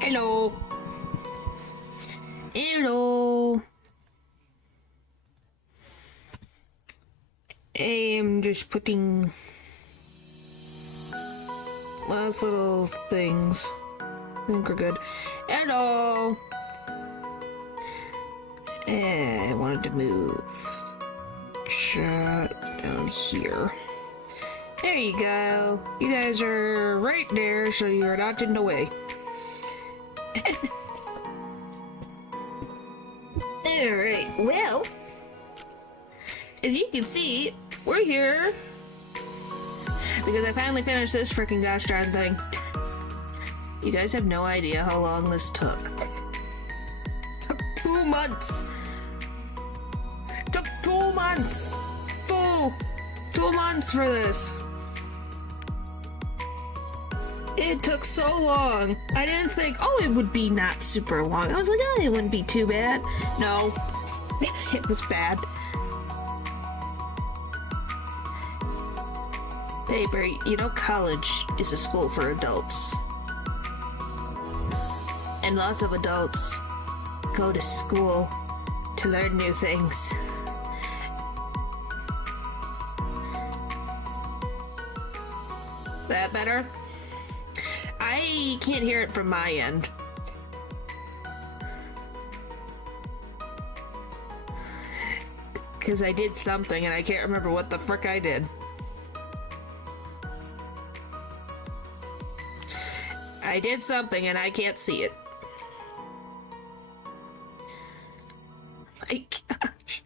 Hello. Hello. I'm just putting last little things. I think we're good. Hello. I wanted to move chat down here. There you go. You guys are right there, so you're not in the way. Alright, well, as you can see, we're here because I finally finished this freaking gosh darn thing. You guys have no idea how long this took. It took 2 months! It took 2 months! 2 months for this! It took so long. I didn't think, oh, it would be not super long. I was like, oh, it wouldn't be too bad. No, it was bad. Paper, you know, college is a school for adults. And lots of adults go to school to learn new things. That better? I can't hear it from my end. Because I did something and I can't remember what the frick I did. I did something and I can't see it. My gosh.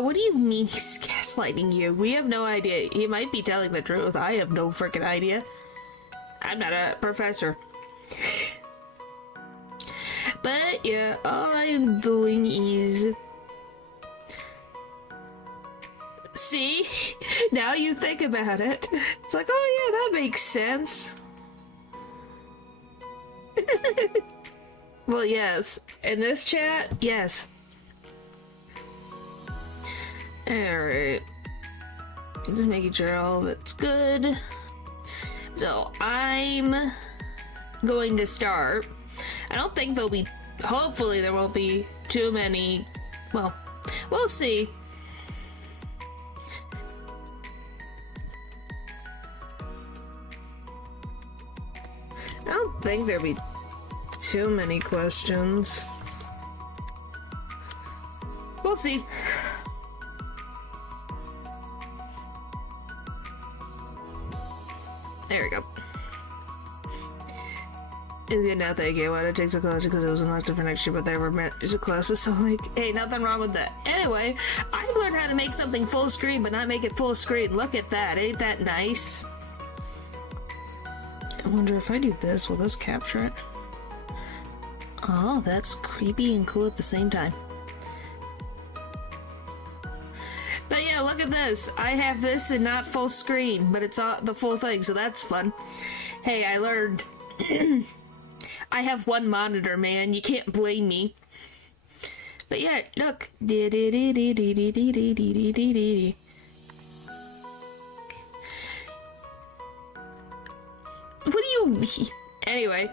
What do you mean he's gaslighting you? We have no idea. He might be telling the truth. I have no freaking idea. I'm not a professor. But yeah, all I'm doing is... See? Now you think about it. It's like, oh yeah, that makes sense. Well, yes. In this chat, yes. Alright. Just making sure all that's good. So, I'm going to start. I don't think there'll be... Hopefully there won't be too many... Well, we'll see. I don't think there'll be too many questions. We'll see. There we go. Yeah, no, thank you. Why did I take psychology? Because it was elective for next year, but they were music classes, so like, hey, nothing wrong with that. Anyway, I learned how to make something full screen, but not make it full screen. Look at that. Ain't that nice? I wonder if I do this, will this capture it? Oh, that's creepy and cool at the same time. But yeah, look at this. I have this and not full screen, but it's all the full thing, so that's fun. Hey, I learned. I have one monitor, man. You can't blame me. But yeah, look. What do you mean? Anyway,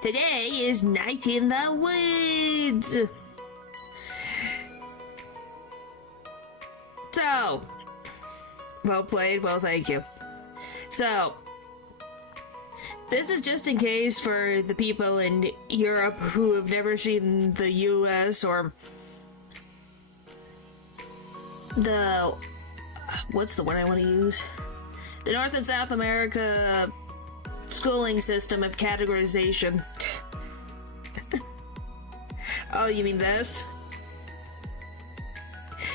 today is Night in the Woods. So, well played, well thank you. So, this is just in case for the people in Europe who have never seen the US or the, what's the word I want to use? The North and South America schooling system of categorization. Oh, you mean this?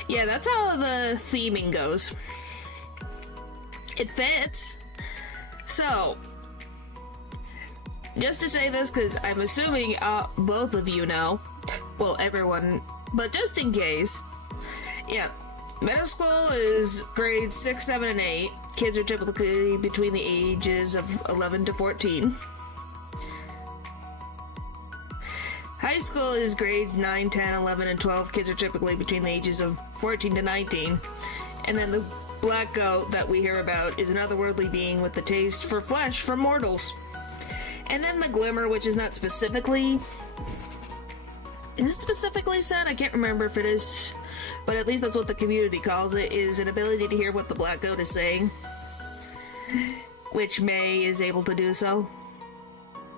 Yeah, that's how the theming goes. It fits. So, just to say this, because I'm assuming both of you know, well, everyone, but just in case. Yeah, middle school is grades 6, 7, and 8. Kids are typically between the ages of 11 to 14. High school is grades 9, 10, 11, and 12. Kids are typically between the ages of 14 to 19. And then the black goat that we hear about is an otherworldly being with the taste for flesh from mortals. And then the glimmer, which is not specifically... Is it specifically said? I can't remember if it is, but at least that's what the community calls it, is an ability to hear what the black goat is saying. Which May is able to do so.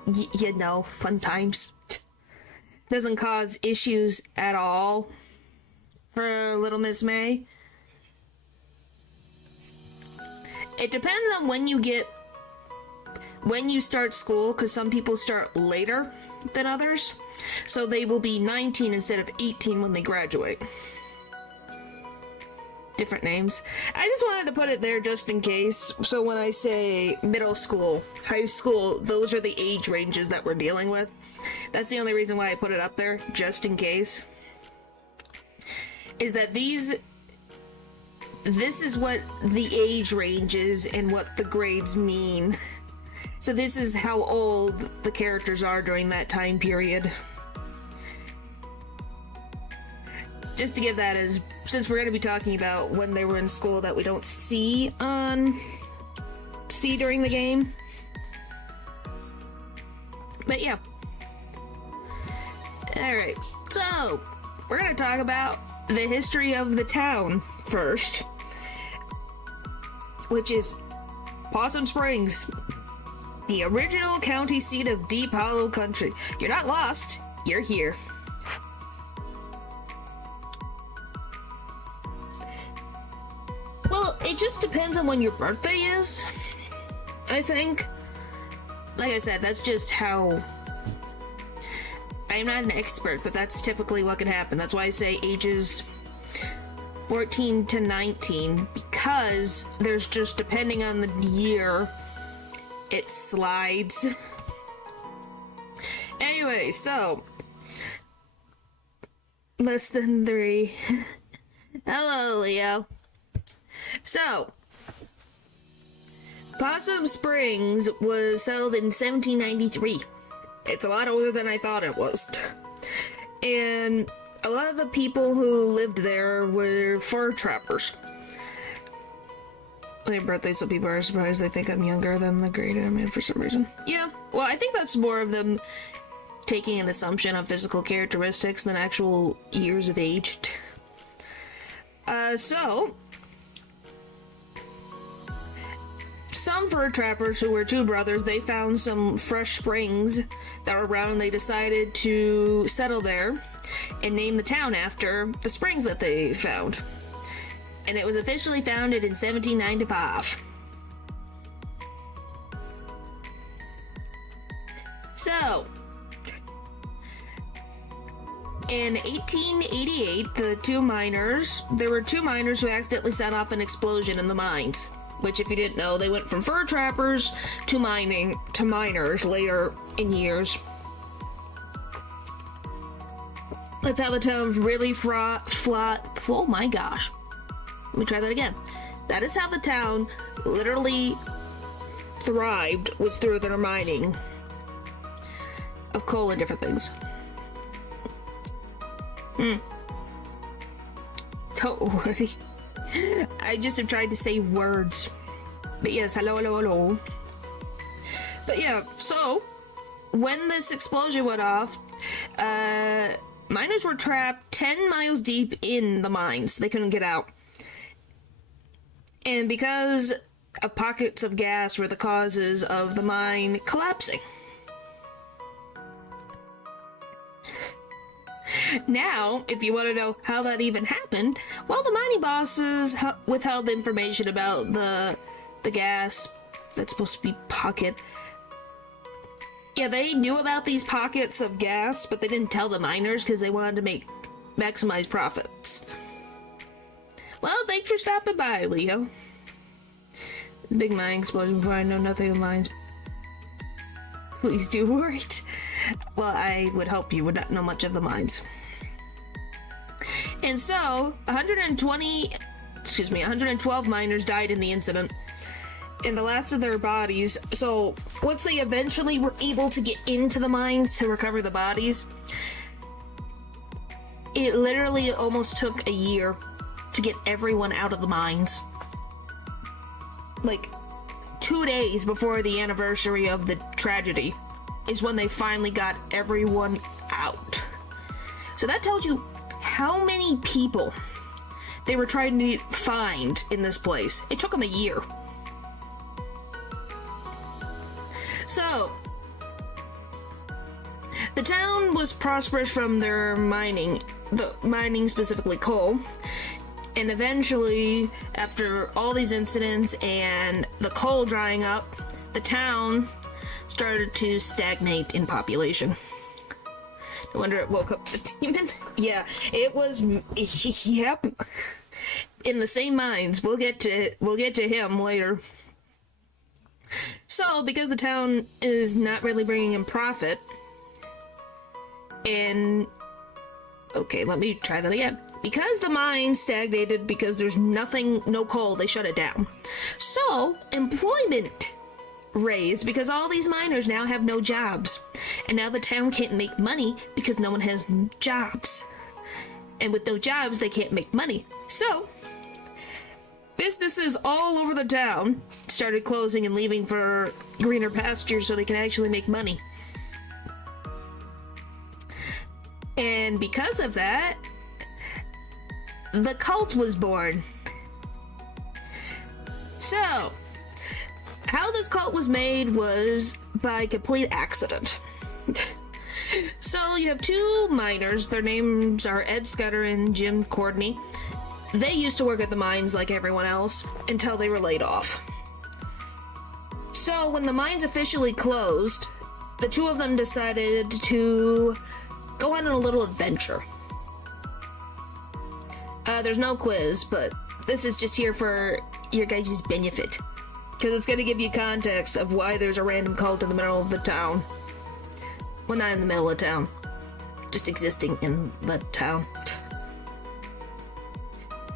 You know, fun times. Doesn't cause issues at all for little Miss May. It depends on when you start school, because some people start later than others. So they will be 19 instead of 18 when they graduate. Different names. I just wanted to put it there just in case. So when I say middle school, high school, those are the age ranges that we're dealing with. That's the only reason why I put it up there, just in case. Is that this is what the age range is and what the grades mean. So this is how old the characters are during that time period. Just to give that as, since we're going to be talking about when they were in school that we don't see during the game. But yeah. Alright, so we're going to talk about the history of the town first, which is Possum Springs, the original county seat of Deep Hollow Country. You're not lost, you're here. Well, it just depends on when your birthday is, I think. Like I said, that's just how... I'm not an expert, but that's typically what can happen. That's why I say ages 14 to 19, because there's just, depending on the year, it slides. Anyway, so less than 3. Hello, Leo. So Possum Springs was settled in 1793. It's a lot older than I thought it was. And a lot of the people who lived there were fur trappers. My birthday, so people are surprised they think I'm younger than the grade I'm in for some reason. Yeah, well, I think that's more of them taking an assumption of physical characteristics than actual years of age. So some fur trappers who were 2 brothers, they found some fresh springs that were around and they decided to settle there and name the town after the springs that they found. And it was officially founded in 1795. So, in 1888, there were two miners who accidentally set off an explosion in the mines. Which, if you didn't know, they went from fur trappers to miners later in years. That's how the town really oh my gosh. Let me try that again. That is how the town literally thrived, was through their mining of coal and different things. Don't worry. I just have tried to say words. But yes, hello. But yeah, so when this explosion went off, miners were trapped 10 miles deep in the mines. They couldn't get out. And because of pockets of gas were the causes of the mine collapsing. Now, if you want to know how that even happened, well, the mining bosses withheld information about the gas that's supposed to be pocket. Yeah, they knew about these pockets of gas, but they didn't tell the miners because they wanted to maximize profits. Well, thanks for stopping by, Leo. Big mine explosion before I know nothing of mines. Please do worry. Well, I would hope you would not know much of the mines. And so, 112 miners died in the incident. And the last of their bodies, so once they eventually were able to get into the mines to recover the bodies, it literally almost took a year to get everyone out of the mines. Like, 2 days before the anniversary of the tragedy is when they finally got everyone out. So that tells you how many people they were trying to find in this place. It took them a year. So, the town was prosperous from their mining, specifically coal, and eventually, after all these incidents and the coal drying up, the town started to stagnate in population. No wonder it woke up the demon. Yeah, it was. Yep. In the same mines. We'll get to him later. So, because the town is not really bringing in profit, and okay, let me try that again. Because the mine stagnated, because there's no coal, they shut it down. So, employment raised because all these miners now have no jobs. And now the town can't make money because no one has jobs. And with no jobs, they can't make money. So, businesses all over the town started closing and leaving for greener pastures so they can actually make money. And because of that, the cult was born. So, how this cult was made was by complete accident. So, you have two miners. Their names are Ed Scudder and Jim Courtney. They used to work at the mines like everyone else until they were laid off. So, when the mines officially closed, the two of them decided to go on a little adventure. There's no quiz, but this is just here for your guys' benefit. Because it's going to give you context of why there's a random cult in the middle of the town. Well, not in the middle of town. Just existing in the town.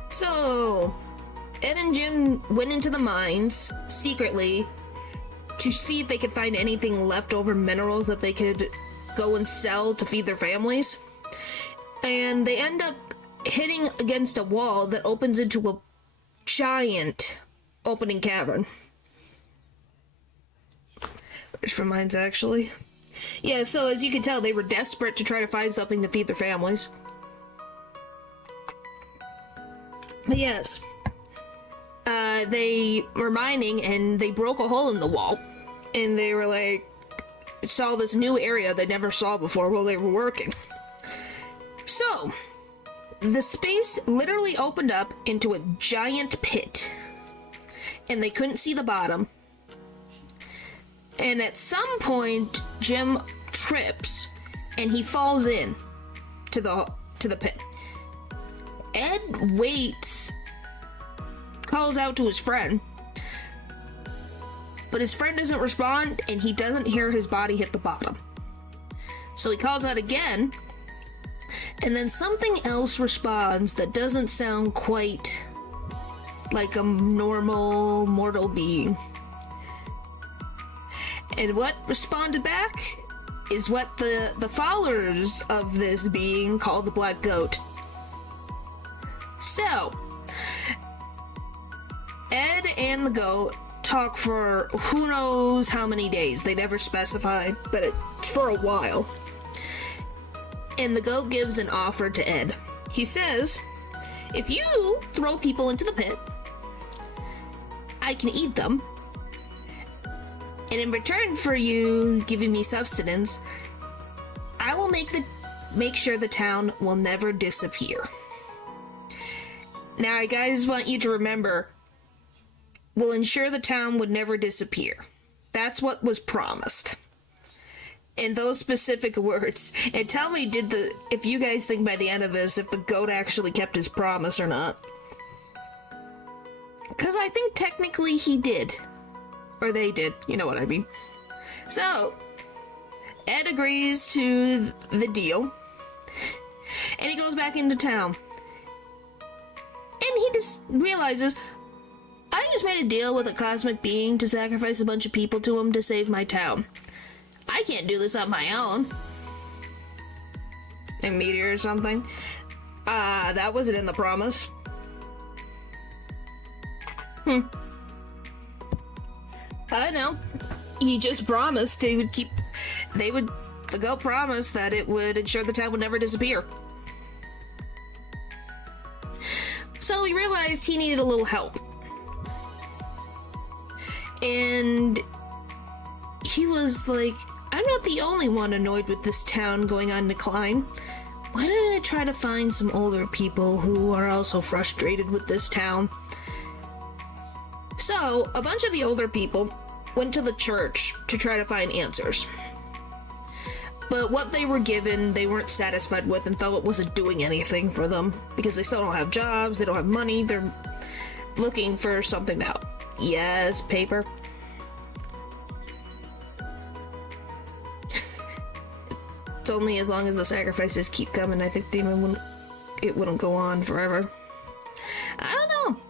So, Ed and Jim went into the mines secretly to see if they could find anything leftover minerals that they could go and sell to feed their families. And they end up hitting against a wall that opens into a giant opening cavern. Which for mines, actually. Yeah, so as you can tell, they were desperate to try to find something to feed their families. But yes, they were mining and they broke a hole in the wall. And they were like, saw this new area they never saw before while they were working. So, the space literally opened up into a giant pit. And they couldn't see the bottom. And at some point, Jim trips and he falls in to the pit. Ed waits, calls out to his friend, but his friend doesn't respond and he doesn't hear his body hit the bottom. So he calls out again, and then something else responds that doesn't sound quite like a normal mortal being. And what responded back is what the followers of this being call the Black Goat. So, Ed and the goat talk for who knows how many days. They never specified, but for a while. And the goat gives an offer to Ed. He says, if you throw people into the pit, I can eat them. And in return for you giving me subsistence, I will make sure the town will never disappear. Now, I guys want you to remember, we'll ensure the town would never disappear. That's what was promised. In those specific words. And tell me, if you guys think by the end of this, if the goat actually kept his promise or not. Because I think technically he did. Or they did, you know what I mean. So, Ed agrees to the deal. And he goes back into town. he just realizes, I just made a deal with a cosmic being to sacrifice a bunch of people to him to save my town. I can't do this on my own. A meteor or something? That wasn't in the promise. I know. He just promised he would keep... The goat promised that it would ensure the town would never disappear. So he realized he needed a little help. And he was like, I'm not the only one annoyed with this town going on decline. Why don't I try to find some older people who are also frustrated with this town? So, a bunch of the older people went to the church to try to find answers. But what they were given, they weren't satisfied with and felt it wasn't doing anything for them. Because they still don't have jobs, they don't have money, they're looking for something to help. Yes, paper. It's only as long as the sacrifices keep coming. I think it wouldn't go on forever. I don't know.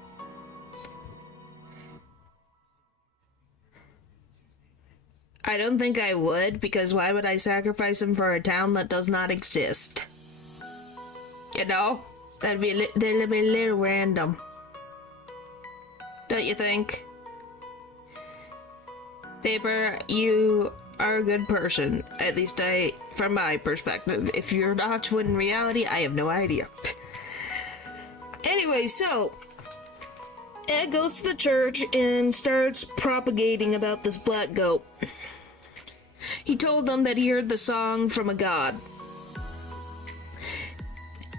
I don't think I would, because why would I sacrifice him for a town that does not exist? You know? That'd be a little random. Don't you think? Paper, you are a good person. At least from my perspective. If you're not, in reality, I have no idea. Anyway, so Ed goes to the church and starts propagating about this black goat. He told them that he heard the song from a god.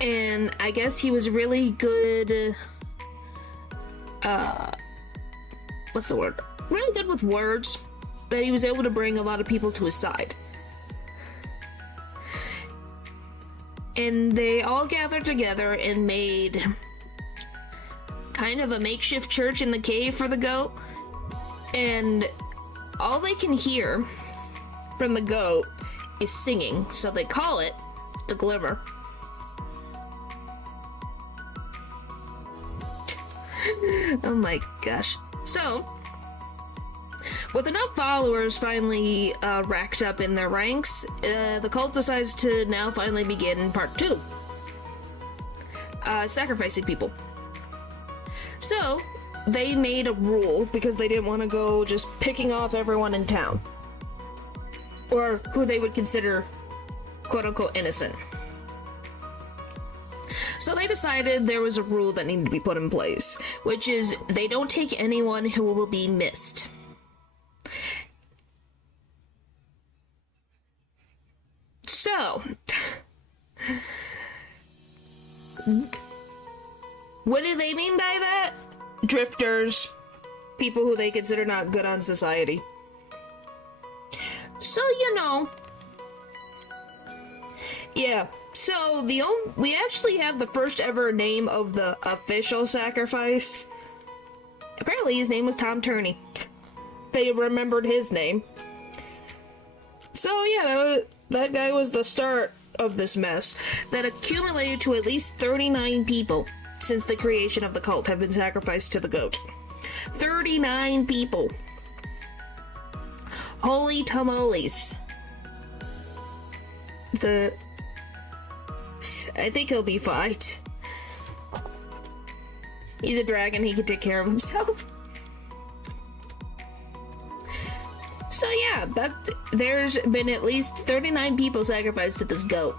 And I guess he was really good, what's the word? Really good with words, that he was able to bring a lot of people to his side. And they all gathered together and made kind of a makeshift church in the cave for the goat. And all they can hear from the goat is singing, so they call it the Glimmer. Oh my gosh. So, with enough followers finally racked up in their ranks, the cult decides to now finally begin part 2. Sacrificing people. So, they made a rule because they didn't want to go just picking off everyone in town. Or who they would consider quote-unquote innocent. So they decided there was a rule that needed to be put in place, which is they don't take anyone who will be missed. So, what do they mean by that? Drifters, people who they consider not good on society. So, you know, yeah. So, we actually have the first ever name of the official sacrifice. Apparently his name was Tom Turney. They remembered his name. So yeah, that guy was the start of this mess that accumulated to at least 39 people since the creation of the cult have been sacrificed to the goat. 39 people. Holy tamales. I think he'll be fine. He's a dragon, he can take care of himself. So yeah, there's been at least 39 people sacrificed to this goat.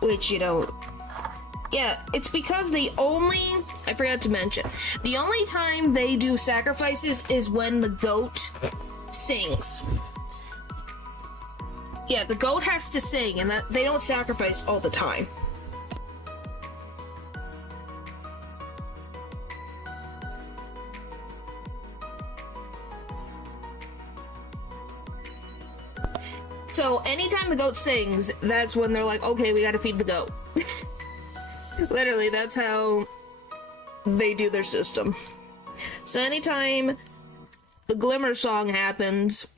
Which, you know, yeah, it's because I forgot to mention, the only time they do sacrifices is when the goat sings. Yeah, the goat has to sing, and that they don't sacrifice all the time. So anytime the goat sings, that's when they're like, okay, we gotta feed the goat. Literally, that's how they do their system. So anytime the Glimmer song happens,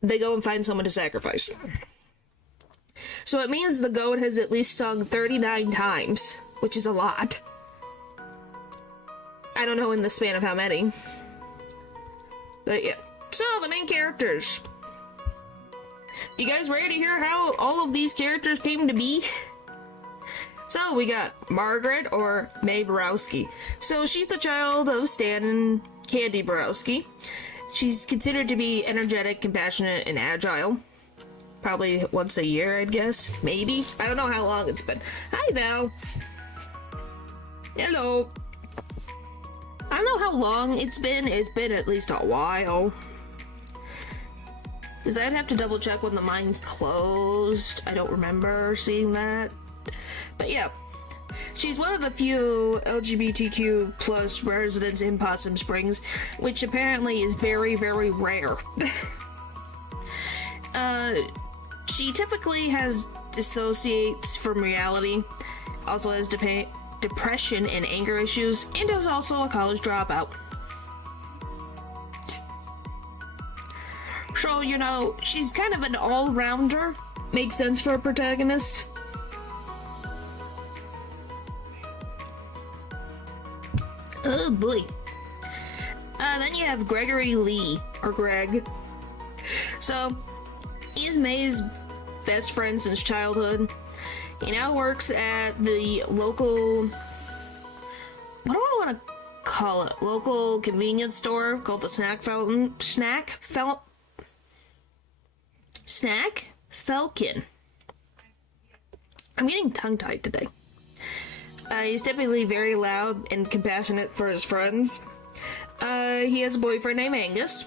they go and find someone to sacrifice. So it means the goat has at least sung 39 times, which is a lot. I don't know in the span of how many. But yeah. So, the main characters. You guys ready to hear how all of these characters came to be? So, we got Margaret, or Mae Borowski. So, she's the child of Stan and Candy Borowski. She's considered to be energetic, compassionate, and agile. Probably once a year, I'd guess. Maybe. I don't know how long it's been. Hi, Val. Hello. I don't know how long it's been. It's been at least a while. Because I'd have to double check when the mine's closed. I don't remember seeing that. But yeah. She's one of the few LGBTQ plus residents in Possum Springs, which apparently is very, very rare. She typically dissociates from reality, also has depression and anger issues, and is also a college dropout. So, you know, she's kind of an all-rounder. Makes sense for a protagonist. Oh boy. Then you have Gregory Lee, or Greg. So, he's Mae's best friend since childhood. He now works at the local, what do I want to call it? Local convenience store called the Snack Falcon. I'm getting tongue-tied today. He's typically very loud and compassionate for his friends. He has a boyfriend named Angus.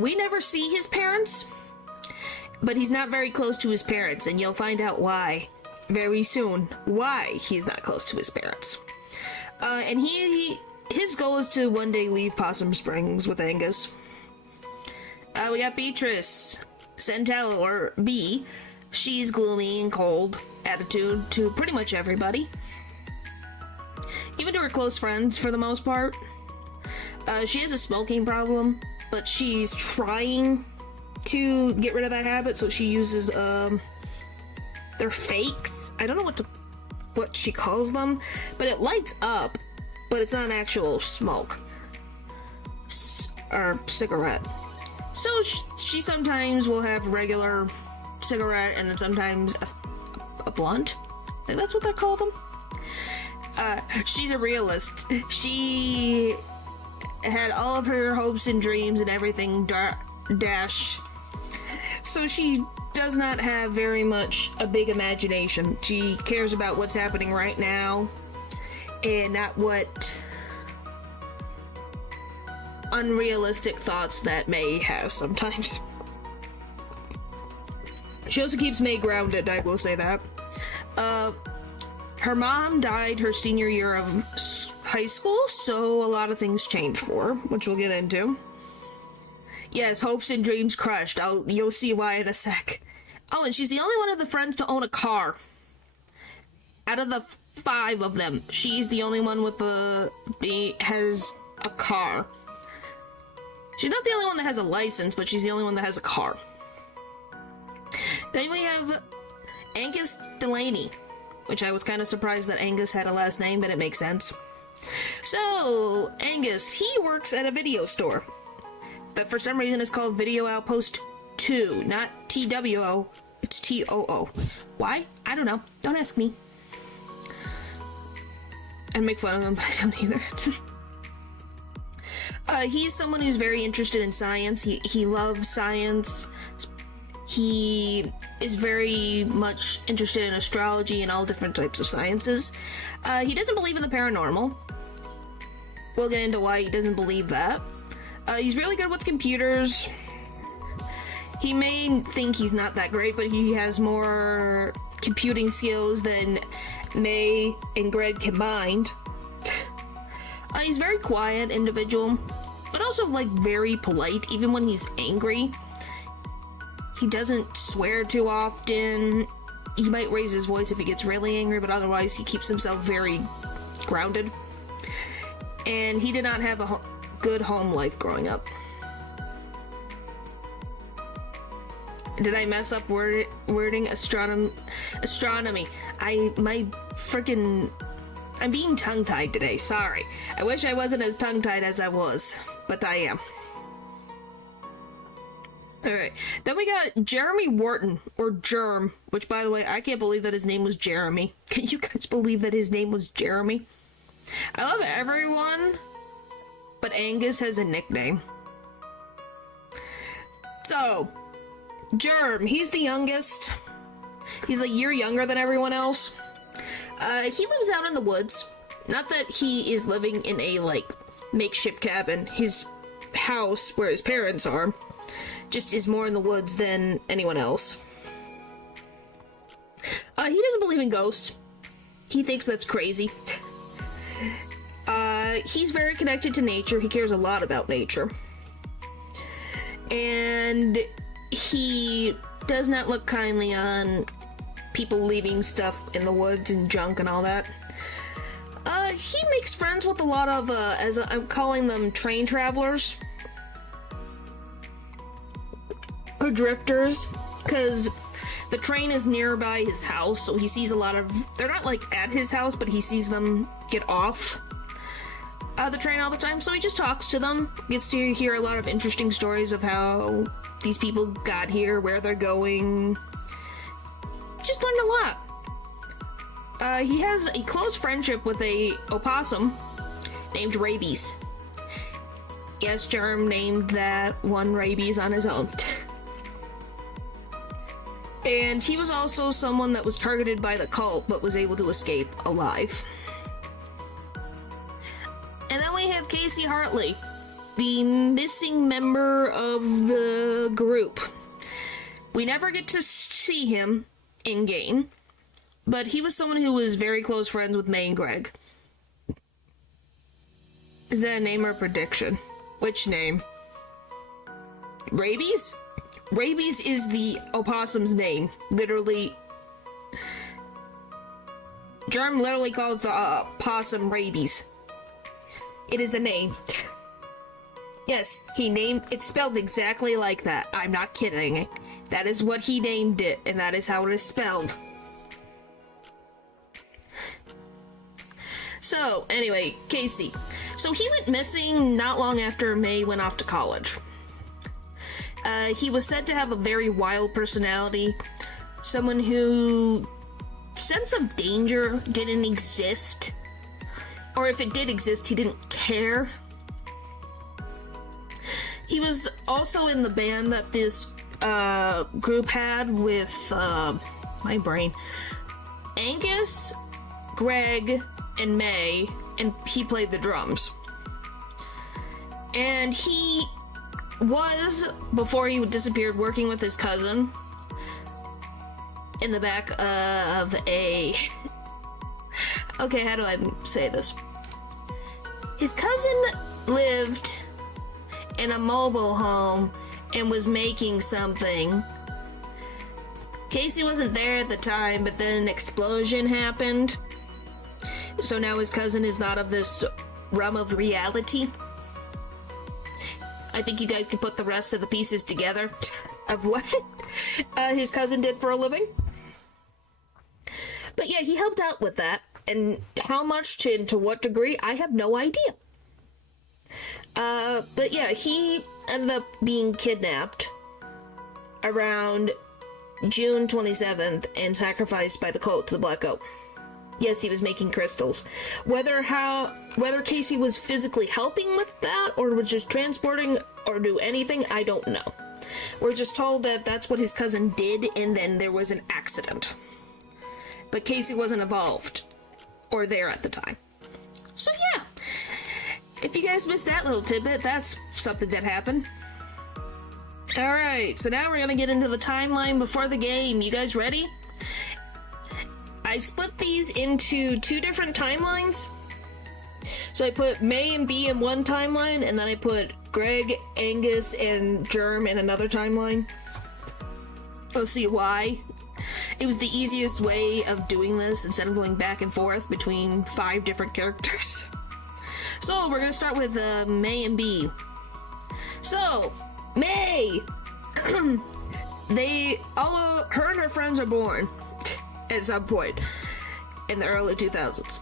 We never see his parents, but he's not very close to his parents, and you'll find out why very soon, why he's not close to his parents. And his goal is to one day leave Possum Springs with Angus. We got Beatrice Centel, or B. She's gloomy and cold attitude to pretty much everybody, even to her close friends for the most part. She has a smoking problem, but she's trying to get rid of that habit, so she uses they're fakes. I don't know what she calls them, but it lights up, but it's not actual smoke or cigarette. So she sometimes will have a regular cigarette, and then sometimes a blunt. I think that's what they call them. She's a realist. She had all of her hopes and dreams and everything dashed. So she does not have very much a big imagination. She cares about what's happening right now, and not what unrealistic thoughts that Mae has sometimes. She also keeps Mae grounded, I will say that. Her mom died her senior year of high school, so a lot of things changed for her, which we'll get into. Yes, hopes and dreams crushed. You'll see why in a sec. Oh, and she's the only one of the friends to own a car. Out of the 5 of them, she's the only one with has a car. She's not the only one that has a license, but she's the only one that has a car. Then we have Angus Delaney, which I was kind of surprised that Angus had a last name, but it makes sense. So, Angus, he works at a video store, but for some reason it's called Video Outpost 2, not TWO, it's TOO. Why? I don't know. Don't ask me. I make fun of him, but I don't either. He's someone who's very interested in science. He loves science. He is very much interested in astrology and all different types of sciences. He doesn't believe in the paranormal. We'll get into why he doesn't believe that. He's really good with computers. He may think he's not that great, but he has more computing skills than Mae and Greg combined. He's a very quiet individual, but also, like, very polite, even when he's angry. He doesn't swear too often. He might raise his voice if he gets really angry, but otherwise he keeps himself very grounded. And he did not have a good home life growing up. Did I mess up wording? Astronomy. I'm being tongue-tied today, sorry. I wish I wasn't as tongue-tied as I was, but I am. Alright, then we got Jeremy Wharton, or Germ, which, by the way, I can't believe that his name was Jeremy. Can you guys believe that his name was Jeremy? I love everyone, but Angus has a nickname. So, Germ, he's the youngest. He's a year younger than everyone else. He lives out in the woods. Not that he is living in a, like, makeshift cabin. His house, where his parents are, just is more in the woods than anyone else. He doesn't believe in ghosts. He thinks that's crazy. He's very connected to nature. He cares a lot about nature. And he does not look kindly on people leaving stuff in the woods and junk and all that. He makes friends with a lot of, as I'm calling them, train travelers. Or drifters, because the train is nearby his house, so he sees a lot of... They're not, like, at his house, but he sees them get off the train all the time, so he just talks to them, gets to hear a lot of interesting stories of how these people got here, where they're going. Just learned a lot. He has a close friendship with a opossum named Rabies. Yes, Germ named that one Rabies on his own. And he was also someone that was targeted by the cult, but was able to escape alive. And then we have Casey Hartley, the missing member of the group. We never get to see him in-game, but he was someone who was very close friends with May and Greg. Is that a name or a prediction? Which name? Rabies? Rabies is the opossum's name. Literally. Germ literally calls the possum Rabies. It is a name. Yes, he named it's spelled exactly like that. I'm not kidding. That is what he named it, and that is how it is spelled. So, anyway, Casey. So he went missing not long after May went off to college. He was said to have a very wild personality, someone who sense of danger didn't exist, or if it did exist, he didn't care. He was also in the band that this group had with my brain, Angus, Greg, and May, and he played the drums. And he was, before he disappeared, working with his cousin in the back of a... Okay, how do I say this? His cousin lived in a mobile home and was making something. Casey wasn't there at the time, but then an explosion happened. So now his cousin is not of this realm of reality. I think you guys can put the rest of the pieces together of what his cousin did for a living. But yeah, he helped out with that. And how much and to what degree, I have no idea. But yeah, he ended up being kidnapped around June 27th and sacrificed by the cult to the Black Oak. Yes, he was making crystals. Whether Casey was physically helping with that, or was just transporting, or do anything, I don't know. We're just told that that's what his cousin did, and then there was an accident. But Casey wasn't involved, or there at the time. So yeah, if you guys missed that little tidbit, that's something that happened. Alright, so now we're gonna get into the timeline before the game. You guys ready? I split these into two different timelines. So I put May and B in one timeline, and then I put Greg, Angus, and Germ in another timeline. Let's see why. It was the easiest way of doing this instead of going back and forth between 5 different characters. So we're gonna start with May and B. So, May! her and her friends are born at some point in the early 2000s.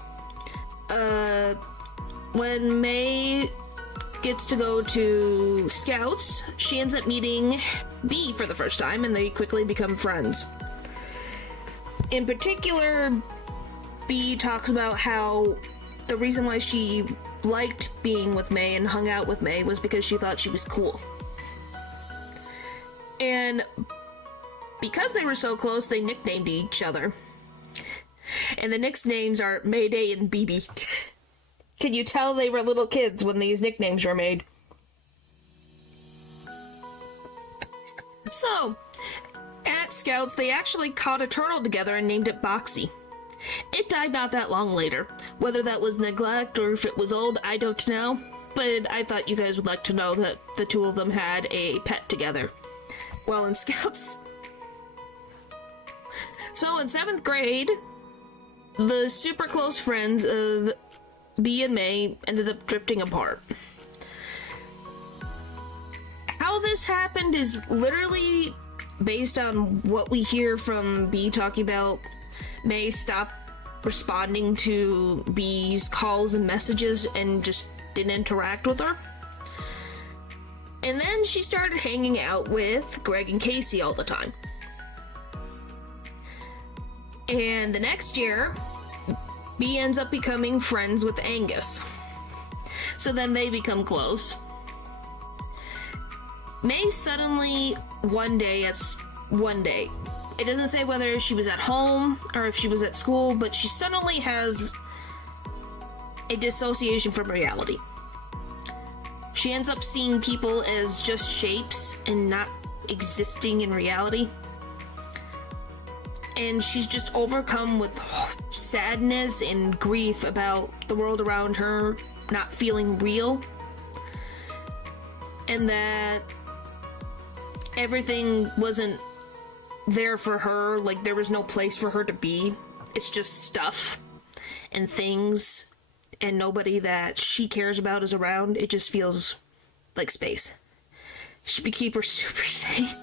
When May gets to go to Scouts, she ends up meeting B for the first time, and they quickly become friends. In particular, B talks about how the reason why she liked being with May and hung out with May was because she thought she was cool. And because they were so close, they nicknamed each other. And the nicknames are Mayday and BB. Can you tell they were little kids when these nicknames were made? So, at Scouts, they actually caught a turtle together and named it Boxy. It died not that long later. Whether that was neglect or if it was old, I don't know. But I thought you guys would like to know that the two of them had a pet together while in Scouts. So in 7th grade, the super close friends of B and May ended up drifting apart. How this happened is literally based on what we hear from B talking about May stopped responding to B's calls and messages and just didn't interact with her. And then she started hanging out with Greg and Casey all the time. And the next year, B ends up becoming friends with Angus. So then they become close. May suddenly, one day, it doesn't say whether she was at home or if she was at school, but she suddenly has a dissociation from reality. She ends up seeing people as just shapes and not existing in reality. And she's just overcome with sadness and grief about the world around her not feeling real. And that everything wasn't there for her, like there was no place for her to be. It's just stuff and things and nobody that she cares about is around. It just feels like space. Should we keep her super safe?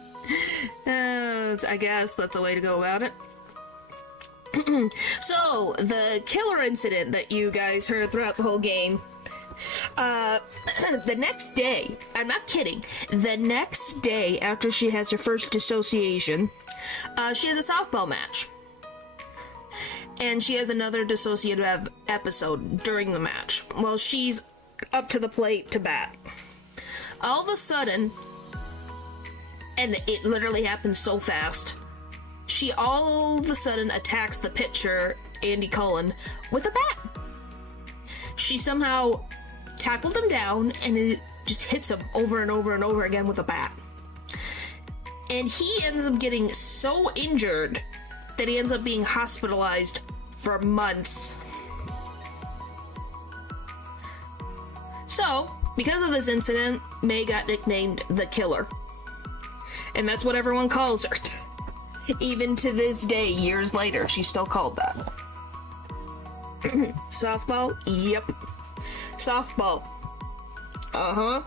I guess that's a way to go about it. So, the killer incident that you guys heard throughout the whole game, the next day, I'm not kidding, the next day after she has her first dissociation, she has a softball match. And she has another dissociative episode during the match. Well, she's up to the plate to bat. All of a sudden, and it literally happens so fast, she all of a sudden attacks the pitcher, Andy Cullen, with a bat. She somehow tackled him down and it just hits him over and over and over again with a bat. And he ends up getting so injured that he ends up being hospitalized for months. So, because of this incident, May got nicknamed the Killer. And that's what everyone calls her. Even to this day, years later, she's still called that. Softball? Yep. Softball. Uh-huh.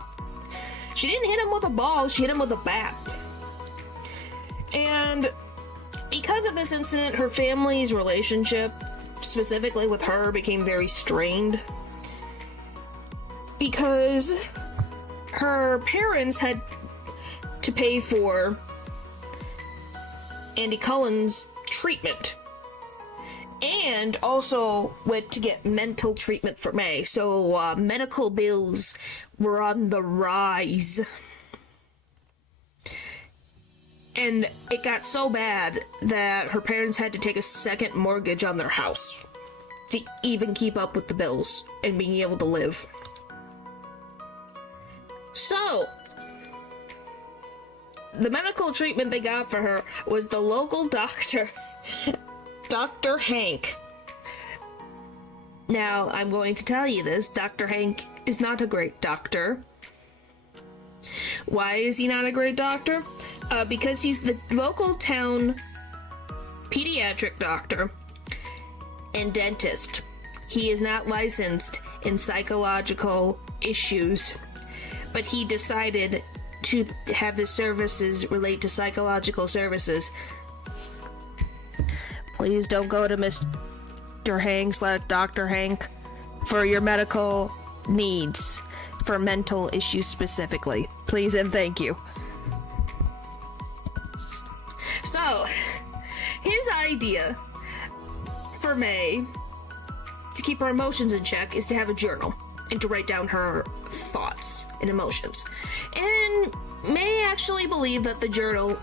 She didn't hit him with a ball, she hit him with a bat. And because of this incident, her family's relationship, specifically with her, became very strained. Because her parents had to pay for Andy Cullen's treatment. And also went to get mental treatment for May. So medical bills were on the rise. And it got so bad that her parents had to take a second mortgage on their house to even keep up with the bills and being able to live. So, the medical treatment they got for her was the local doctor, Dr. Hank. Now, I'm going to tell you this, Dr. Hank is not a great doctor. Why is he not a great doctor? Because he's the local town pediatric doctor and dentist. He is not licensed in psychological issues, but he decided to have his services relate to psychological services. Please don't go to Mr. Hank / Dr. Hank for your medical needs, for mental issues specifically. Please and thank you. So, his idea for May to keep her emotions in check is to have a journal and to write down her thoughts and emotions. And May actually believed that the journal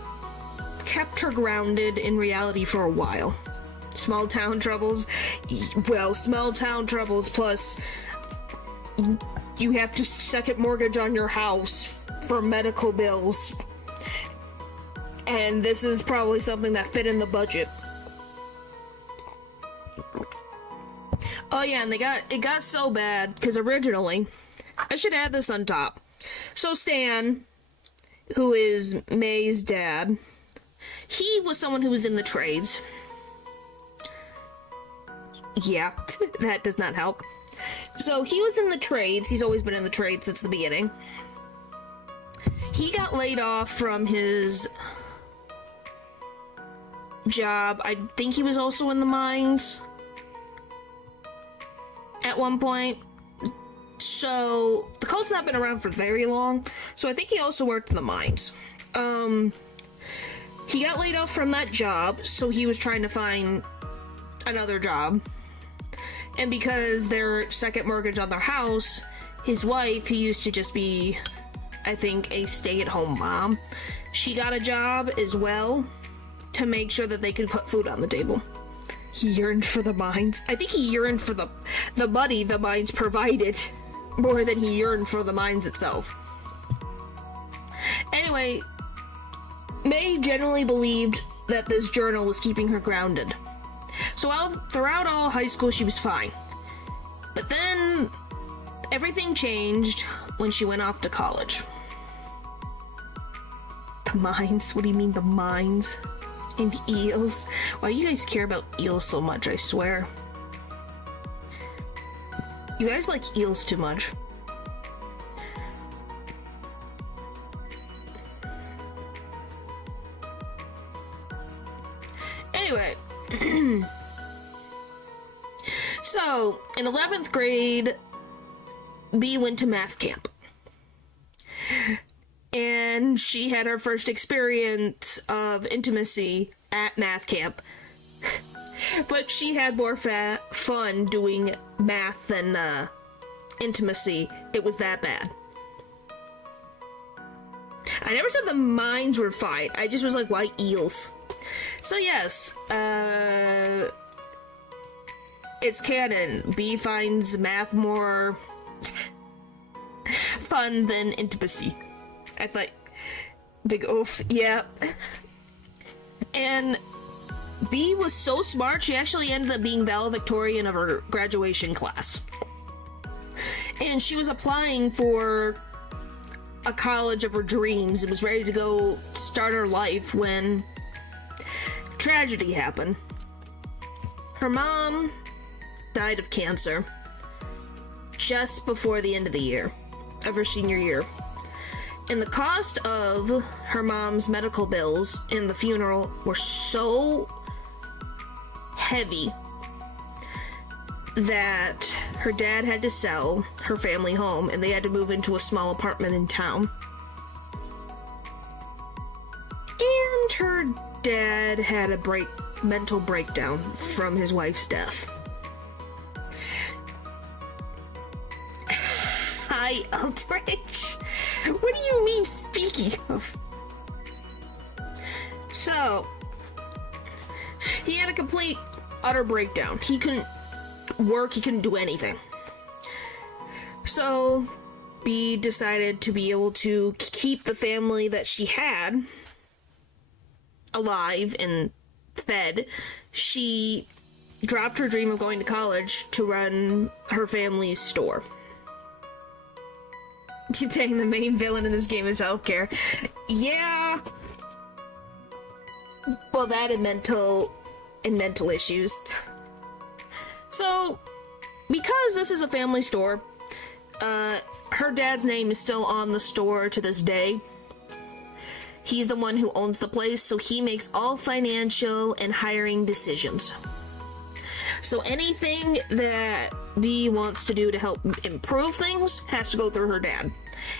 kept her grounded in reality for a while. Small town troubles, plus you have to second mortgage on your house for medical bills. And this is probably something that fit in the budget. Oh yeah, and it got so bad, because originally, I should add this on top. So Stan, who is May's dad, he was someone who was in the trades. Yeah, that does not help. So he was in the trades. He's always been in the trades since the beginning. He got laid off from his job. I think he was also in the mines at one point. So the cult's not been around for very long, so I think he also worked in the mines. He got laid off from that job, so he was trying to find another job. And because their second mortgage on their house, his wife, who used to just be, I think, a stay-at-home mom, she got a job as well to make sure that they could put food on the table. He yearned for the mines. I think he yearned for the money the mines provided more than he yearned for the mines itself. Anyway, May generally believed that this journal was keeping her grounded. So throughout all high school, she was fine. But then, everything changed when she went off to college. The mines? What do you mean, the mines? And eels? Why do you guys care about eels so much, I swear? You guys like eels too much. Anyway. So, in 11th grade, B went to math camp. And she had her first experience of intimacy at math camp. But she had more fun doing math than intimacy. It was that bad. I never said the mines were fine. I just was like, why eels? So yes, it's canon. B finds math more fun than intimacy. I thought, big oof, yeah. And B was so smart, she actually ended up being valedictorian of her graduation class. And she was applying for a college of her dreams and was ready to go start her life when tragedy happened. Her mom died of cancer just before the end of the year, of her senior year. And the cost of her mom's medical bills and the funeral were so heavy that her dad had to sell her family home and they had to move into a small apartment in town. And her dad had a mental breakdown from his wife's death. Hi, Aldrich. What do you mean, speaking of? So, he had a complete, utter breakdown. He couldn't work, he couldn't do anything. So, B decided to be able to keep the family that she had alive and fed. She dropped her dream of going to college to run her family's store. Keep saying the main villain in this game is healthcare. Yeah. Well, that and mental issues. So, because this is a family store, her dad's name is still on the store to this day. He's the one who owns the place, so he makes all financial and hiring decisions. So anything that Bee wants to do to help improve things has to go through her dad.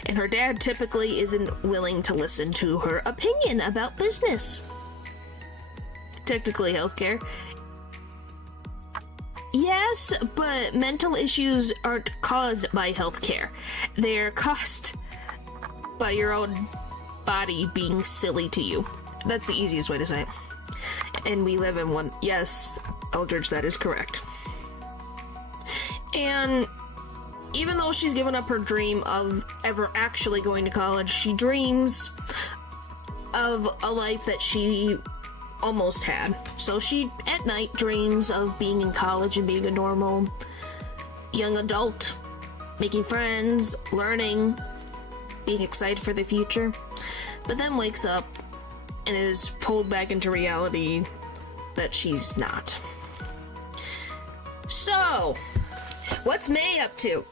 And her dad typically isn't willing to listen to her opinion about business. Technically healthcare. Yes, but mental issues aren't caused by healthcare. They're caused by your own body being silly to you. That's the easiest way to say it. And we live in one. Yes, Eldridge, that is correct. And even though she's given up her dream of ever actually going to college, she dreams of a life that she almost had. So she, at night, dreams of being in college and being a normal young adult, making friends, learning, being excited for the future, but then wakes up and is pulled back into reality that she's not. So, what's May up to?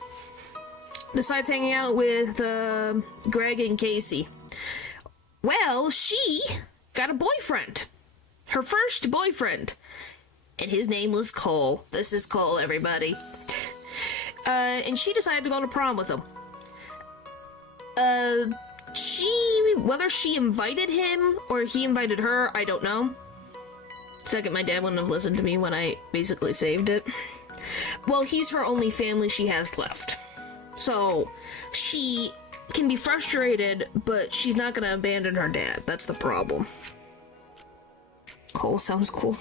Besides hanging out with Greg and Casey. Well, she got a boyfriend. Her first boyfriend. And his name was Cole. This is Cole, everybody. And she decided to go to prom with him. Whether she invited him or he invited her, I don't know. Second, my dad wouldn't have listened to me when I basically saved it. Well, he's her only family she has left. So, she can be frustrated, but she's not gonna abandon her dad. That's the problem. Cole sounds cool.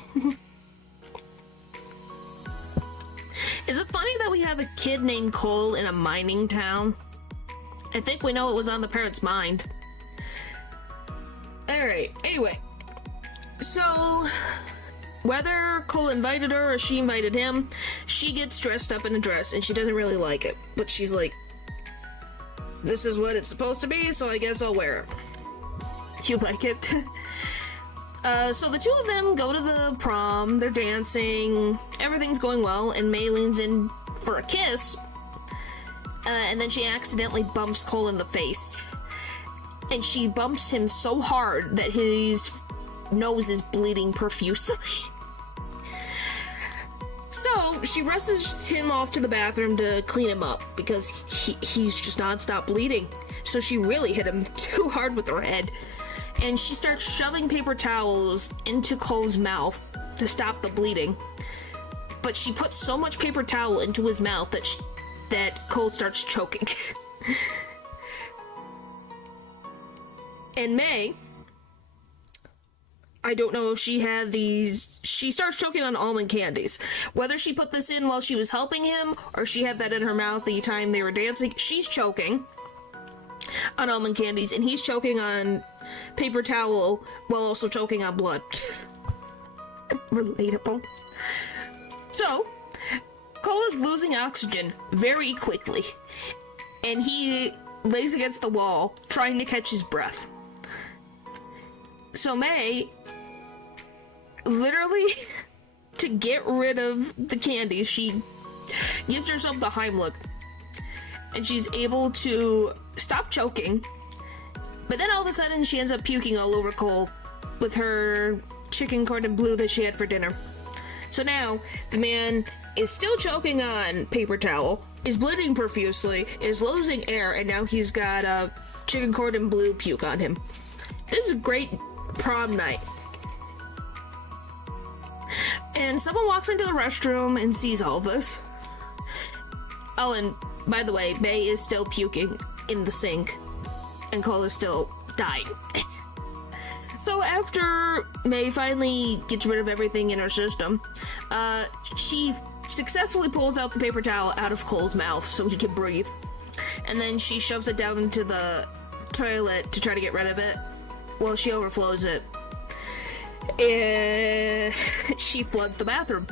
Is it funny that we have a kid named Cole in a mining town? I think we know what was on the parents' mind. Alright, anyway. So, whether Cole invited her or she invited him, she gets dressed up in a dress and she doesn't really like it. But she's like, this is what it's supposed to be, so I guess I'll wear it. You like it? So the two of them go to the prom, they're dancing, everything's going well, and May leans in for a kiss, and then she accidentally bumps Cole in the face. And she bumps him so hard that his nose is bleeding profusely. So she rushes him off to the bathroom to clean him up because he's just nonstop bleeding. So she really hit him too hard with her head. And she starts shoving paper towels into Cole's mouth to stop the bleeding. But she puts so much paper towel into his mouth that Cole starts choking. And May, I don't know if she had these, she starts choking on almond candies. Whether she put this in while she was helping him, or she had that in her mouth the time they were dancing, she's choking on almond candies, and he's choking on paper towel while also choking on blood. Relatable. So, Cole is losing oxygen very quickly, and he lays against the wall, trying to catch his breath. So May, literally, to get rid of the candy, she gives herself the Heimlich, and she's able to stop choking, but then all of a sudden she ends up puking all over Cole with her chicken cordon bleu that she had for dinner. So now, the man is still choking on paper towel, is bleeding profusely, is losing air, and now he's got a chicken cordon bleu puke on him. This is a great prom night. And someone walks into the restroom and sees all of this. Oh, and by the way, May is still puking in the sink, and Cole is still dying. So after May finally gets rid of everything in her system, she successfully pulls out the paper towel out of Cole's mouth so he can breathe. And then she shoves it down into the toilet to try to get rid of it. Well, she overflows it. And she floods the bathroom.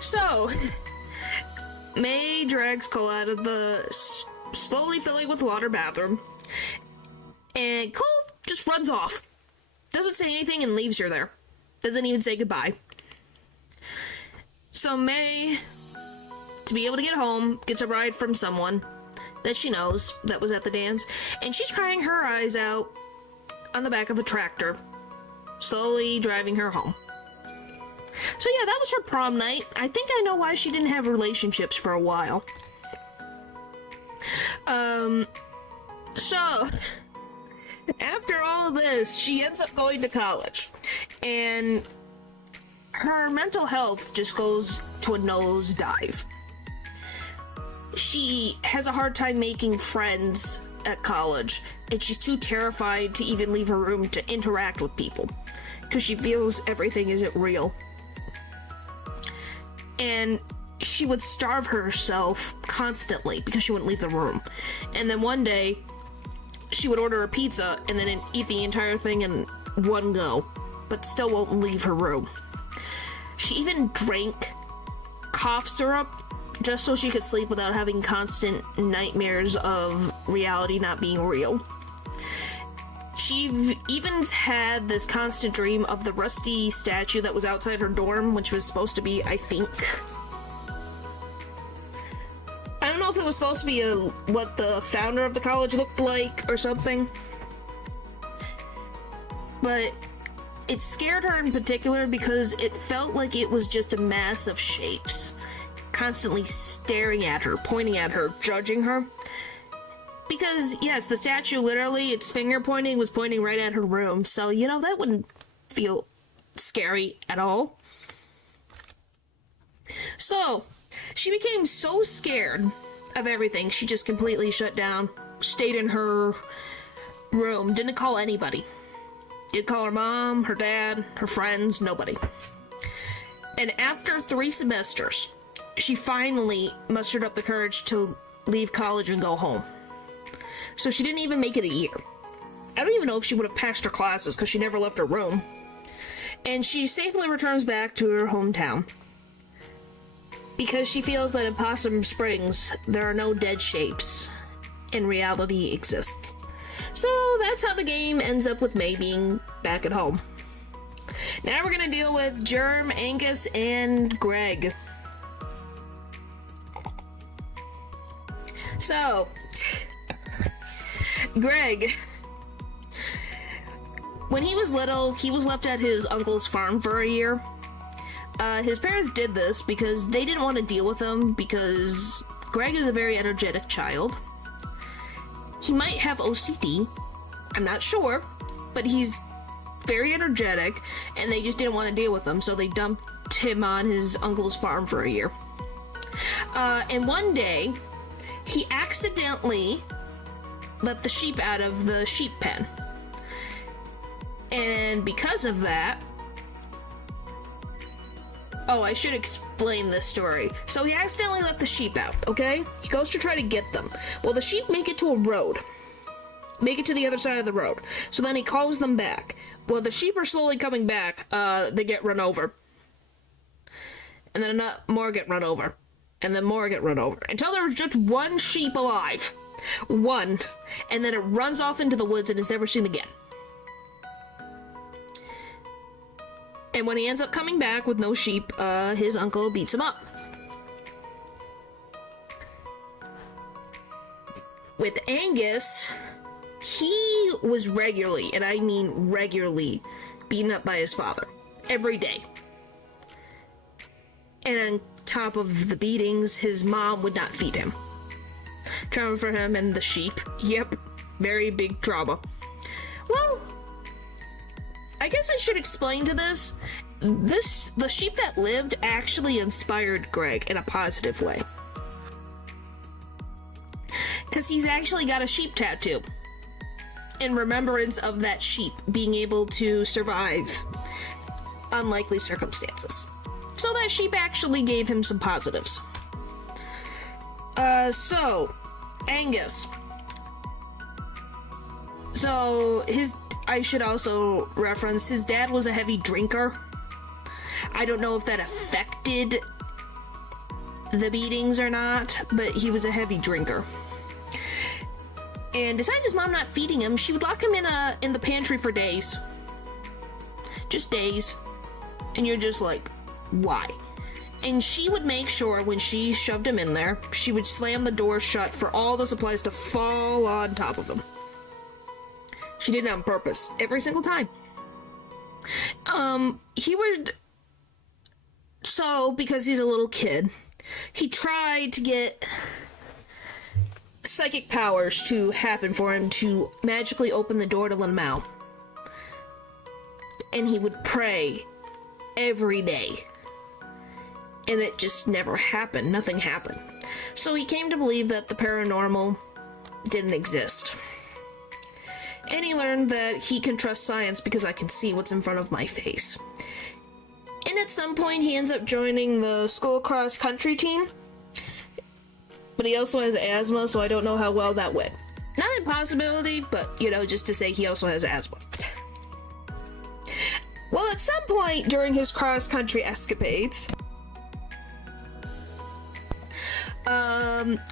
So, May drags Cole out of the slowly filling with water bathroom. And Cole just runs off. Doesn't say anything and leaves her there. Doesn't even say goodbye. So May, to be able to get home, gets a ride from someone. that she knows that was at the dance, and she's crying her eyes out on the back of a tractor, slowly driving her home. So yeah, that was her prom night. I think I know why she didn't have relationships for a while. So after all this, she ends up going to college, and her mental health just goes to a nosedive. She has a hard time making friends at college, and she's too terrified to even leave her room to interact with people, because she feels everything isn't real. And she would starve herself constantly because she wouldn't leave the room. And then one day, she would order a pizza and then eat the entire thing in one go, but still won't leave her room. She even drank cough syrup just so she could sleep without having constant nightmares of reality not being real. She even had this constant dream of the rusty statue that was outside her dorm, which was supposed to be, I think, I don't know if it was supposed to be what the founder of the college looked like or something, but it scared her in particular because it felt like it was just a mass of shapes, constantly staring at her, pointing at her, judging her. Because, yes, the statue literally, its finger pointing was pointing right at her room, so, you know, that wouldn't feel scary at all. So, she became so scared of everything, she just completely shut down, stayed in her room, didn't call anybody. Didn't call her mom, her dad, her friends, nobody. And after 3 semesters, she finally mustered up the courage to leave college and go home. So she didn't even make it a year. I don't even know if she would have passed her classes because she never left her room. And she safely returns back to her hometown because she feels that in Possum Springs, there are no dead shapes and reality exists. So that's how the game ends up with May being back at home. Now we're gonna deal with Germ, Angus, and Greg. So, Greg, when he was little, he was left at his uncle's farm for a year. His parents did this because they didn't want to deal with him because Greg is a very energetic child. He might have OCD, I'm not sure, but he's very energetic, and they just didn't want to deal with him, so they dumped him on his uncle's farm for a year. And one day, he accidentally let the sheep out of the sheep pen. And because of that... Oh, I should explain this story. So he accidentally let the sheep out, okay? He goes to try to get them. Well, the sheep make it to a road. Make it to the other side of the road. So then he calls them back. Well, the sheep are slowly coming back. They get run over. And then more get run over. And then more get run over. Until there's just one sheep alive. One. And then it runs off into the woods and is never seen again. And when he ends up coming back with no sheep, his uncle beats him up. With Angus, he was regularly, and I mean regularly, beaten up by his father. Every day. And on top of the beatings, his mom would not feed him. Trauma for him and the sheep. Yep, very big trauma. Well, I guess I should explain to this. The sheep that lived actually inspired Greg in a positive way. Because he's actually got a sheep tattoo. In remembrance of that sheep being able to survive unlikely circumstances. So that sheep actually gave him some positives. So, Angus. So, I should also reference, his dad was a heavy drinker. I don't know if that affected the beatings or not, but he was a heavy drinker. And besides his mom not feeding him, she would lock him in the pantry for days. Just days. And you're just like, why? And she would make sure when she shoved him in there, she would slam the door shut for all the supplies to fall on top of him. She did it on purpose, every single time. Because he's a little kid, he tried to get psychic powers to happen for him to magically open the door to let him out. And he would pray every day. And it just never happened. Nothing happened. So he came to believe that the paranormal didn't exist. And he learned that he can trust science because I can see what's in front of my face. And at some point he ends up joining the school cross country team. But he also has asthma, so I don't know how well that went. Not an impossibility, but, just to say he also has asthma. Well, at some point during his cross country escapades,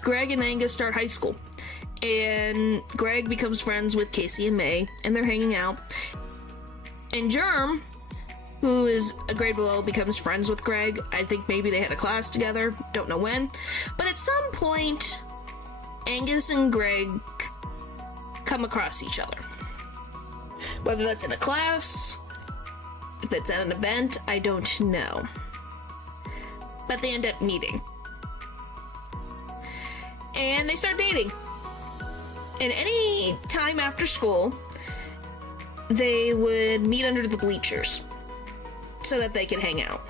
Greg and Angus start high school, and Greg becomes friends with Casey and May, and they're hanging out, and Germ, who is a grade below, becomes friends with Greg. I think maybe they had a class together, don't know when, but at some point, Angus and Greg come across each other. Whether that's in a class, if it's at an event, I don't know. But they end up meeting. And they start dating. And any time after school, they would meet under the bleachers so that they could hang out.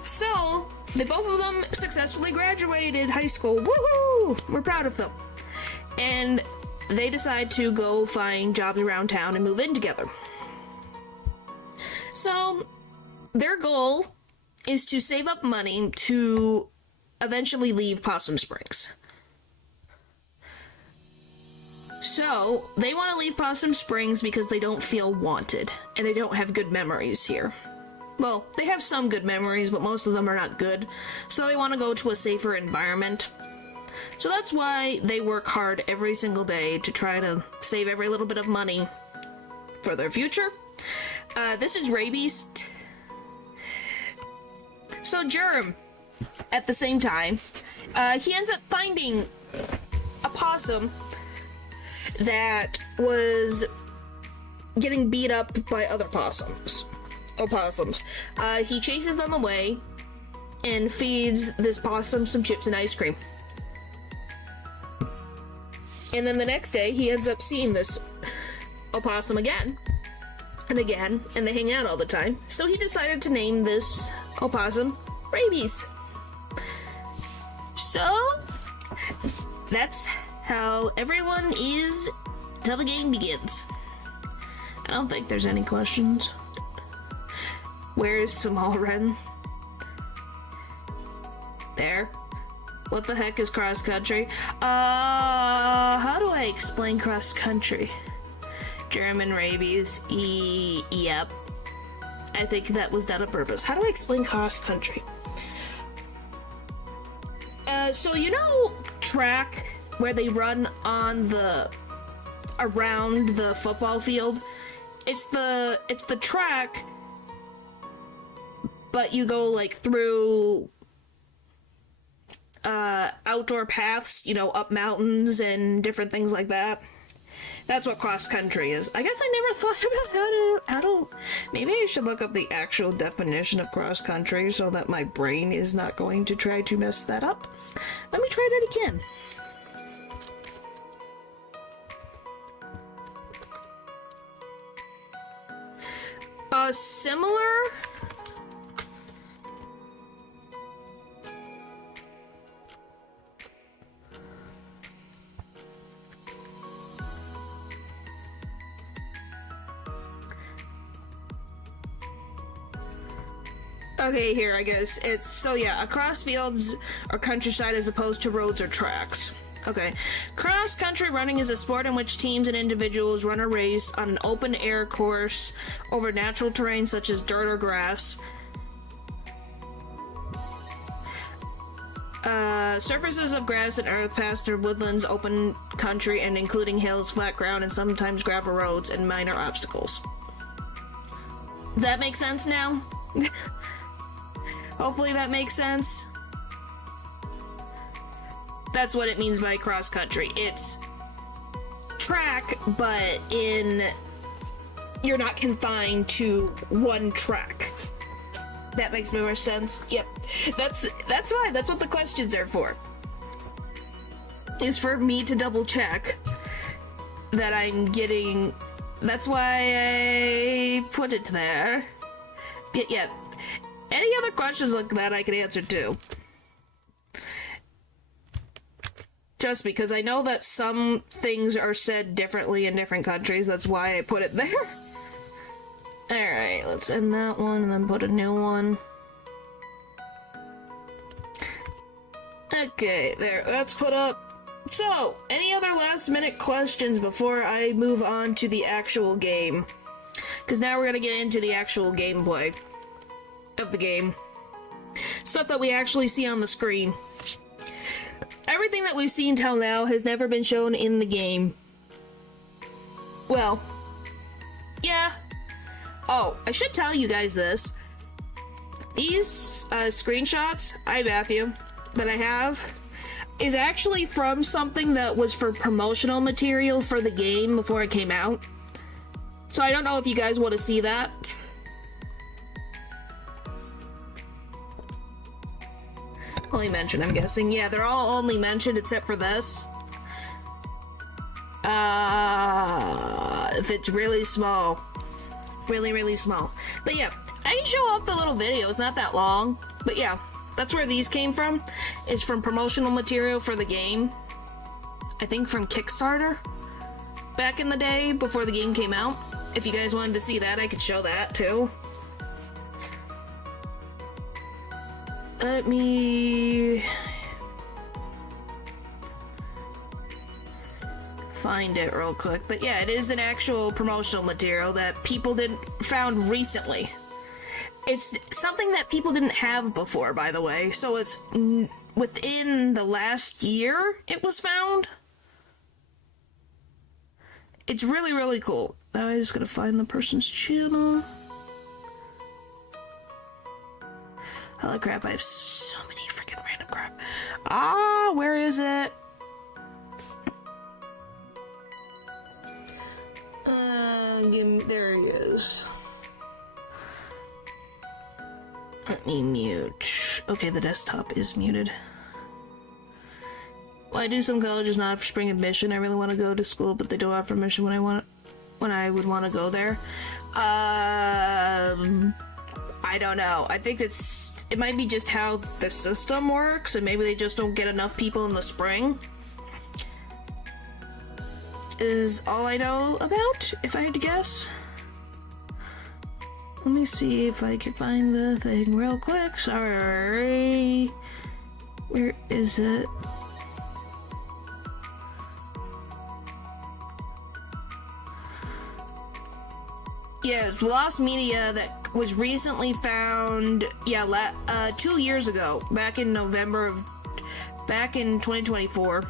So, both of them successfully graduated high school. Woohoo! We're proud of them. And they decide to go find jobs around town and move in together. So, their goal is to save up money to eventually leave Possum Springs. So, they want to leave Possum Springs because they don't feel wanted, and they don't have good memories here. Well, they have some good memories, but most of them are not good, so they want to go to a safer environment. So that's why they work hard every single day to try to save every little bit of money for their future. This is rabies. So Germ, at the same time, he ends up finding a possum that was getting beat up by other opossums. He chases them away and feeds this possum some chips and ice cream. And then the next day, he ends up seeing this opossum again and again, and they hang out all the time. So he decided to name this opossum Rabies. So, that's how everyone is till the game begins. I don't think there's any questions. Where is Small Ren? There. What the heck is cross country? How do I explain cross country? German rabies. Yep. I think that was done on purpose. How do I explain cross country? So you know track where they run on around the football field? It's the track, but you go like through outdoor paths, up mountains and different things like that. That's what cross country is. I guess I never thought about how to maybe I should look up the actual definition of cross country so that my brain is not going to try to mess that up. Let me try that again. Similar. Okay, here, I guess it's, so yeah, across fields or countryside as opposed to roads or tracks. Okay. Cross-country running is a sport in which teams and individuals run a race on an open-air course over natural terrain such as dirt or grass. Surfaces of grass and earth, pasture, woodlands, open country, and including hills, flat ground, and sometimes gravel roads and minor obstacles. That makes sense now? Hopefully that makes sense. That's what it means by cross country. It's track, but you're not confined to one track. That makes more sense. Yep. That's why. That's what the questions are for. Is for me to double check that I'm getting. That's why I put it there. Yeah. Any other questions like that I could answer too. Just because I know that some things are said differently in different countries, that's why I put it there. Alright, let's end that one and then put a new one. Okay, there, that's put up. So, any other last minute questions before I move on to the actual game? Because now we're gonna get into the actual gameplay of the game. Stuff that we actually see on the screen. Everything that we've seen till now has never been shown in the game. Well, yeah. Oh, I should tell you guys this. These screenshots, Matthew, that I have, is actually from something that was for promotional material for the game before it came out. So I don't know if you guys want to see that. Only mentioned, I'm guessing. Yeah, they're all only mentioned except for this. If it's really small. Really, really small. But yeah, I can show off the little video. It's not that long. But yeah, that's where these came from. Is from promotional material for the game. I think from Kickstarter. Back in the day, before the game came out. If you guys wanted to see that, I could show that too. Let me find it real quick. But yeah, it is an actual promotional material that people found recently. It's something that people didn't have before, by the way. So it's within the last year it was found. It's really, really cool. Now I just gotta find the person's channel. Holy crap, I have so many freaking random crap. Ah, where is it? There he is. Let me mute. Okay, the desktop is muted. Well, I do some colleges not for spring admission. I really want to go to school, but they don't offer admission when I would want to go there. I don't know. I think it might be just how the system works, and maybe they just don't get enough people in the spring. Is all I know about, if I had to guess. Let me see if I can find the thing real quick. Sorry. Where is it? Yeah, it's Lost Media that was recently found, 2 years ago, back in 2024.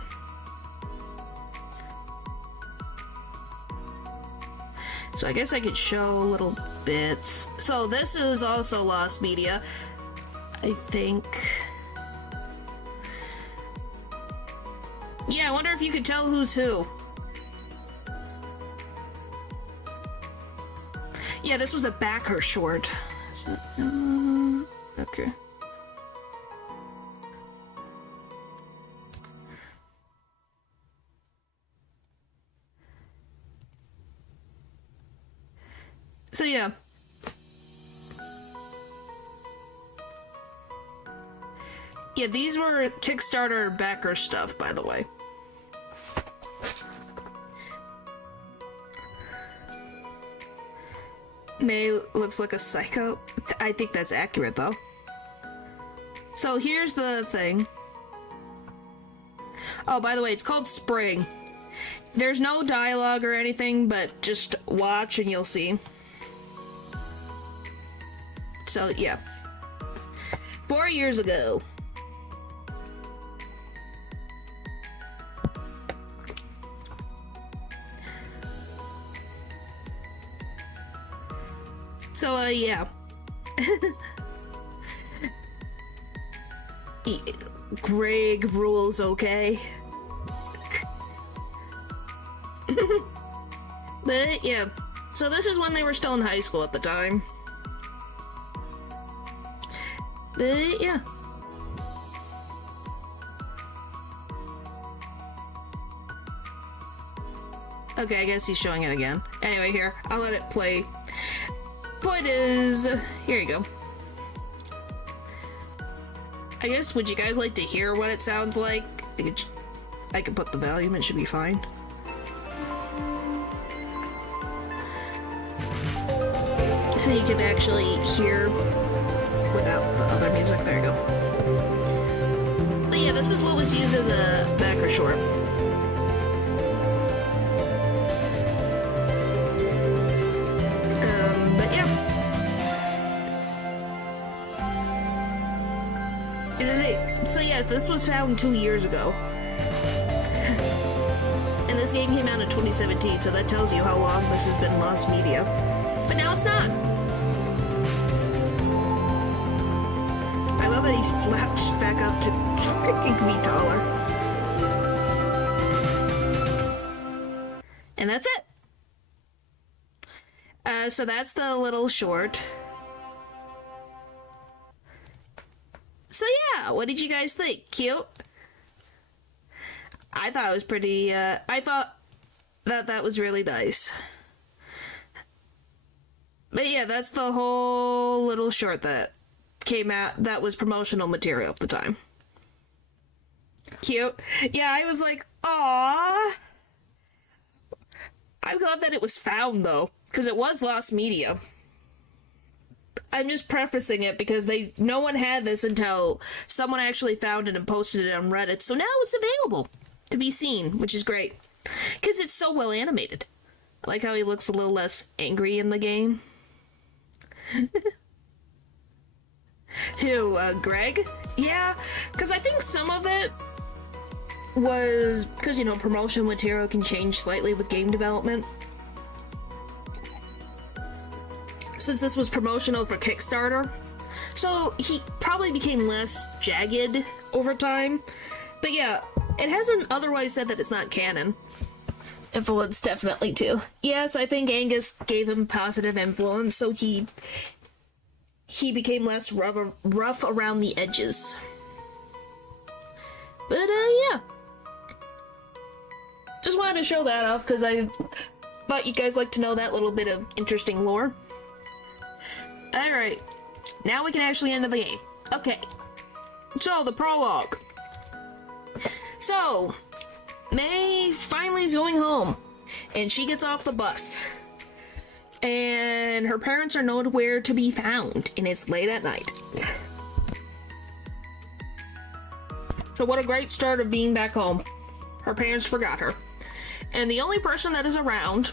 So I guess I could show little bits. So this is also Lost Media, I think. Yeah, I wonder if you could tell who's who. Yeah, this was a backer short. Okay. So yeah. Yeah, these were Kickstarter backer stuff, by the way. May looks like a psycho. I think that's accurate, though. So here's the thing. Oh, by the way, it's called Spring. There's no dialogue or anything, but just watch and you'll see. So, yeah. 4 years ago. So, yeah. Greg rules, okay? But yeah, so this is when they were still in high school at the time. But yeah. Okay, I guess he's showing it again. Anyway, here, I'll let it play. Point is, here you go. I guess, would you guys like to hear what it sounds like? I could put the volume, it should be fine. So you can actually hear without the other music. There you go. But yeah, this is what was used as a backer short. But yeah. So yes, this was found 2 years ago. And this game came out in 2017, so that tells you how long this has been lost media. But now it's not. I love that he slapped back up to freaking be taller. And that's it. So that's the little short. So yeah, what did you guys think? Cute? I thought it was pretty, I thought that was really nice. But yeah, that's the whole little short that came out that was promotional material at the time. Cute. Yeah, I was like, aww. I'm glad that it was found, though, because it was lost media. I'm just prefacing it because no one had this until someone actually found it and posted it on Reddit, so now it's available to be seen, which is great. Because it's so well animated. I like how he looks a little less angry in the game. Who, Greg? Yeah, because I think some of it was because, you know, promotional material can change slightly with game development. Since this was promotional for Kickstarter, so he probably became less jagged over time. But yeah, it hasn't otherwise said that it's not canon. Influence definitely too. Yes, I think Angus gave him positive influence, so he became less rough around the edges. But yeah. Just wanted to show that off because I thought you guys like to know that little bit of interesting lore. Alright, now we can actually enter the game. Okay, so the prologue. So, May finally is going home, and she gets off the bus. And her parents are nowhere to be found, and it's late at night. So what a great start of being back home. Her parents forgot her. And the only person that is around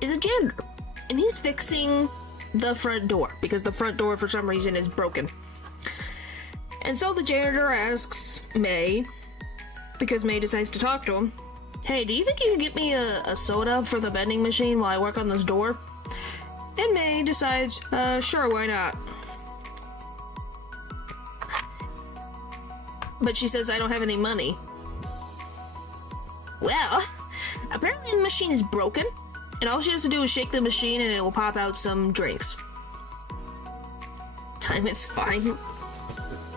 is a janitor. And he's fixing the front door, because the front door for some reason is broken. And so the janitor asks May, because May decides to talk to him, hey, do you think you could get me a soda for the vending machine while I work on this door? And May decides, sure, why not? But she says, I don't have any money. Well, apparently the machine is broken, and all she has to do is shake the machine and it will pop out some drinks. Time is fine.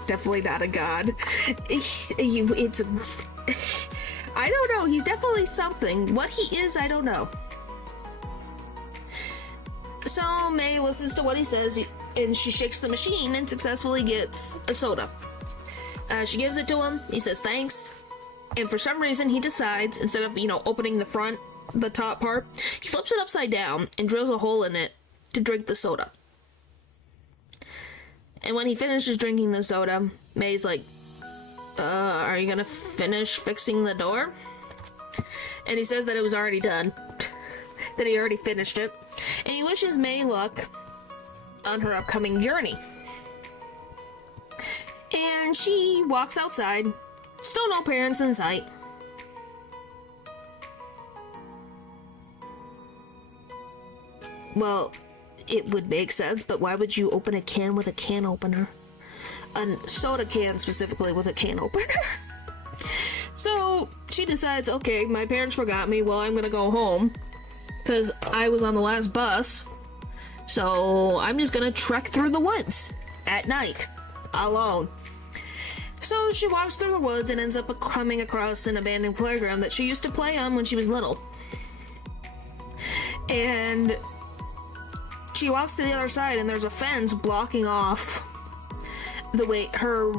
Definitely not a god. I don't know, he's definitely something. What he is, I don't know. So May listens to what he says, and she shakes the machine and successfully gets a soda. She gives it to him, he says thanks, and for some reason he decides, instead of, you know, opening the top part, he flips it upside down and drills a hole in it to drink the soda. And when he finishes drinking the soda, May's like, are you gonna finish fixing the door? And he says that it was already done. That he already finished it. And he wishes May luck on her upcoming journey. And she walks outside. Still no parents in sight. Well, it would make sense, but why would you open a can with a can opener? a soda can specifically with a can opener. So she decides, okay, my parents forgot me, well, I'm gonna go home, because I was on the last bus, so I'm just gonna trek through the woods at night, alone. So she walks through the woods and ends up coming across an abandoned playground that she used to play on when she was little. And she walks to the other side and there's a fence blocking off her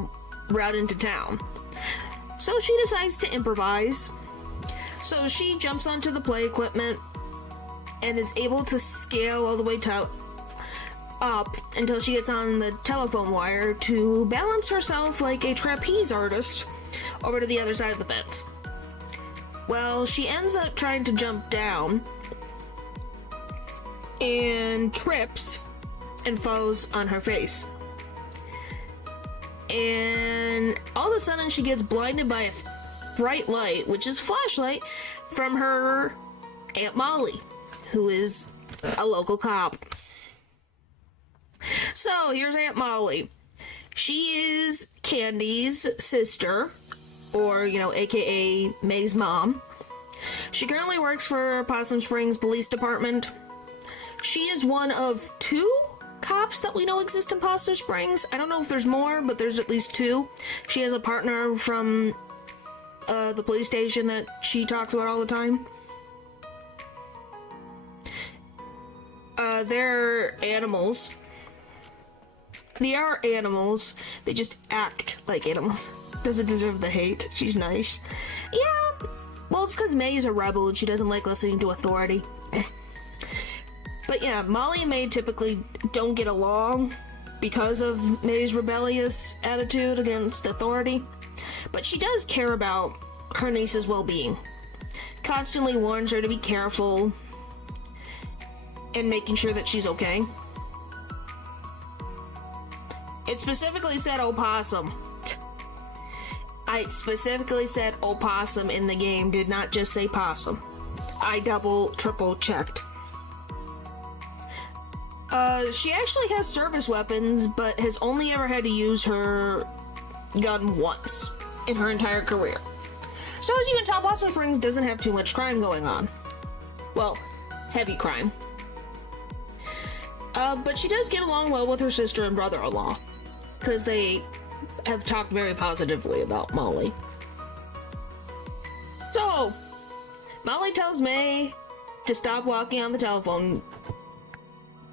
route into town. So she decides to improvise. So she jumps onto the play equipment and is able to scale all the way up until she gets on the telephone wire to balance herself like a trapeze artist over to the other side of the fence. Well, she ends up trying to jump down and trips and falls on her face. And all of a sudden she gets blinded by a bright light, which is flashlight, from her Aunt Molly, who is a local cop. So here's Aunt Molly. She is Candy's sister, or, aka May's mom. She currently works for Possum Springs Police Department. She is one of 2 cops that we know exist in Possum Springs. I don't know if there's more, but there's at least 2. She has a partner from the police station that she talks about all the time. They're animals. They are animals. They just act like animals. Doesn't deserve the hate. She's nice. Yeah. Well, it's because May is a rebel and she doesn't like listening to authority. But yeah, Molly and May typically don't get along because of May's rebellious attitude against authority. But she does care about her niece's well-being. Constantly warns her to be careful and making sure that she's okay. It specifically said opossum. I specifically said opossum in the game, did not just say possum. I triple checked. She actually has service weapons, but has only ever had to use her gun once in her entire career. So as you can tell, Possum Springs doesn't have too much crime going on. Well, heavy crime. But she does get along well with her sister and brother-in-law, because they have talked very positively about Molly. So, Molly tells May to stop walking on the telephone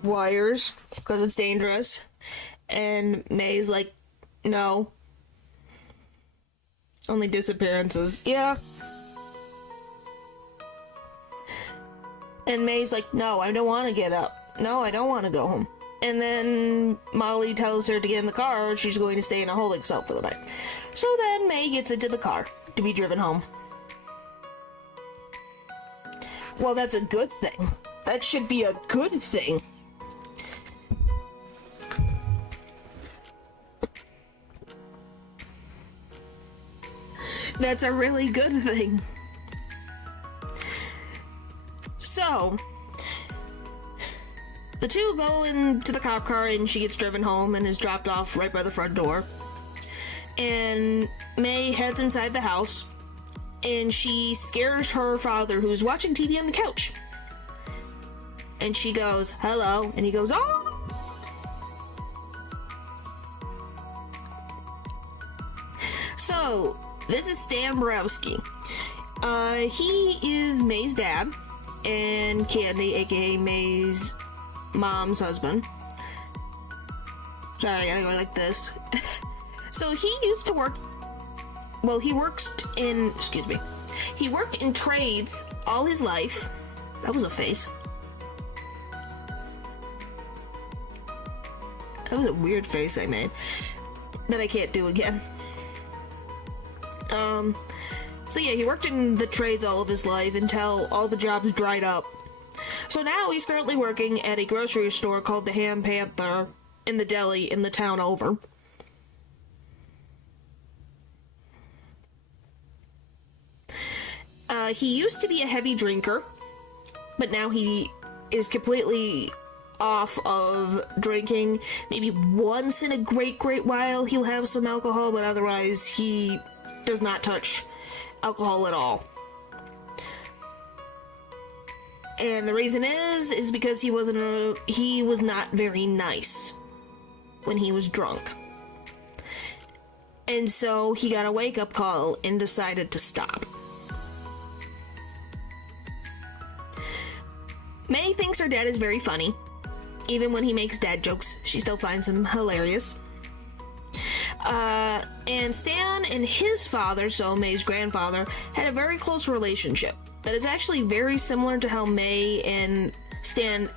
wires, because it's dangerous, and May's like, no. Only disappearances. Yeah. And May's like, no, I don't want to get up. No, I don't want to go home. And then Molly tells her to get in the car, she's going to stay in a holding cell for the night. So then May gets into the car to be driven home. Well, that's a good thing. That should be a good thing. That's a really good thing. So, the two go into the cop car and she gets driven home and is dropped off right by the front door. And May heads inside the house and she scares her father, who's watching TV on the couch. And she goes, hello, and he goes, oh! So, this is Stan Borowski. He is May's dad, and Candy, aka May's mom's husband. Sorry, I gotta go like this. So he used to work, well, he worked in trades all his life. That was a face. That was a weird face I made that I can't do again. So yeah, he worked in the trades all of his life until all the jobs dried up. So now he's currently working at a grocery store called the Ham Panther in the deli in the town over. He used to be a heavy drinker, but now he is completely off of drinking. Maybe once in a great while he'll have some alcohol, but otherwise he does not touch alcohol at all. And the reason is because he was not very nice when he was drunk. And so he got a wake-up call and decided to stop. May thinks her dad is very funny. Even when he makes dad jokes, she still finds him hilarious. And Stan and his father, so May's grandfather, had a very close relationship that is actually very similar to how May and Stan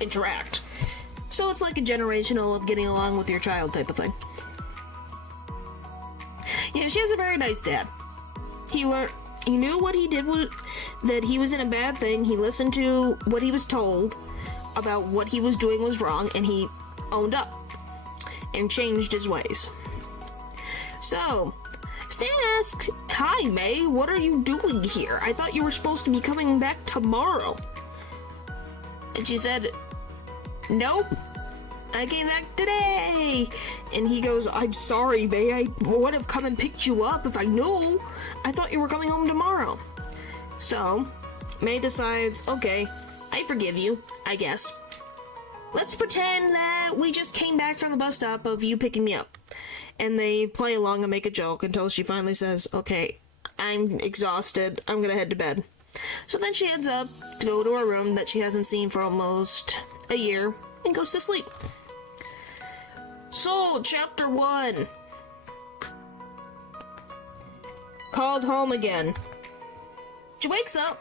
interact. So it's like a generational of getting along with your child type of thing. Yeah, she has a very nice dad. He knew what he did, that he was in a bad thing. He listened to what he was told about what he was doing was wrong, and he owned up and changed his ways. So, Stan asks, "Hi, May, what are you doing here? I thought you were supposed to be coming back tomorrow." And she said, "Nope, I came back today." And he goes, "I'm sorry, May, I would have come and picked you up if I knew. I thought you were coming home tomorrow." So, May decides, okay, I forgive you, I guess. Let's pretend that we just came back from the bus stop of you picking me up. And they play along and make a joke until she finally says, "Okay, I'm exhausted, I'm gonna head to bed." So then she heads up to go to her room that she hasn't seen for almost a year and goes to sleep. So, chapter 1. Called home again. She wakes up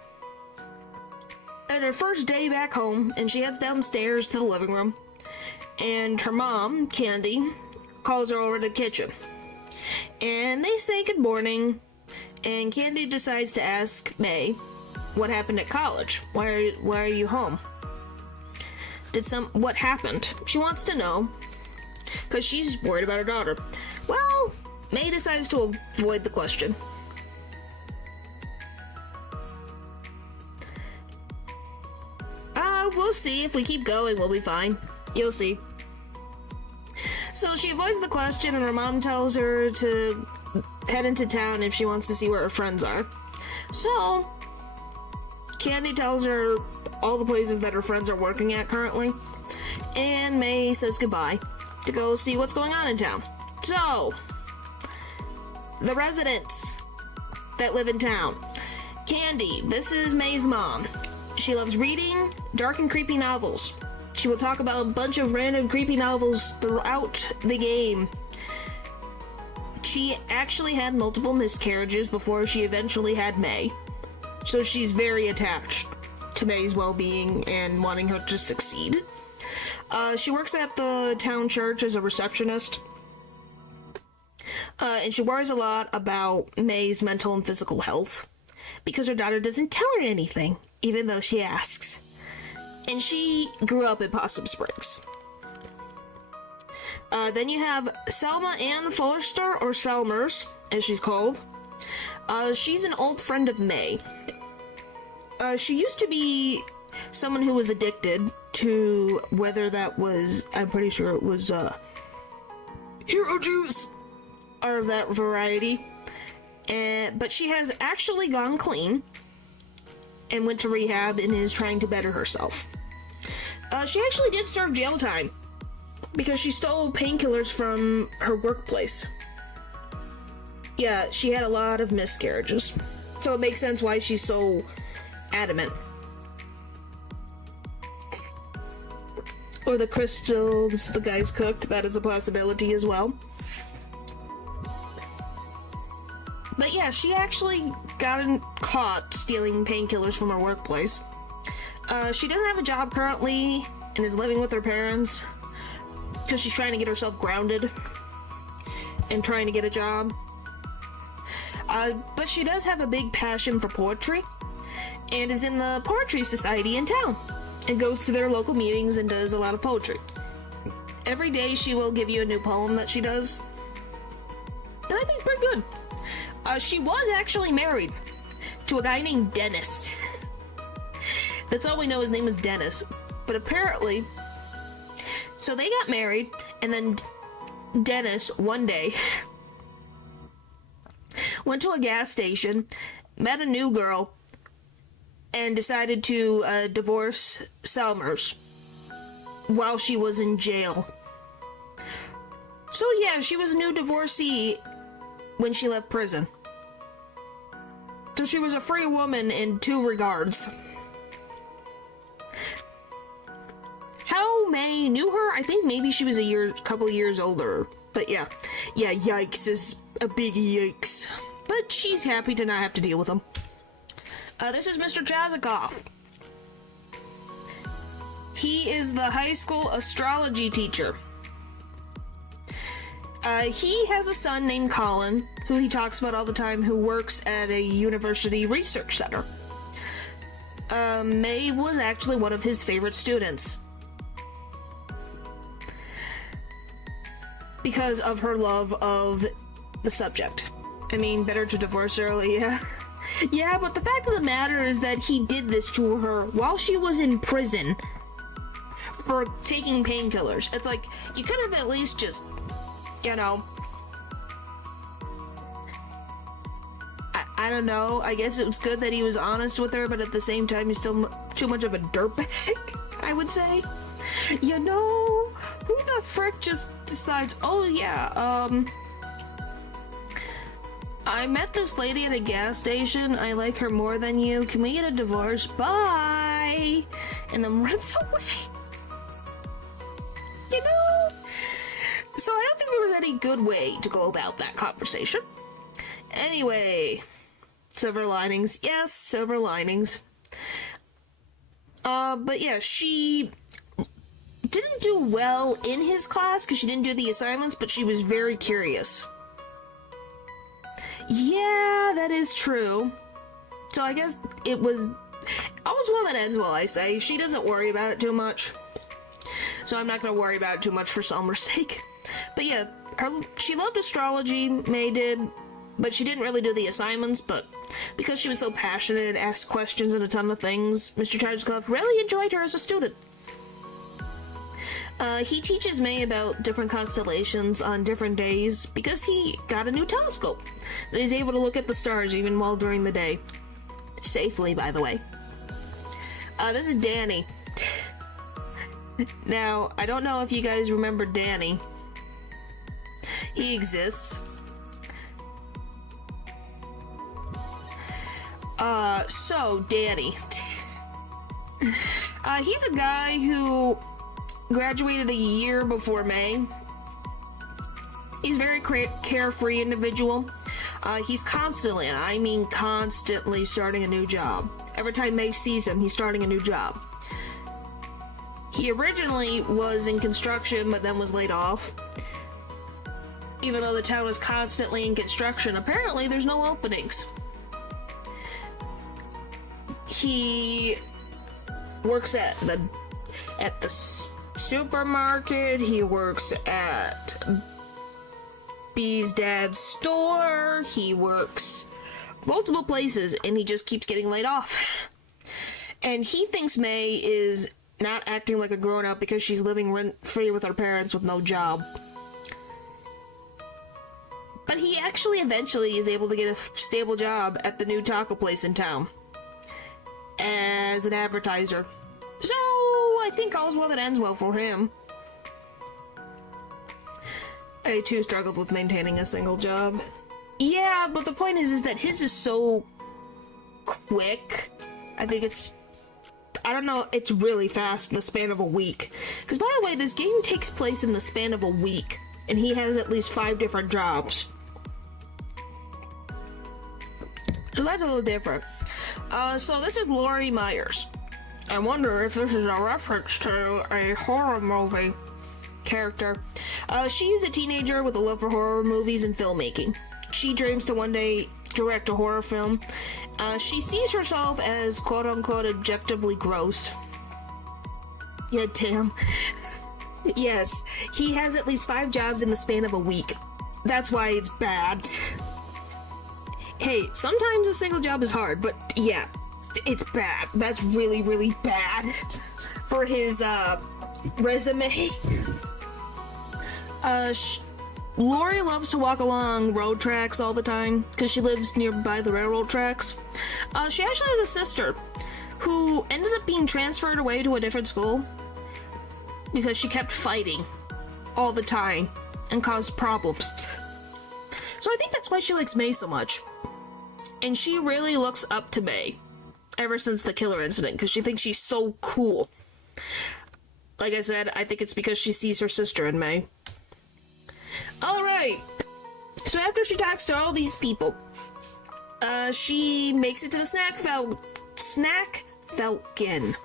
at her first day back home, and she heads downstairs to the living room. And her mom, Candy, calls her over to the kitchen. And they say good morning, and Candy decides to ask May what happened at college. Why are you home? What happened? She wants to know, because she's worried about her daughter. Well, May decides to avoid the question. We'll see. If we keep going, we'll be fine. You'll see. So she avoids the question, and her mom tells her to head into town if she wants to see where her friends are. So Candy tells her all the places that her friends are working at currently, and May says goodbye to go see what's going on in town. So, the residents that live in town. Candy, this is May's mom. She loves reading dark and creepy novels. She will talk about a bunch of random creepy novels throughout the game. She actually had multiple miscarriages before she eventually had May. So she's very attached to May's well-being and wanting her to succeed. She works at the town church as a receptionist. And she worries a lot about May's mental and physical health, because her daughter doesn't tell her anything, even though she asks. And she grew up in Possum Springs. Then you have Selma Ann Forrester, or Selmers, as she's called. She's an old friend of May. She used to be someone who was addicted to, whether that was, I'm pretty sure it was, hero juice, or of that variety. But she has actually gone clean and went to rehab and is trying to better herself. She actually did serve jail time because she stole painkillers from her workplace. Yeah, she had a lot of miscarriages, so it makes sense why she's so adamant. Or the crystals the guys cooked, that is a possibility as well. But yeah, she actually got caught stealing painkillers from her workplace. She doesn't have a job currently and is living with her parents because she's trying to get herself grounded and trying to get a job. But she does have a big passion for poetry and is in the poetry society in town and goes to their local meetings and does a lot of poetry. Every day she will give you a new poem that she does. And I think pretty good. She was actually married to a guy named Dennis. That's all we know, his name is Dennis. But apparently, So they got married, and then Dennis, one day, went to a gas station, met a new girl, and decided to divorce Selmers while she was in jail. So yeah, she was a new divorcee when she left prison. So she was a free woman in two regards. How May knew her? I think maybe she was a couple of years older. But yeah, yikes is a big yikes. But she's happy to not have to deal with him. This is Mr. Chazikov. He is the high school astrology teacher. He has a son named Colin, who he talks about all the time, who works at a university research center. May was actually one of his favorite students, because of her love of the subject. I mean, better to divorce early, yeah. Yeah, but the fact of the matter is that he did this to her while she was in prison for taking painkillers. It's like, you could have at least just, you know, I don't know, I guess it was good that he was honest with her, but at the same time, he's still too much of a dirtbag, I would say. You know, who the frick just decides, oh yeah, I met this lady at a gas station, I like her more than you, can we get a divorce? Bye! And then runs away. You know? So I don't think there was any good way to go about that conversation. Anyway, silver linings. Yes, silver linings. But yeah, she didn't do well in his class because she didn't do the assignments, but she was very curious. Yeah, that is true. So I guess it was all's well that ends well, I say. She doesn't worry about it too much. So I'm not going to worry about it too much for Selmer's sake. But yeah, she loved astrology, May did, but she didn't really do the assignments, but because she was so passionate and asked questions and a ton of things, Mr. Chazikov really enjoyed her as a student. He teaches May about different constellations on different days because he got a new telescope that he's able to look at the stars even while during the day. Safely, by the way. This is Danny. Now, I don't know if you guys remember Danny. He exists. So, Danny. He's a guy who graduated a year before May. He's a very carefree individual. He's constantly, and I mean constantly, starting a new job. Every time May sees him, he's starting a new job. He originally was in construction, but then was laid off. Even though the town was constantly in construction, apparently there's no openings. He works at the supermarket. He works at B's dad's store. He works multiple places, and he just keeps getting laid off. And he thinks May is not acting like a grown-up because she's living rent-free with her parents with no job. But he actually eventually is able to get a stable job at the new taco place in town as an advertiser. So, I think all's well that ends well for him. I too struggled with maintaining a single job. Yeah, but the point is that his is so quick. I think it's, I don't know, it's really fast in the span of a week. Because by the way, this game takes place in the span of a week, and he has at least 5 different jobs. So that's a little different. So this is Laurie Myers. I wonder if this is a reference to a horror movie character. She is a teenager with a love for horror movies and filmmaking. She dreams to one day direct a horror film. She sees herself as quote-unquote objectively gross. Yeah, damn. Yes, he has at least 5 jobs in the span of a week. That's why it's bad. Hey, sometimes a single job is hard, but yeah, it's bad. That's really, really bad for his resume. Lori loves to walk along road tracks all the time because she lives nearby the railroad tracks. She actually has a sister who ended up being transferred away to a different school because she kept fighting all the time and caused problems. So I think that's why she likes May so much. And she really looks up to May ever since the killer incident because she thinks she's so cool. Like I said, I think it's because she sees her sister in May. Alright, so after she talks to all these people, she makes it to the snack Falcon.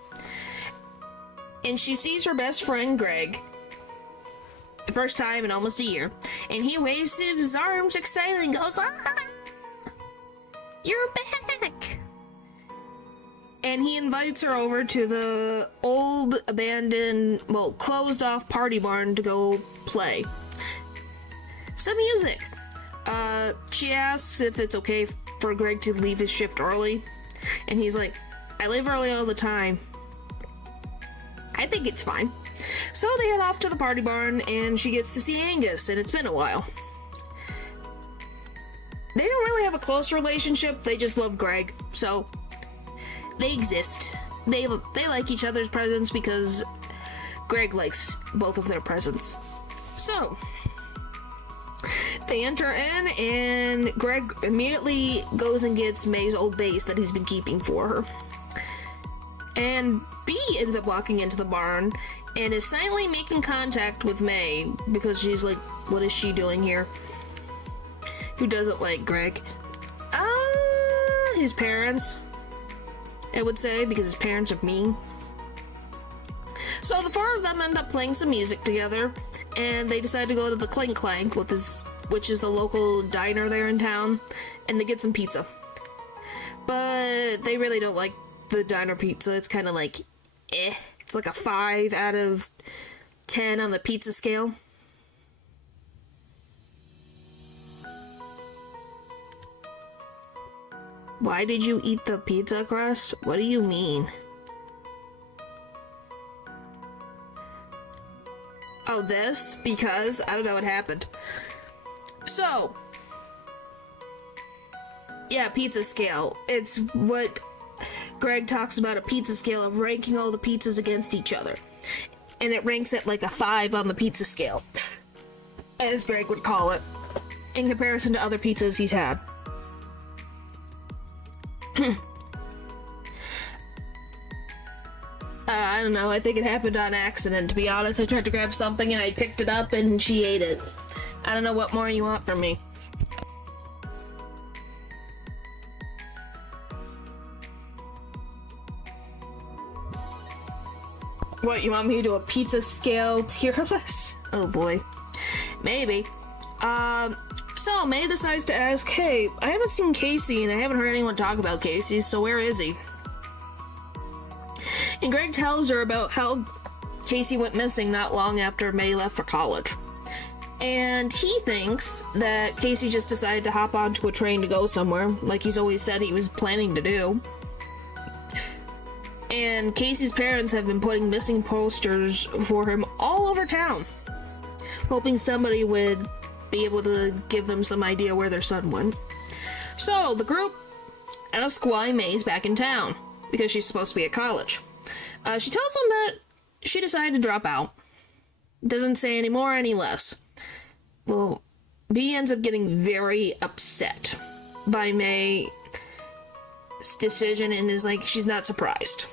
And she sees her best friend Greg. The first time in almost a year. And he waves his arms excitedly and goes, "Ah! You're back!" And he invites her over to the old, abandoned, well, closed off party barn to go play some music. She asks if it's okay for Greg to leave his shift early. And he's like, "I leave early all the time. I think it's fine." So they head off to the party barn, and she gets to see Angus, and it's been a while. They don't really have a close relationship, they just love Greg, so they exist. They like each other's presents because Greg likes both of their presents. So they enter in, and Greg immediately goes and gets May's old bass that he's been keeping for her. And B ends up walking into the barn and is silently making contact with May because she's like, what is she doing here? Who doesn't like Greg? His parents, I would say, because his parents are mean. So the four of them end up playing some music together, and they decide to go to the Clink Clank, which is the local diner there in town, and they get some pizza. But they really don't like the diner pizza. It's kind of like, It's like a 5 out of 10 on the pizza scale. Why did you eat the pizza crust? What do you mean? Oh, this? Because? I don't know what happened. So, yeah, pizza scale. It's what Greg talks about, a pizza scale of ranking all the pizzas against each other. And it ranks at like a 5 on the pizza scale, as Greg would call it, in comparison to other pizzas he's had. I don't know, I think it happened on accident, to be honest. I tried to grab something and I picked it up and she ate it. I don't know what more you want from me. What, you want me to do a pizza scale tier list? Oh boy. Maybe. So May decides to ask, hey, I haven't seen Casey and I haven't heard anyone talk about Casey, so where is he? And Greg tells her about how Casey went missing not long after May left for college. And he thinks that Casey just decided to hop onto a train to go somewhere, like he's always said he was planning to do. And Casey's parents have been putting missing posters for him all over town, hoping somebody would be able to give them some idea where their son went. So the group asks why May's back in town, because she's supposed to be at college. She tells them that she decided to drop out. Doesn't say any more, any less. Well, B ends up getting very upset by May's decision and is like, she's not surprised.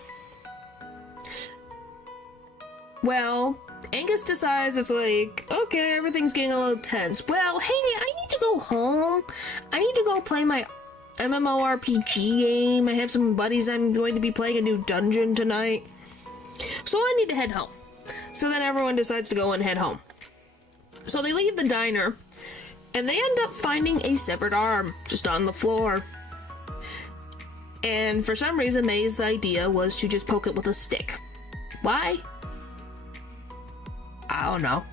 Well, Angus decides it's like, okay, everything's getting a little tense. Well, hey, I need to go home. I need to go play my MMORPG game. I have some buddies I'm going to be playing a new dungeon tonight. So I need to head home. So then everyone decides to go and head home. So they leave the diner, and they end up finding a severed arm just on the floor. And for some reason, May's idea was to just poke it with a stick. Why? I don't know.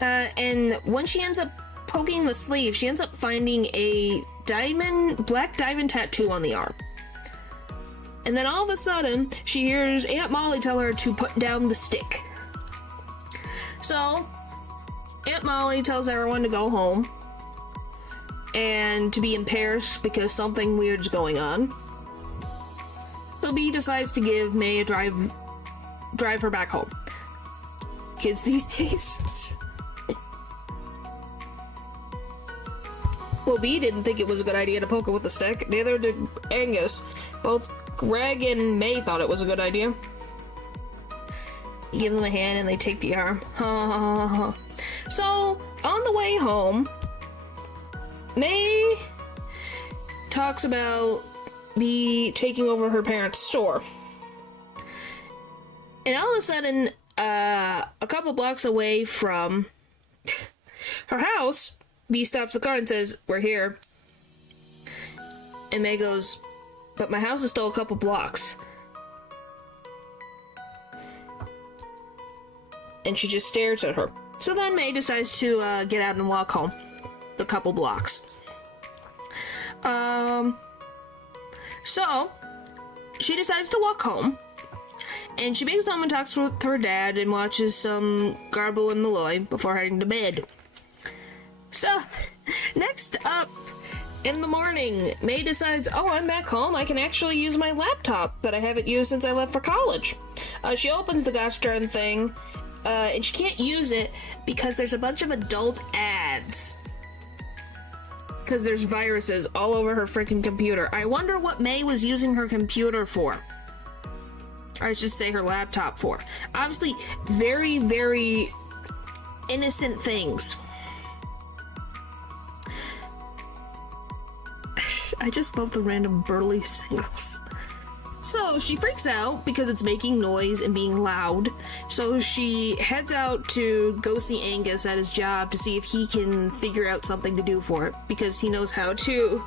And when she ends up poking the sleeve, she ends up finding a black diamond tattoo on the arm. And then all of a sudden, she hears Aunt Molly tell her to put down the stick. So, Aunt Molly tells everyone to go home and to be in pairs because something weird's going on. So Bee decides to give May a drive her back home. Kids these days. Well, Bee didn't think it was a good idea to poke her with a stick. Neither did Angus. Both Greg and May thought it was a good idea. You give them a hand and they take the arm. So, on the way home, May talks about Bee taking over her parents' store. And all of a sudden, a couple blocks away from her house, Bee stops the car and says, "We're here." And May goes, "But my house is still a couple blocks." And she just stares at her. So then May decides to get out and walk home the couple blocks. So she decides to walk home, and she makes home and talks with her dad and watches some Garbo and Malloy before heading to bed. So, next up, in the morning, May decides, oh, I'm back home, I can actually use my laptop that I haven't used since I left for college. She opens the gosh darn thing, and she can't use it because there's a bunch of adult ads. Because there's viruses all over her freaking computer. I wonder what May was using her computer for. Or I should say her laptop for. Obviously, very, very innocent things. I just love the random burly singles. So she freaks out because it's making noise and being loud. So she heads out to go see Angus at his job to see if he can figure out something to do for it, because he knows how to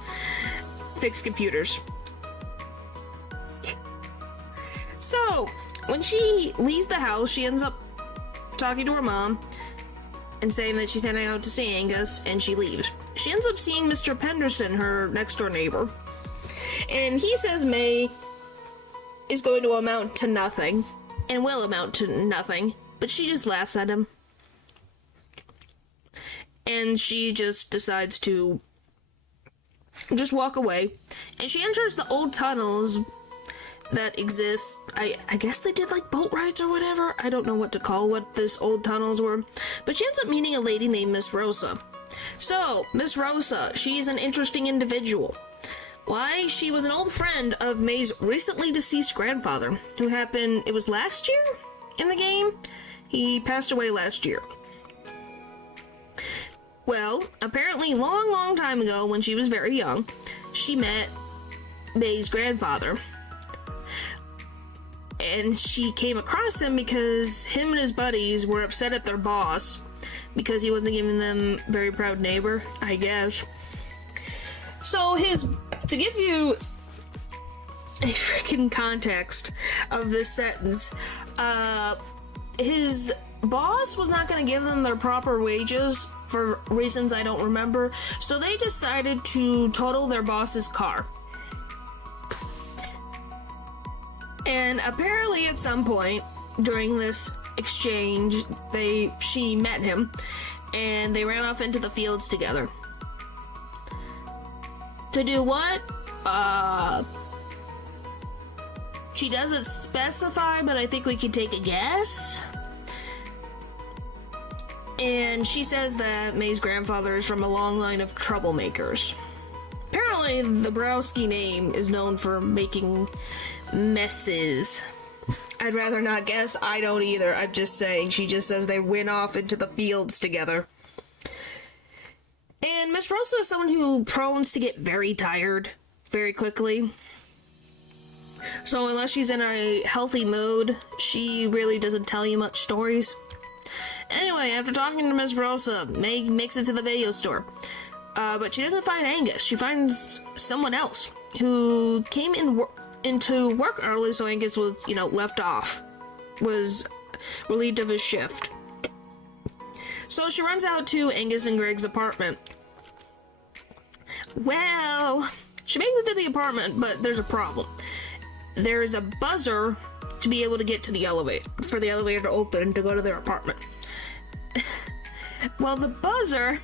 fix computers. So when she leaves the house, she ends up talking to her mom and saying that she's heading out to see Angus, and she leaves. She ends up seeing Mr. Penderson, her next door neighbor, and he says May is going to amount to nothing, and will amount to nothing, but she just laughs at him. And she just decides to just walk away, and she enters the old tunnels that exist. I guess they did like boat rides or whatever. I don't know what to call what this old tunnels were, but she ends up meeting a lady named Miss Rosa. So, Miss Rosa, she's an interesting individual. Why? She was an old friend of May's recently deceased grandfather, who happened, it was last year in the game? He passed away last year. Well, apparently long time ago, when she was very young, she met May's grandfather. And she came across him because him and his buddies were upset at their boss because he wasn't giving them very proud neighbor, I guess. So to give you a freaking context of this sentence, his boss was not going to give them their proper wages for reasons I don't remember, so they decided to total their boss's car. And apparently at some point during this exchange, she met him, and they ran off into the fields together. To do what? She doesn't specify, but I think we can take a guess. And she says that May's grandfather is from a long line of troublemakers. Apparently, the Browski name is known for making messes. I'd rather not guess. I don't either. I'm just saying. She just says they went off into the fields together. And Miss Rosa is someone who prones to get very tired very quickly. So unless she's in a healthy mood, she really doesn't tell you much stories. Anyway, after talking to Miss Rosa, May makes it to the video store. But she doesn't find Angus. She finds someone else who came into work early, so Angus was, left off. Was relieved of his shift. So she runs out to Angus and Greg's apartment. Well, she makes it to the apartment, but there's a problem. there's a buzzer to be able to get to the elevator, for the elevator to open to go to their apartment. Well, the buzzer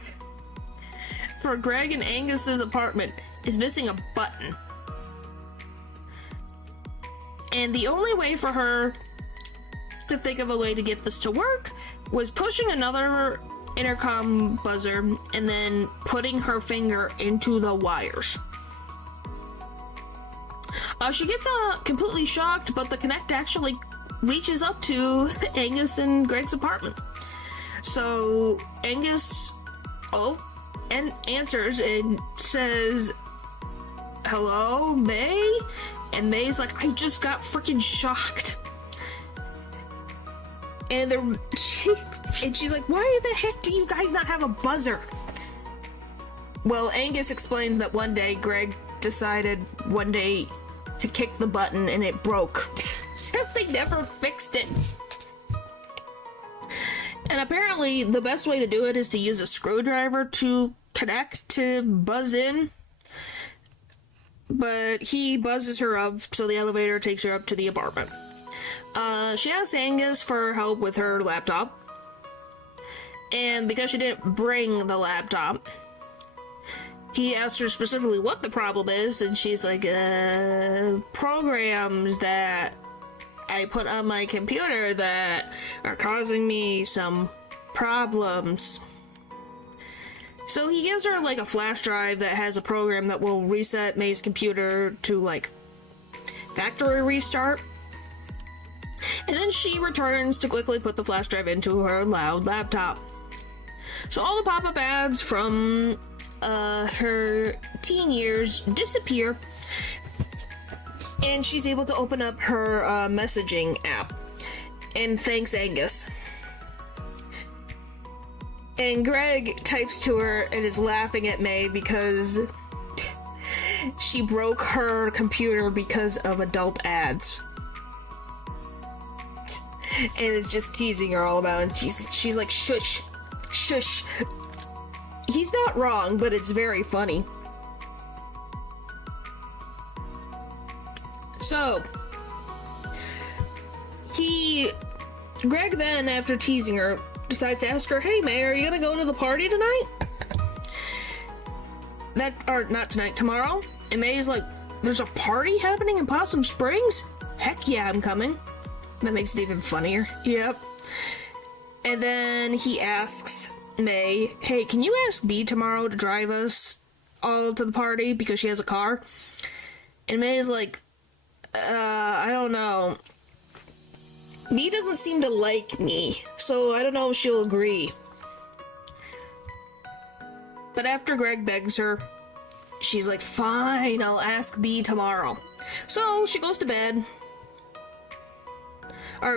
for Greg and Angus's apartment is missing a button. And the only way for her to think of a way to get this to work was pushing another intercom buzzer and then putting her finger into the wires. She gets completely shocked, but the Connect actually reaches up to Angus and Greg's apartment. So Angus answers and says, "Hello, May?" And May's like, "I just got freaking shocked." And she's like, "Why the heck do you guys not have a buzzer?" Well, Angus explains that one day Greg decided to kick the button and it broke. So they never fixed it. And apparently the best way to do it is to use a screwdriver to connect to buzz in. But he buzzes her up, so the elevator takes her up to the apartment. She asks Angus for help with her laptop. And because she didn't bring the laptop, he asked her specifically what the problem is, and she's like, programs that I put on my computer that are causing me some problems. So he gives her like a flash drive that has a program that will reset May's computer to like factory restart. And then she returns to quickly put the flash drive into her loud laptop. So all the pop-up ads from her teen years disappear, and she's able to open up her messaging app and thanks Angus. And Greg types to her and is laughing at May because she broke her computer because of adult ads. And is just teasing her all about it. And she's like, "Shush, shush." He's not wrong, but it's very funny. So, Greg then, after teasing her, decides to ask her, "Hey, May, are you gonna go to the party tonight?" Not tonight, tomorrow. And May's like, "There's a party happening in Possum Springs? Heck yeah, I'm coming." That makes it even funnier. Yep. And then he asks May, "Hey, can you ask B tomorrow to drive us all to the party because she has a car?" And May is like, I don't know. B doesn't seem to like me, so I don't know if she'll agree." But after Greg begs her, she's like, "Fine, I'll ask B tomorrow." So she goes to bed.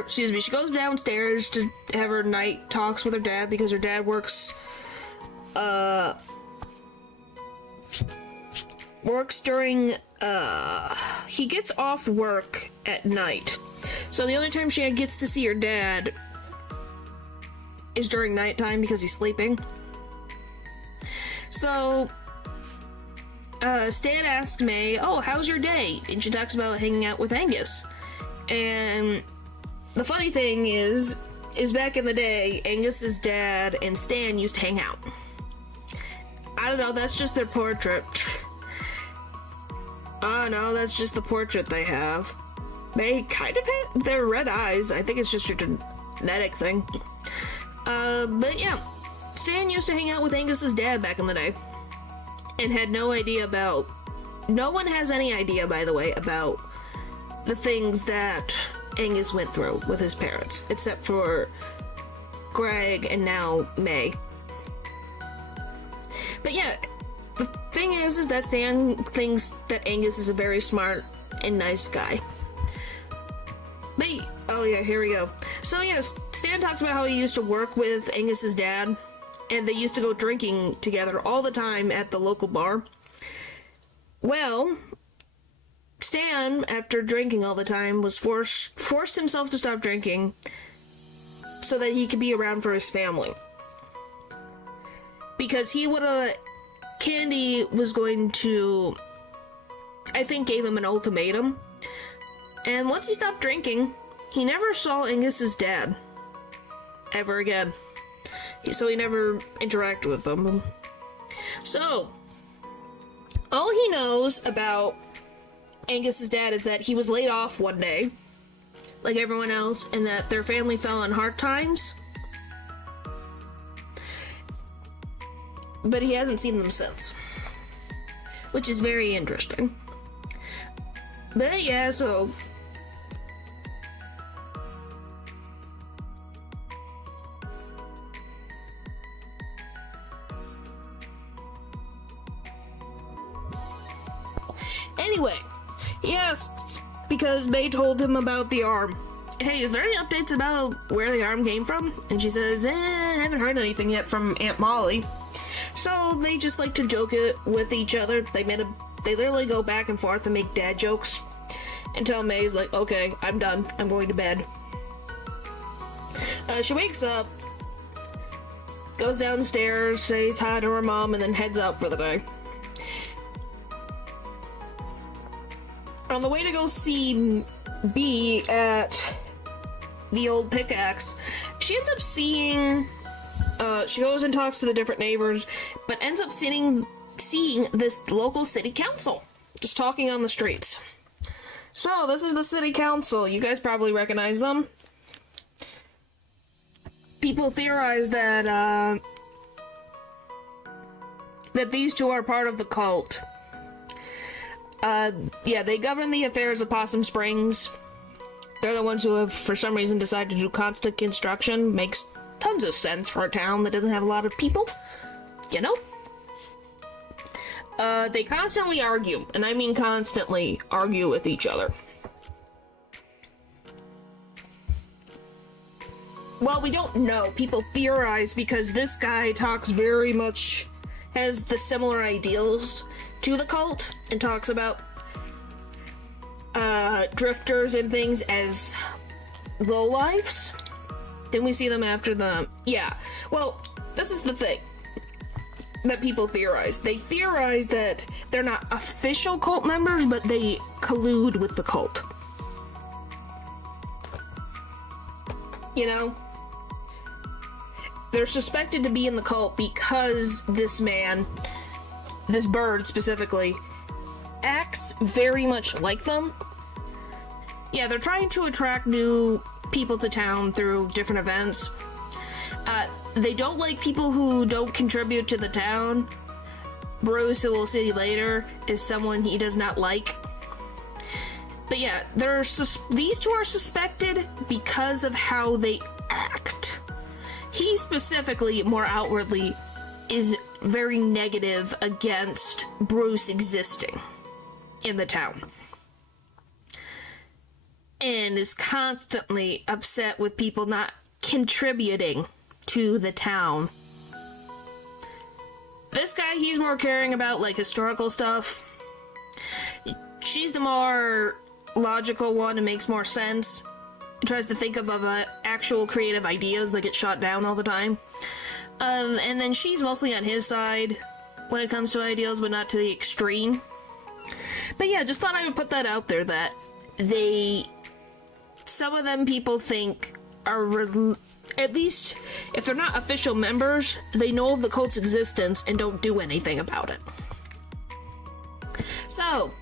She goes downstairs to have her night talks with her dad because her dad works during, he gets off work at night. So the only time she gets to see her dad is during nighttime because he's sleeping. So, Stan asks May, "Oh, how's your day?" And she talks about hanging out with Angus. And the funny thing is back in the day, Angus's dad and Stan used to hang out. I don't know, that's just their portrait. Oh no, that's just the portrait they have. They kind of have their red eyes. I think it's just a genetic thing. But yeah, Stan used to hang out with Angus's dad back in the day. And had no idea about... No one has any idea, by the way, about the things that Angus went through with his parents, except for Greg and now May. But yeah, the thing is that Stan thinks that Angus is a very smart and nice guy. But, oh yeah, here we go. So yeah, Stan talks about how he used to work with Angus's dad, and they used to go drinking together all the time at the local bar. Well, Stan, after drinking all the time, was forced himself to stop drinking so that he could be around for his family. Because Candy was going to, I think, gave him an ultimatum And once he stopped drinking, he never saw Angus's dad ever again. So he never interacted with them. So, all he knows about Angus's dad is that he was laid off one day, like everyone else, and that their family fell on hard times. But he hasn't seen them since, which is very interesting. But yeah, so anyway, he asks because May told him about the arm. Hey, is there any updates about where the arm came from? And she says, I haven't heard anything yet from Aunt Molly. So they just like to joke it with each other. They literally go back and forth and make dad jokes until May's like, okay, I'm done. I'm going to bed. She wakes up, goes downstairs, says hi to her mom, and then heads out for the day. On the way to go see B at the old pickaxe, she ends up seeing, she goes and talks to the different neighbors, but ends up seeing this local city council just talking on the streets. So, this is the city council. You guys probably recognize them. People theorize that, that these two are part of the cult. Yeah, they govern the affairs of Possum Springs. They're the ones who have, for some reason, decided to do constant construction. Makes tons of sense for a town that doesn't have a lot of people. You know? They constantly argue, and I mean constantly argue with each other. Well, we don't know. People theorize because this guy talks very much, has the similar ideals to the cult, and talks about drifters and things as lowlifes. Then we see them after the... Yeah. Well, this is the thing that people theorize. They theorize that they're not official cult members, but they collude with the cult. You know? They're suspected to be in the cult because this man, this bird specifically, acts very much like them. Yeah, they're trying to attract new people to town through different events. They don't like people who don't contribute to the town. Bruce, who we'll see later, is someone he does not like. But yeah, these two are suspected because of how they act. He specifically, more outwardly, is very negative against Bruce existing in the town. And is constantly upset with people not contributing to the town. This guy, he's more caring about, like, historical stuff. She's the more logical one and makes more sense. Tries to think of actual creative ideas that get shot down all the time. And then she's mostly on his side when it comes to ideals, but not to the extreme. But yeah, just thought I would put that out there, that some of them people think are, at least if they're not official members, they know of the cult's existence and don't do anything about it. So,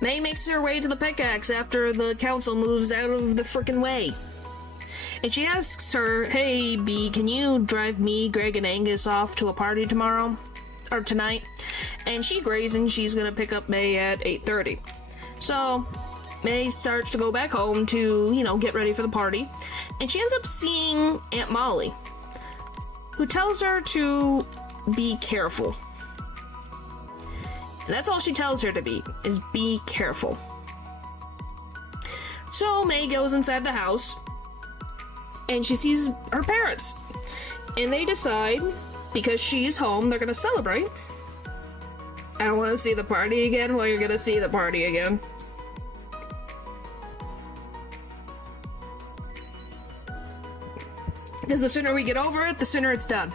May makes her way to the pickaxe after the council moves out of the frickin' way. And she asks her, hey, B, can you drive me, Greg, and Angus off to a party tomorrow? Or tonight? And she agrees, and she's gonna pick up May at 8:30. So, May starts to go back home to, get ready for the party. And she ends up seeing Aunt Molly, who tells her to be careful. And that's all she tells her to be careful. So May goes inside the house, and she sees her parents. And they decide, because she's home, they're gonna celebrate. I don't want to see the party again. Well, you're gonna see the party again. Because the sooner we get over it, the sooner it's done.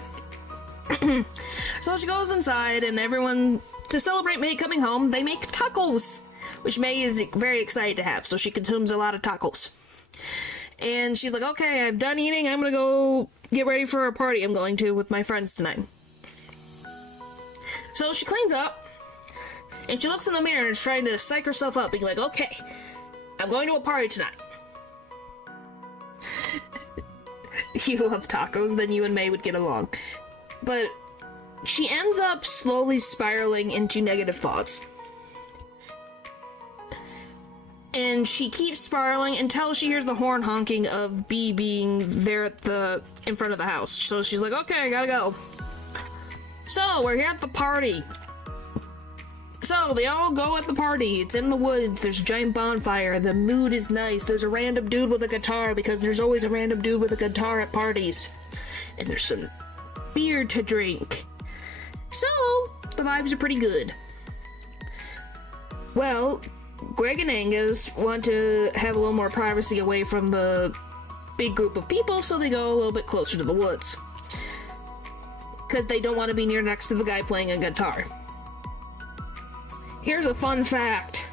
So she goes inside, and everyone, to celebrate May coming home, they make tacos which May is very excited to have, so she consumes a lot of tacos. And she's like, okay, I'm done eating, I'm gonna go get ready for a party I'm going to with my friends tonight. So she cleans up, and she looks in the mirror and is trying to psych herself up, being like, okay, I'm going to a party tonight. You love tacos, then you and May would get along. But she ends up slowly spiraling into negative thoughts. And she keeps spiraling until she hears the horn honking of B being there in front of the house. So she's like, okay, I gotta go. So, we're here at the party. So, they all go at the party. It's in the woods. There's a giant bonfire. The mood is nice. There's a random dude with a guitar, because there's always a random dude with a guitar at parties. And there's some beer to drink. So, the vibes are pretty good. Well, Greg and Angus want to have a little more privacy away from the big group of people, so they go a little bit closer to the woods. Because they don't want to be near next to the guy playing a guitar. Here's a fun fact.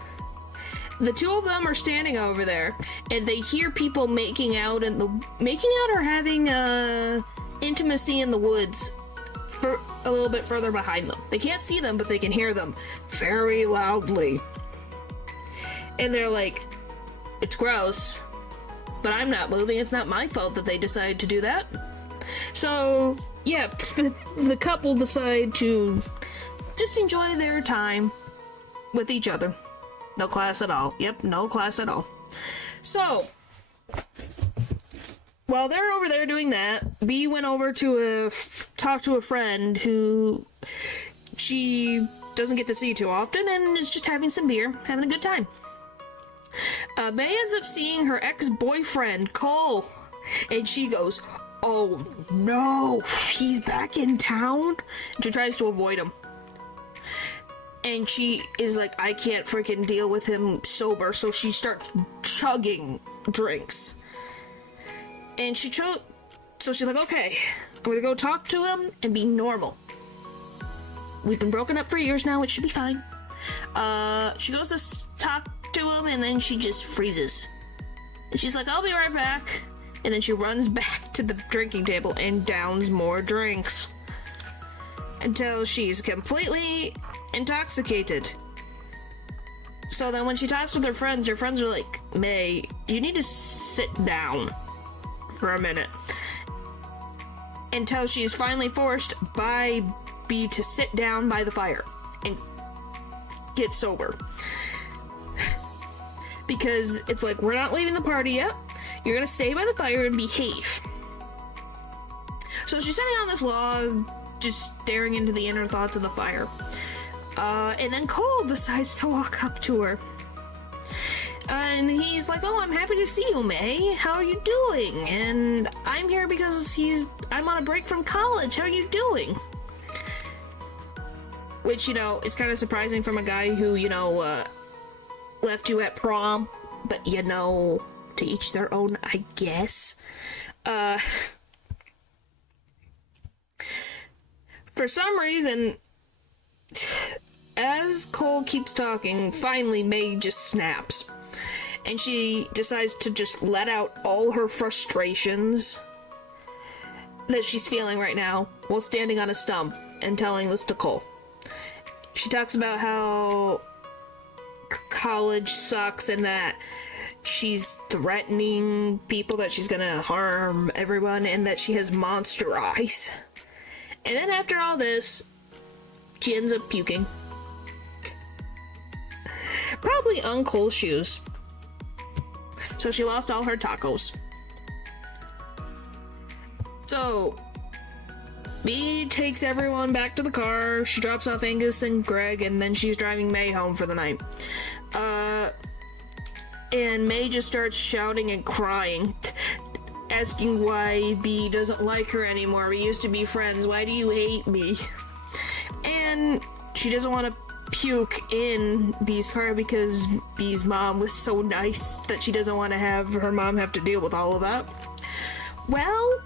The two of them are standing over there, and they hear people making out or having intimacy in the woods for a little bit further behind them. They can't see them, but they can hear them very loudly. And they're like, it's gross, but I'm not moving. It's not my fault that they decided to do that. So, yeah, the couple decide to just enjoy their time with each other. No class at all. Yep, no class at all. So, while they're over there doing that, B went over to talk to a friend who she doesn't get to see too often and is just having some beer, having a good time. May ends up seeing her ex-boyfriend, Cole, and she goes, oh no, he's back in town? And she tries to avoid him. And she is like, I can't freaking deal with him sober, so she starts chugging drinks. And so she's like, okay, I'm gonna go talk to him and be normal. We've been broken up for years now, it should be fine. She goes to talk to him, and then she just freezes. And she's like, I'll be right back. And then she runs back to the drinking table and downs more drinks. Until she's completely intoxicated. So then when she talks with her friends are like, May, you need to sit down for a minute. Until she's finally forced by B to sit down by the fire and get sober. Because it's like, we're not leaving the party yet. You're gonna stay by the fire and behave. So she's sitting on this log, just staring into the inner thoughts of the fire. And then Cole decides to walk up to her. And he's like, oh, I'm happy to see you, May. How are you doing? And I'm here because I'm on a break from college. How are you doing? Which, is kind of surprising from a guy who, left you at prom. But, to each their own, I guess. For some reason, as Cole keeps talking, finally May just snaps. And she decides to just let out all her frustrations that she's feeling right now while standing on a stump and telling this to Cole. She talks about how college sucks and that she's threatening people, that she's gonna harm everyone, and that she has monster eyes. And then after all this, she ends up puking. Probably on Cole's shoes. So she lost all her tacos. So, B takes everyone back to the car. She drops off Angus and Greg, and then she's driving May home for the night. And May just starts shouting and crying, asking why B doesn't like her anymore. We used to be friends. Why do you hate me? And she doesn't want to puke in B's car because B's mom was so nice that she doesn't want to have her mom have to deal with all of that. Well,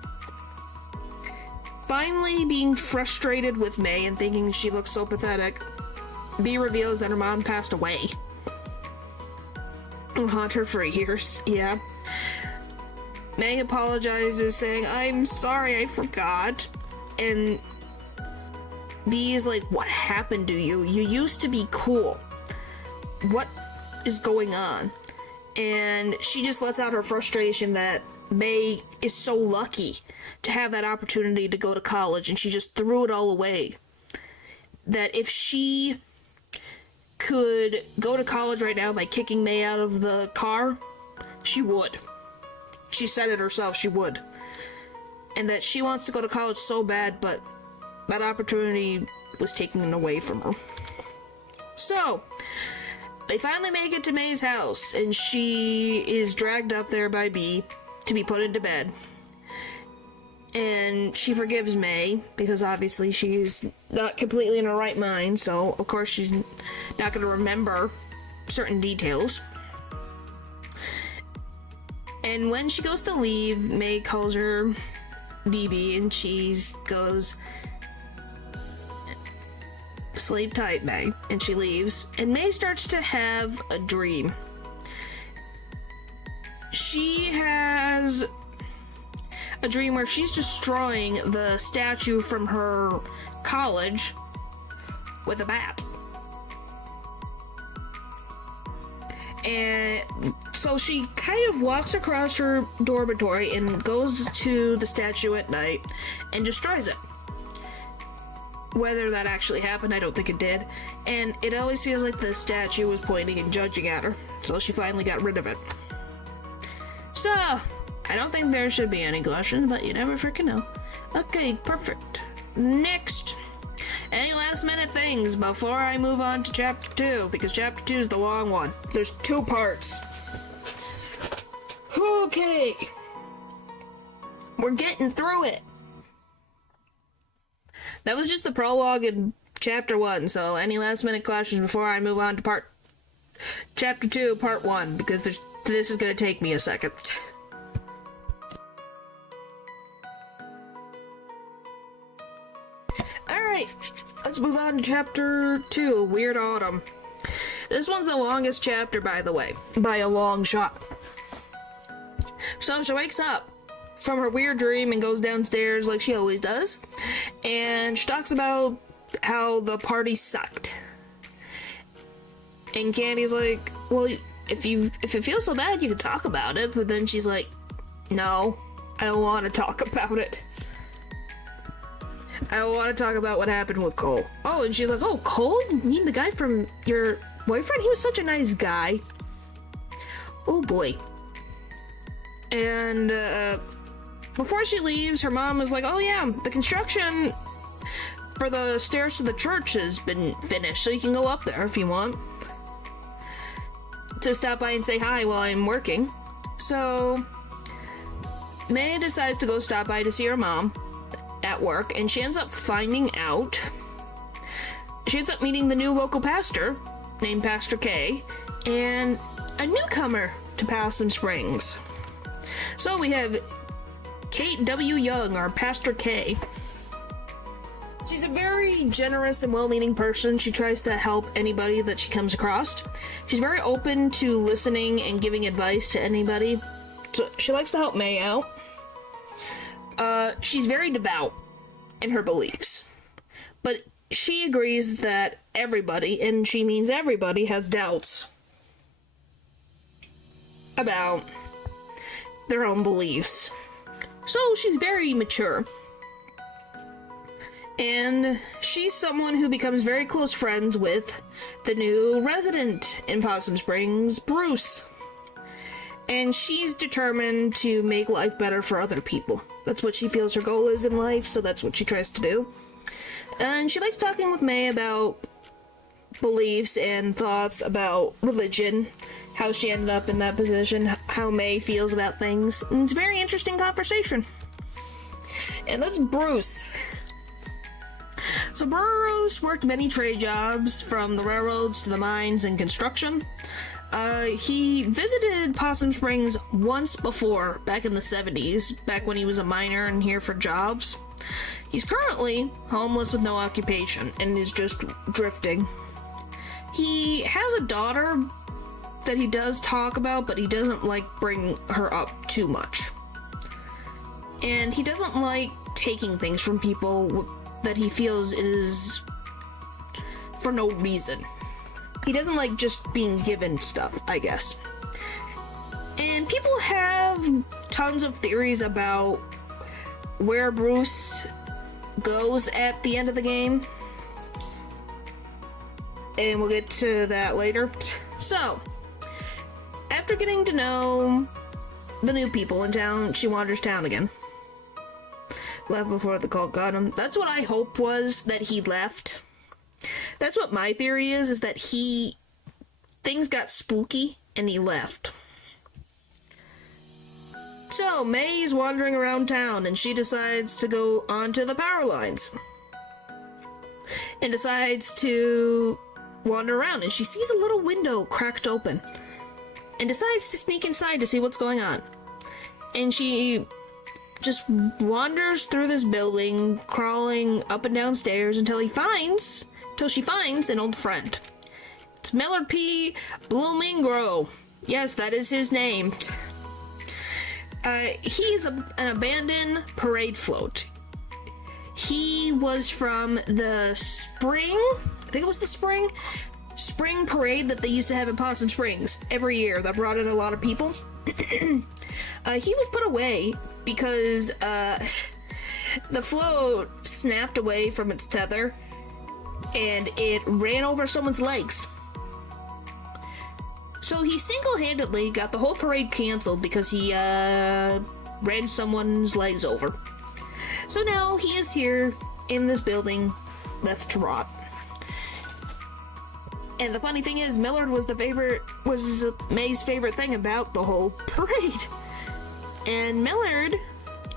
finally being frustrated with May and thinking she looks so pathetic, B reveals that her mom passed away. will haunt her for years. Yeah. May apologizes, saying, "I'm sorry, I forgot." And B is like, "What happened to you? You used to be cool. What is going on?" And she just lets out her frustration that May is so lucky to have that opportunity to go to college, and she just threw it all away. That if she could go to college right now by kicking May out of the car, she would. She said it herself, she would. And that she wants to go to college so bad, but that opportunity was taken away from her. So, they finally make it to May's house, and she is dragged up there by B to be put into bed. And she forgives May, because obviously she's not completely in her right mind, so of course she's not going to remember certain details. And when she goes to leave, May calls her BB, and she goes, "Sleep tight, May," and she leaves. And May starts to have a dream. She has a dream where she's destroying the statue from her college with a bat. And so she kind of walks across her dormitory and goes to the statue at night and destroys it. Whether that actually happened, I don't think it did. And it always feels like the statue was pointing and judging at her, so she finally got rid of it. So, I don't think there should be any questions, but you never freaking know. Okay, perfect. Next. Any last minute things before I move on to chapter 2? Because chapter 2 is the long one. There's 2 parts. Okay. We're getting through it. That was just the prologue in chapter 1, so any last minute questions before I move on to chapter 2, part 1, because this is going to take me a second. Alright, let's move on to chapter 2, Weird Autumn. This one's the longest chapter, by the way, by a long shot. So she wakes up from her weird dream and goes downstairs like she always does, and she talks about how the party sucked. And Candy's like, "Well, if it feels so bad, you can talk about it." But then she's like, "No, I don't want to talk about it. I want to talk about what happened with Cole." Oh, and she's like, "Oh, Cole? You mean the guy from your boyfriend? He was such a nice guy." Oh boy. And before she leaves, her mom was like, "Oh yeah, the construction for the stairs to the church has been finished, so you can go up there if you want to stop by and say hi while I'm working." So May decides to go stop by to see her mom at work, and she ends up meeting the new local pastor named Pastor K, and a newcomer to Possum Springs. So we have Kate W. Young, or Pastor K. She's a very generous and well-meaning person. She tries to help anybody that she comes across. She's very open to listening and giving advice to anybody. So she likes to help May out. She's very devout in her beliefs. But she agrees that everybody, and she means everybody, has doubts about their own beliefs. So she's very mature. And she's someone who becomes very close friends with the new resident in Possum Springs, Bruce. And she's determined to make life better for other people. That's what she feels her goal is in life, so that's what she tries to do. And she likes talking with May about beliefs and thoughts about religion, how she ended up in that position, how May feels about things. And it's a very interesting conversation. And that's Bruce. So Bruce worked many trade jobs, from the railroads to the mines and construction. He visited Possum Springs once before, back in the 70s, back when he was a miner and here for jobs. He's currently homeless with no occupation and is just drifting. He has a daughter that he does talk about, but he doesn't like bring her up too much. And he doesn't like taking things from people that he feels is for no reason. He doesn't like just being given stuff, I guess. And people have tons of theories about where Bruce goes at the end of the game. And we'll get to that later. So, after getting to know the new people in town, she wanders town again. Left before the cult got him. That's what I hope was, that he left. That's what my theory is that things got spooky and he left. So, May's wandering around town and she decides to go onto the power lines. And decides to wander around, and she sees a little window cracked open. And decides to sneak inside to see what's going on. And she just wanders through this building, crawling up and down stairs until she finds an old friend. It's Millard P. Bloominggrow. Yes, that is his name. He's an abandoned parade float. He was from the spring parade that they used to have in Possum Springs every year that brought in a lot of people. He was put away because the float snapped away from its tether and it ran over someone's legs. So he single-handedly got the whole parade canceled because he ran someone's legs over. So now he is here in this building, left to rot. And the funny thing is, Millard was May's favorite thing about the whole parade. And Millard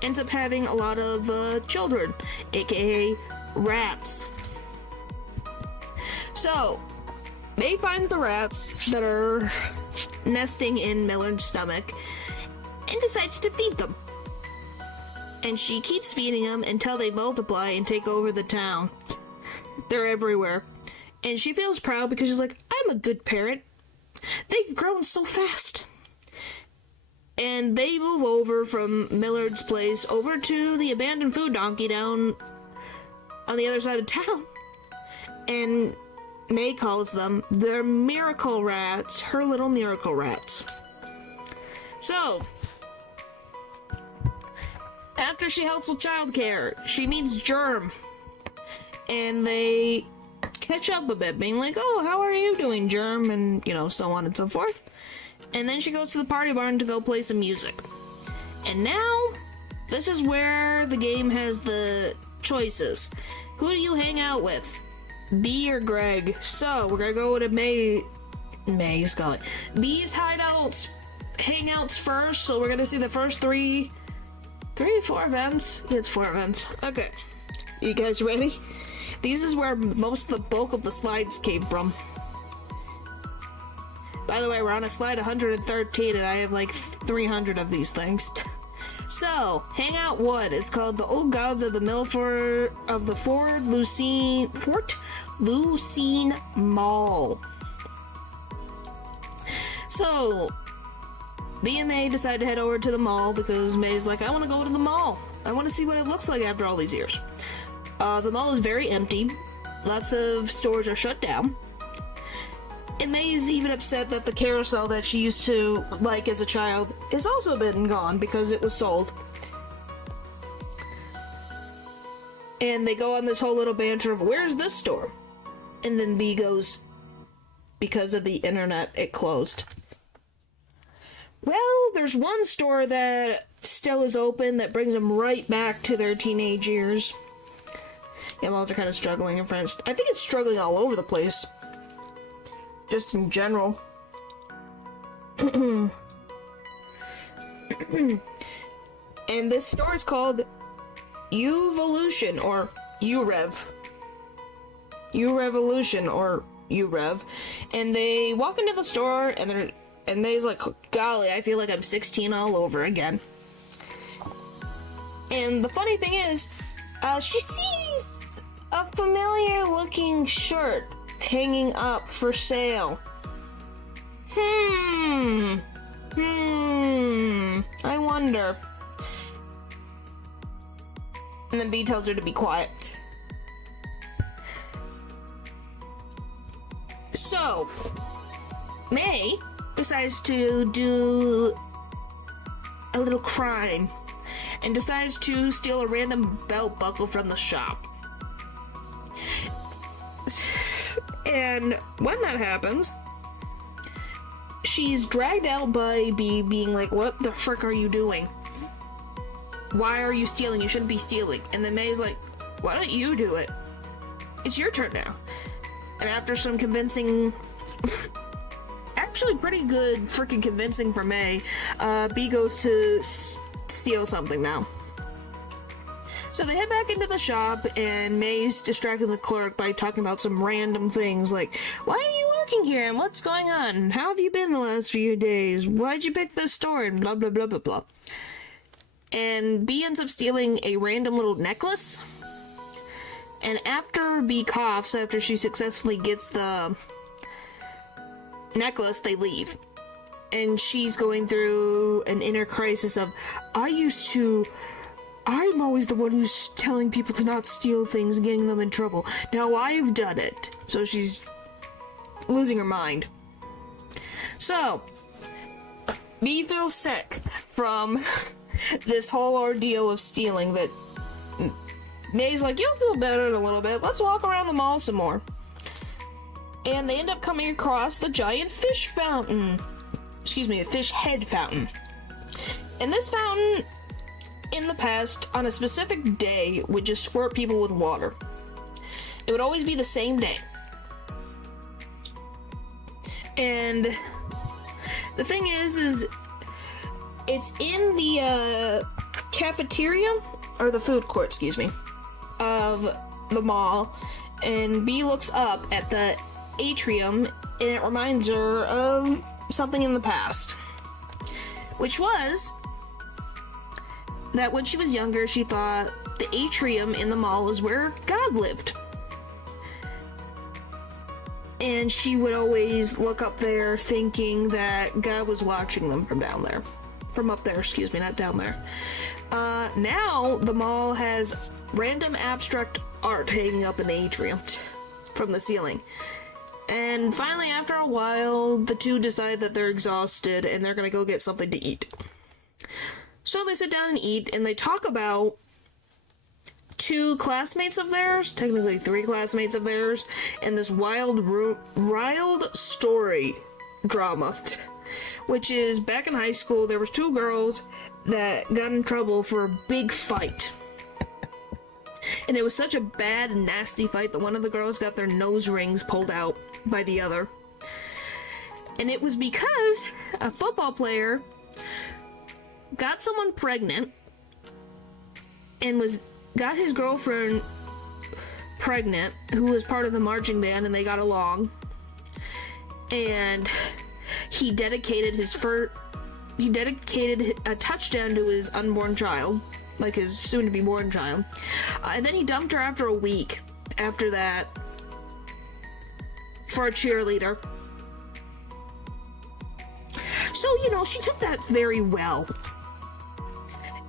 ends up having a lot of children, aka rats. So, May finds the rats that are nesting in Millard's stomach and decides to feed them. And she keeps feeding them until they multiply and take over the town. They're everywhere. And she feels proud because she's like, I'm a good parent. They've grown so fast. And they move over from Millard's place over to the abandoned food donkey down on the other side of town. And May calls them their miracle rats, her little miracle rats. So, after she helps with childcare, she meets Germ. And they catch up a bit, being like, oh, how are you doing, Germ? And, so on and so forth. And then she goes to the party barn to go play some music. And now, this is where the game has the choices. Who do you hang out with? B or Greg? So, we're gonna go to May's got it. B's hangouts first, so we're gonna see the first four events? Yeah, it's 4 events. Okay. You guys ready? These is where most of the bulk of the slides came from. By the way, we're on a slide 113 and I have like 300 of these things. So, Hangout 1 is called The Old Gods of the Fort Lucine Mall. So, B and May decide to head over to the mall because May's like, I want to go to the mall. I want to see what it looks like after all these years. The mall is very empty. Lots of stores are shut down. And May's even upset that the carousel that she used to like as a child has also been gone because it was sold. And they go on this whole little banter of, where's this store? And then B goes, because of the internet, it closed. Well, there's one store that still is open that brings them right back to their teenage years. Yeah, well, they're kind of struggling in France. I think it's struggling all over the place. Just in general. And this store is called Uvolution or Urev. Urevolution or Urev. And they walk into the store and they's like, golly, I feel like I'm 16 all over again. And the funny thing is, she sees a familiar looking shirt hanging up for sale. I wonder. And then B tells her to be quiet. So, May decides to do a little crime and decides to steal a random belt buckle from the shop. And when that happens, she's dragged out by B being like, what the frick are you doing? Why are you stealing? You shouldn't be stealing. And then May's like, why don't you do it? It's your turn now. And after some convincing, actually pretty good freaking convincing for May, B goes to steal something now. So they head back into the shop, and May's distracting the clerk by talking about some random things like, why are you working here, and what's going on? How have you been the last few days? Why'd you pick this store? And blah, blah, blah, blah, blah. And B ends up stealing a random little necklace. And after B coughs, after she successfully gets the necklace, they leave. And she's going through an inner crisis of, I'm always the one who's telling people to not steal things and getting them in trouble. Now I've done it. So she's losing her mind. So, B feels sick from this whole ordeal of stealing that May's like, you'll feel better in a little bit. Let's walk around the mall some more. And they end up coming across the giant fish fountain. Excuse me, the fish head fountain. And this fountain, in the past, on a specific day, would just squirt people with water. It would always be the same day. And the thing is it's in the cafeteria, or the food court, excuse me, of the mall, and B looks up at the atrium, and it reminds her of something in the past, which was that when she was younger, she thought the atrium in the mall was where God lived. And she would always look up there thinking that God was watching them from down there. From up there, excuse me, not down there. Now, the mall has random abstract art hanging up in the atrium from the ceiling. And finally, after a while, the two decide that they're exhausted and they're gonna go get something to eat. So they sit down and eat, and they talk about two classmates of theirs, technically three classmates of theirs, and this wild story drama, which is back in high school, there were two girls that got in trouble for a big fight. And it was such a bad and nasty fight that one of the girls got their nose rings pulled out by the other. And it was because a football player got someone pregnant and got his girlfriend pregnant, who was part of the marching band, and they got along. And he dedicated a touchdown to his unborn child, like his soon-to-be born child. And then he dumped her after a week after that for a cheerleader. So, she took that very well.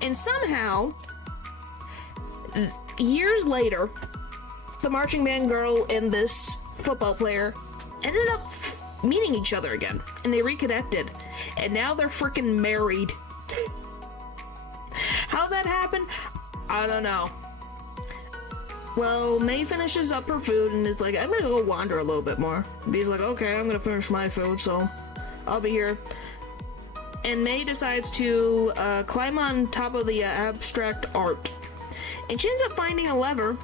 And somehow, years later, the marching band girl and this football player ended up meeting each other again, and they reconnected, and now they're freaking married. How that happened, I don't know. Well, May finishes up her food and is like, I'm gonna go wander a little bit more. B's like, okay, I'm gonna finish my food, so I'll be here. And May decides to climb on top of the abstract art. And she ends up finding a lever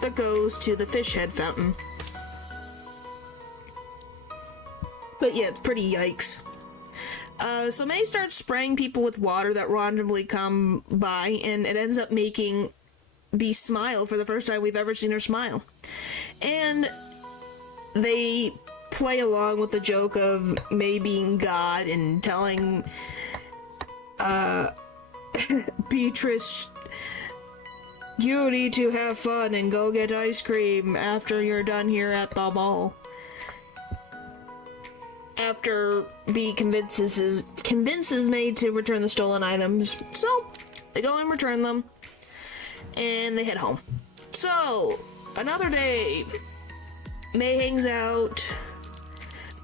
that goes to the fish head fountain. But yeah, it's pretty yikes. So May starts spraying people with water that randomly come by, and it ends up making B smile for the first time we've ever seen her smile. And they play along with the joke of May being God and telling Beatrice, you need to have fun and go get ice cream after you're done here at the mall. after B convinces May to return the stolen items. So they go and return them, and they head home. So another day, May hangs out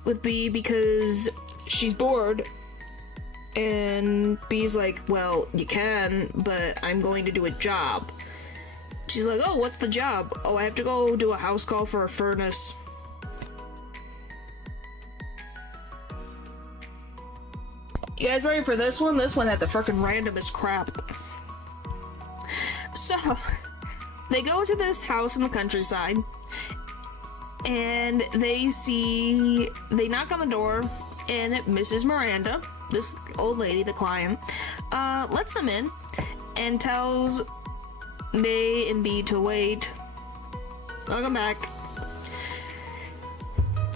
with B because she's bored, and B's like, well, you can, but I'm going to do a job. She's like, oh, what's the job? Oh, I have to go do a house call for a furnace. You guys ready for this one? This one had the frickin' randomest crap. So, they go to this house in the countryside, and they knock on the door, and Mrs. Miranda, this old lady, the client, lets them in, and tells May and B to wait. Welcome back.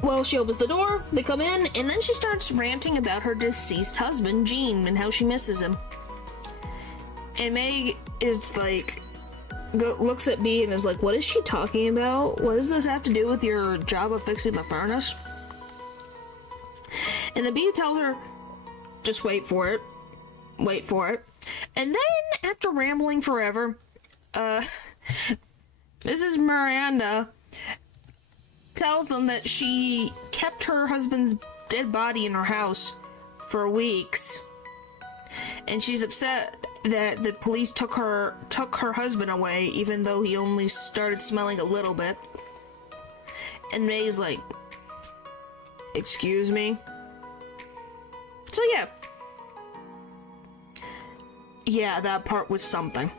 Well, she opens the door, they come in, and then she starts ranting about her deceased husband, Gene, and how she misses him. And May is like, looks at B and is like, what is she talking about? What does this have to do with your job of fixing the furnace? And the B tells her, just wait for it. Wait for it. And then, after rambling forever, Mrs. Miranda tells them that she kept her husband's dead body in her house for weeks, and she's upset that the police took her husband away, even though he only started smelling a little bit. And May's like, excuse me? So yeah, that part was something.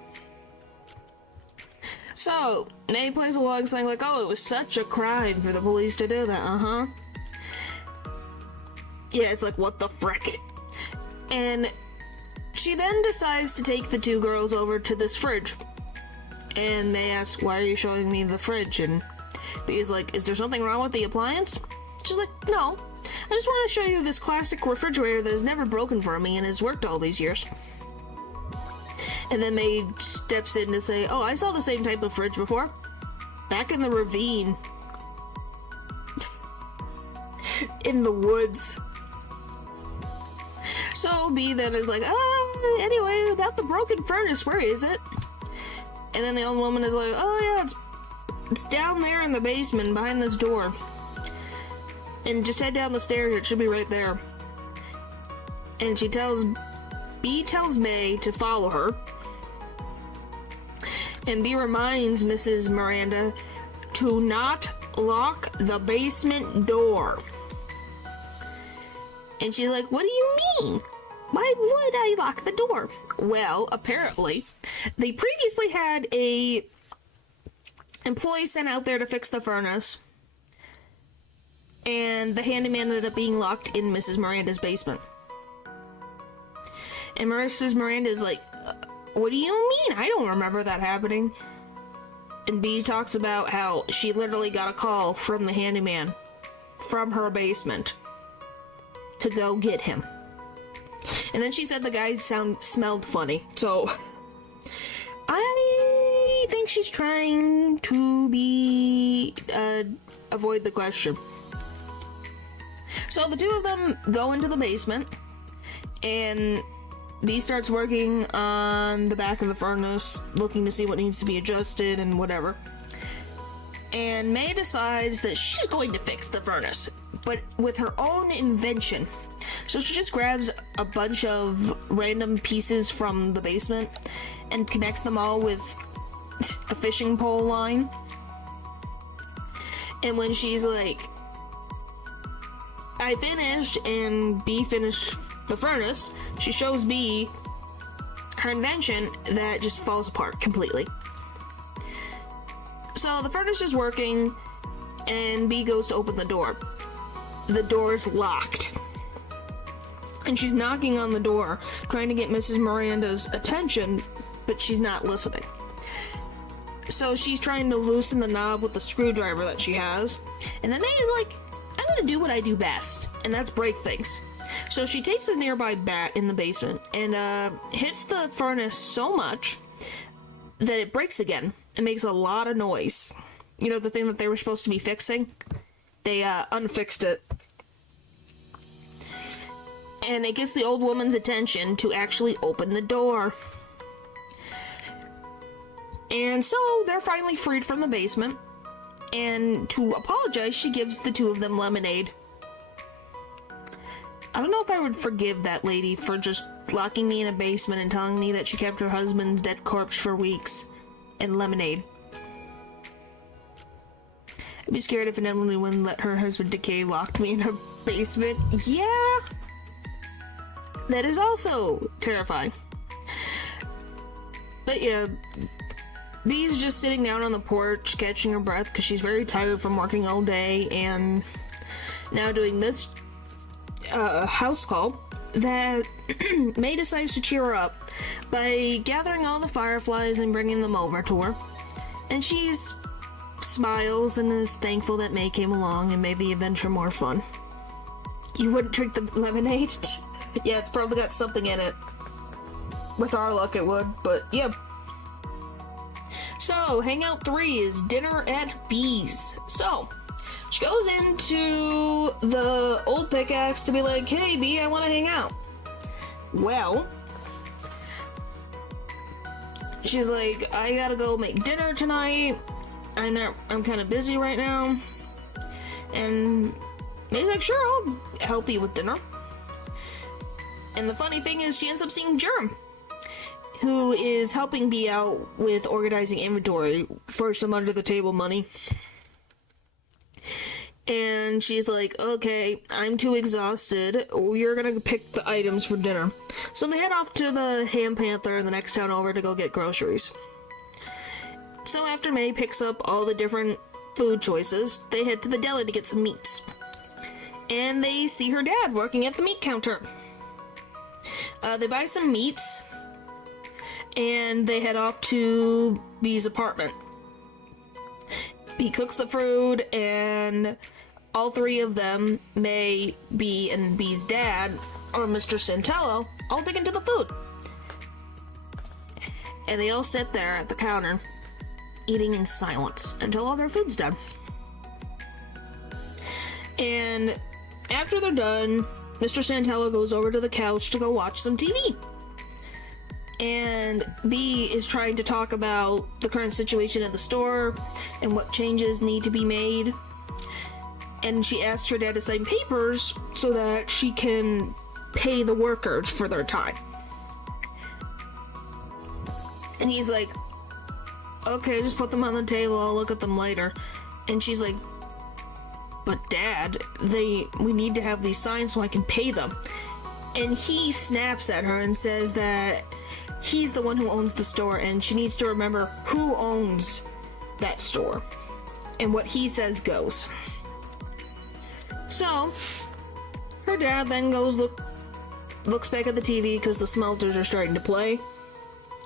So, May plays along saying like, oh, it was such a crime for the police to do that, Yeah, it's like, what the frick? And she then decides to take the two girls over to this fridge. And May asks, why are you showing me the fridge? And B's like, is there something wrong with the appliance? She's like, no. I just want to show you this classic refrigerator that has never broken for me and has worked all these years. And then May steps in to say, oh, I saw the same type of fridge before. Back in the ravine. In the woods. So B then is like, oh, anyway, about the broken furnace, where is it? And then the old woman is like, oh yeah, it's down there in the basement behind this door. And just head down the stairs, it should be right there. And B tells May to follow her. And B reminds Mrs. Miranda to not lock the basement door. And she's like, what do you mean? Why would I lock the door? Well, apparently, they previously had a employee sent out there to fix the furnace, and the handyman ended up being locked in Mrs. Miranda's basement. And Mrs. Miranda is like, what do you mean? I don't remember that happening. And B talks about how she literally got a call from the handyman from her basement to go get him. And then she said the guy smelled funny. So I think she's trying to avoid the question. So the two of them go into the basement, and B starts working on the back of the furnace, looking to see what needs to be adjusted and whatever. And May decides that she's going to fix the furnace, but with her own invention. So she just grabs a bunch of random pieces from the basement and connects them all with a fishing pole line. And when she's like, I finished, and B finished the furnace, she shows B her invention that just falls apart completely. So the furnace is working, and B goes to open the door. The door's locked. And she's knocking on the door, trying to get Mrs. Miranda's attention, but she's not listening. So she's trying to loosen the knob with the screwdriver that she has. And then May is like, I'm gonna do what I do best, and that's break things. So she takes a nearby bat in the basement and hits the furnace so much that it breaks again. It makes a lot of noise. You know, the thing that they were supposed to be fixing? They unfixed it. and it gets the old woman's attention to actually open the door. And so they're finally freed from the basement, and to apologize, she gives the two of them lemonade. I don't know if I would forgive that lady for just locking me in a basement and telling me that she kept her husband's dead corpse for weeks and lemonade. I'd be scared if an elderly woman let her husband decay locked me in her basement. Yeah, that is also terrifying. But yeah, Bee's just sitting down on the porch, catching her breath because she's very tired from working all day and now doing this house call that May decides to cheer her up by gathering all the fireflies and bringing them over to her. And she's smiles and is thankful that May came along and made the adventure more fun. You wouldn't drink the lemonade? Yeah, it's probably got something in it. With our luck it would, but yeah. So, hangout 3 is dinner at Bee's. So, she goes into the old pickaxe to be like, hey Bee, I want to hang out. Well, she's like, I gotta go make dinner tonight. I'm kind of busy right now. And May's like, sure, I'll help you with dinner. And the funny thing is, she ends up seeing Germ, who is helping Bee out with organizing inventory for some under-the-table money. And she's like, okay, I'm too exhausted. You're gonna pick the items for dinner. So they head off to the Ham Panther in the next town over to go get groceries. So after May picks up all the different food choices, they head to the deli to get some meats. And they see her dad working at the meat counter. They buy some meats, and they head off to Bee's apartment. Bee cooks the food, and all three of them, May, Bee, and Bee's dad, or Mr. Santello, all dig into the food. And they all sit there at the counter, eating in silence until all their food's done. And after they're done, Mr. Santello goes over to the couch to go watch some TV. And Bee is trying to talk about the current situation at the store and what changes need to be made. And she asks her dad to sign papers so that she can pay the workers for their time. And he's like, okay, just put them on the table, I'll look at them later. And she's like, but Dad, we need to have these signed so I can pay them. And he snaps at her and says that he's the one who owns the store and she needs to remember who owns that store. And what he says goes. So, her dad then looks back at the TV because the Smelters are starting to play,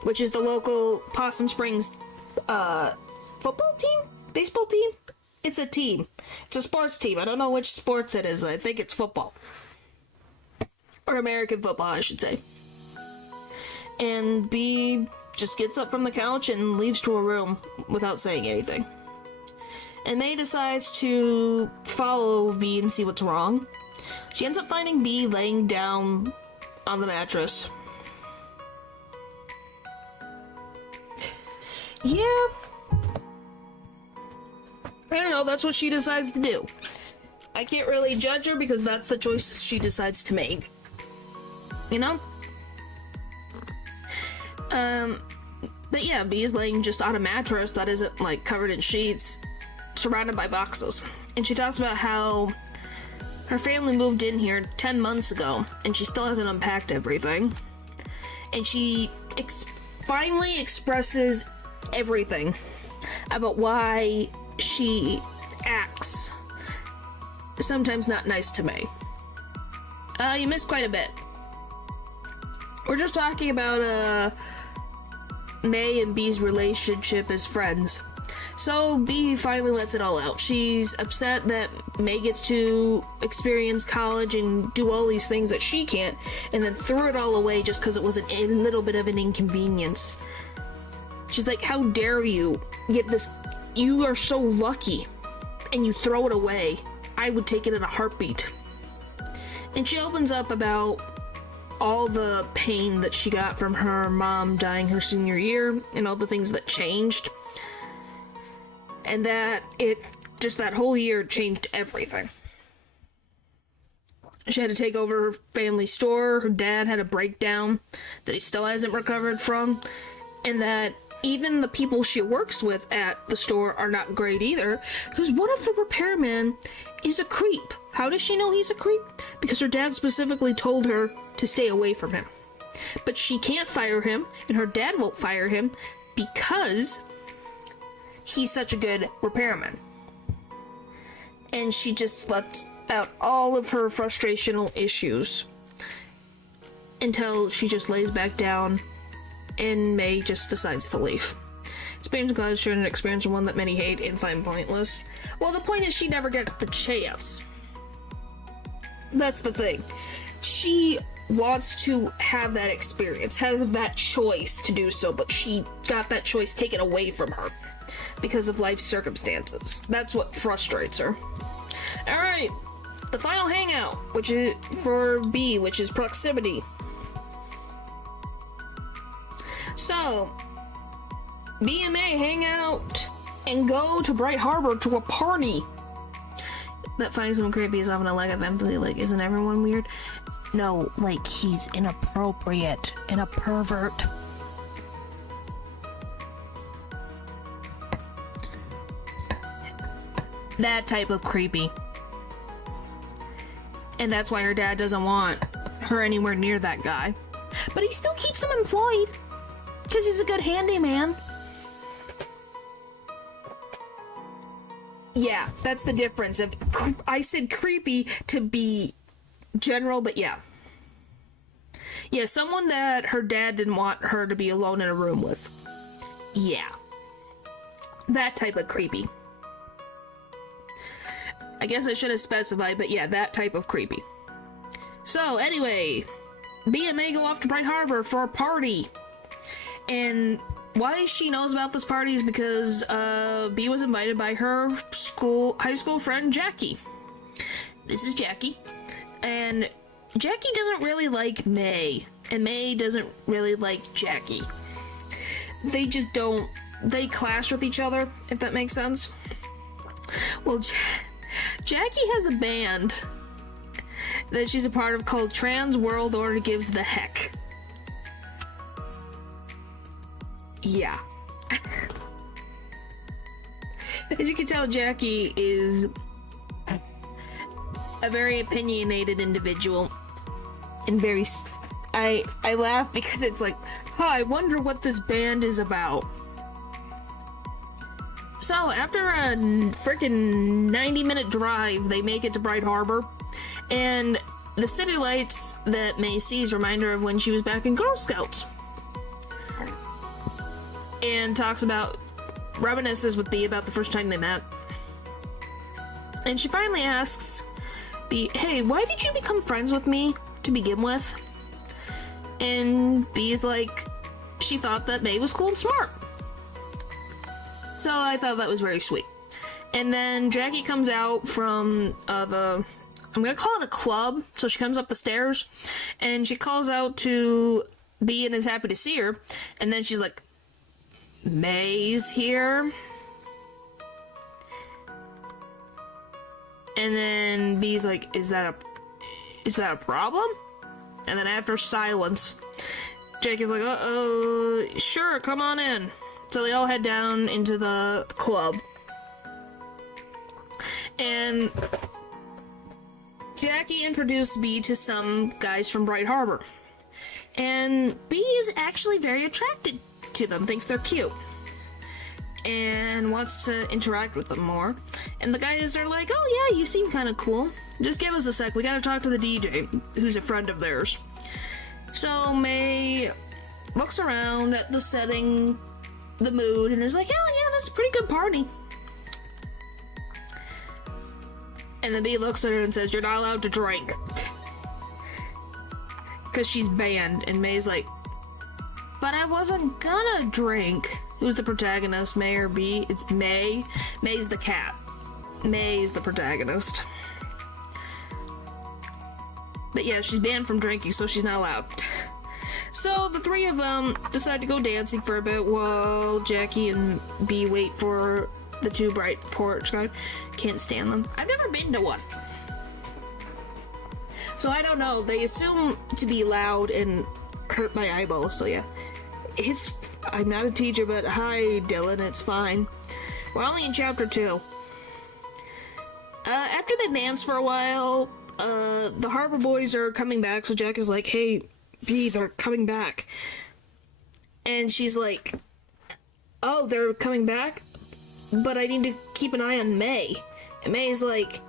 which is the local Possum Springs football team? Baseball team? It's a team. It's a sports team. I don't know which sports it is. I think it's football. Or American football, I should say. And Bee just gets up from the couch and leaves to her room without saying anything. And May decides to follow Bee and see what's wrong. She ends up finding Bee laying down on the mattress. Yeah. I don't know, that's what she decides to do. I can't really judge her because that's the choice she decides to make. You know? But yeah, Bee's laying just on a mattress that isn't, like, covered in sheets, surrounded by boxes. And she talks about how her family moved in here 10 months ago, and she still hasn't unpacked everything. And she finally expresses everything about why she acts sometimes not nice to May. You missed quite a bit. We're just talking about May and Bee's relationship as friends. So Bee finally lets it all out. She's upset that May gets to experience college and do all these things that she can't, and then threw it all away just because it was a little bit of an inconvenience. She's like, how dare you get this? You are so lucky, and you throw it away. I would take it in a heartbeat. And she opens up about all the pain that she got from her mom dying her senior year and all the things that changed. And that that whole year changed everything. She had to take over her family store. Her dad had a breakdown that he still hasn't recovered from. And that even the people she works with at the store are not great either. Because one of the repairmen is a creep. How does she know he's a creep? Because her dad specifically told her to stay away from him. But she can't fire him, and her dad won't fire him because he's such a good repairman. And she just lets out all of her frustrational issues until she just lays back down and May just decides to leave. Experiencing college sharing an experience, one that many hate and find pointless. Well, the point is she never got the chance. That's the thing. She wants to have that experience, has that choice to do so, but she got that choice taken away from her because of life circumstances. That's what frustrates her. Alright, the final hangout, which is for B, which is proximity. So, B and May hang out and go to Bright Harbor to a party. That finding someone creepy is often a lack of empathy. Like, isn't everyone weird? No, like, he's inappropriate and a pervert. That type of creepy. And that's why her dad doesn't want her anywhere near that guy. But he still keeps him employed. Because he's a good handyman. Yeah, that's the difference. I said creepy to be general, but yeah. Yeah, someone that her dad didn't want her to be alone in a room with. Yeah. That type of creepy. I guess I should have specified, but yeah, that type of creepy. So, anyway, B and May go off to Bright Harbor for a party. And why she knows about this party is because B was invited by her high school friend Jackie. This is Jackie. And Jackie doesn't really like May. And May doesn't really like Jackie. They just don't... They clash with each other, if that makes sense. Well, Jackie has a band that she's a part of called Trans World Order Gives the Heck. Yeah. As you can tell, Jackie is a very opinionated individual and very... I laugh because it's like, I wonder what this band is about. So, after a freaking 90-minute drive, they make it to Bright Harbor, and the city lights that May sees remind her of when she was back in Girl Scouts. And talks about, reminisces with B about the first time they met. And she finally asks B, hey, why did you become friends with me to begin with? And B's like, she thought that May was cool and smart. So I thought that was very sweet. And then Jackie comes out from I'm gonna call it a club. So she comes up the stairs and she calls out to B and is happy to see her. And then she's like, May's here. And then B's like, is that a problem? And then after silence, Jackie's like, uh-oh, sure, come on in. So they all head down into the club. And Jackie introduced B to some guys from Bright Harbor. And B is actually very attracted to them, thinks they're cute. And wants to interact with them more. And the guys are like, oh yeah, you seem kind of cool. Just give us a sec, we gotta talk to the DJ, who's a friend of theirs. So May looks around at the setting, the mood, and is like, oh yeah, that's a pretty good party. And then B looks at her and says, you're not allowed to drink. Because she's banned, and May's like, but I wasn't gonna drink. Who's the protagonist, May or B? It's May. May's the cat. May's the protagonist. But yeah, she's banned from drinking, so she's not allowed. So the three of them decide to go dancing for a bit while Jackie and B wait for the two bright porch guys. Can't stand them. I've never been to one, so I don't know. They assume to be loud and hurt my eyeballs, so yeah. I'm not a teacher, but hi Dylan, it's fine. We're only in chapter 2. After they dance for a while, the Harbor Boys are coming back, so Jack is like, hey, B, they're coming back. And she's like, oh, they're coming back? But I need to keep an eye on May. And May's like,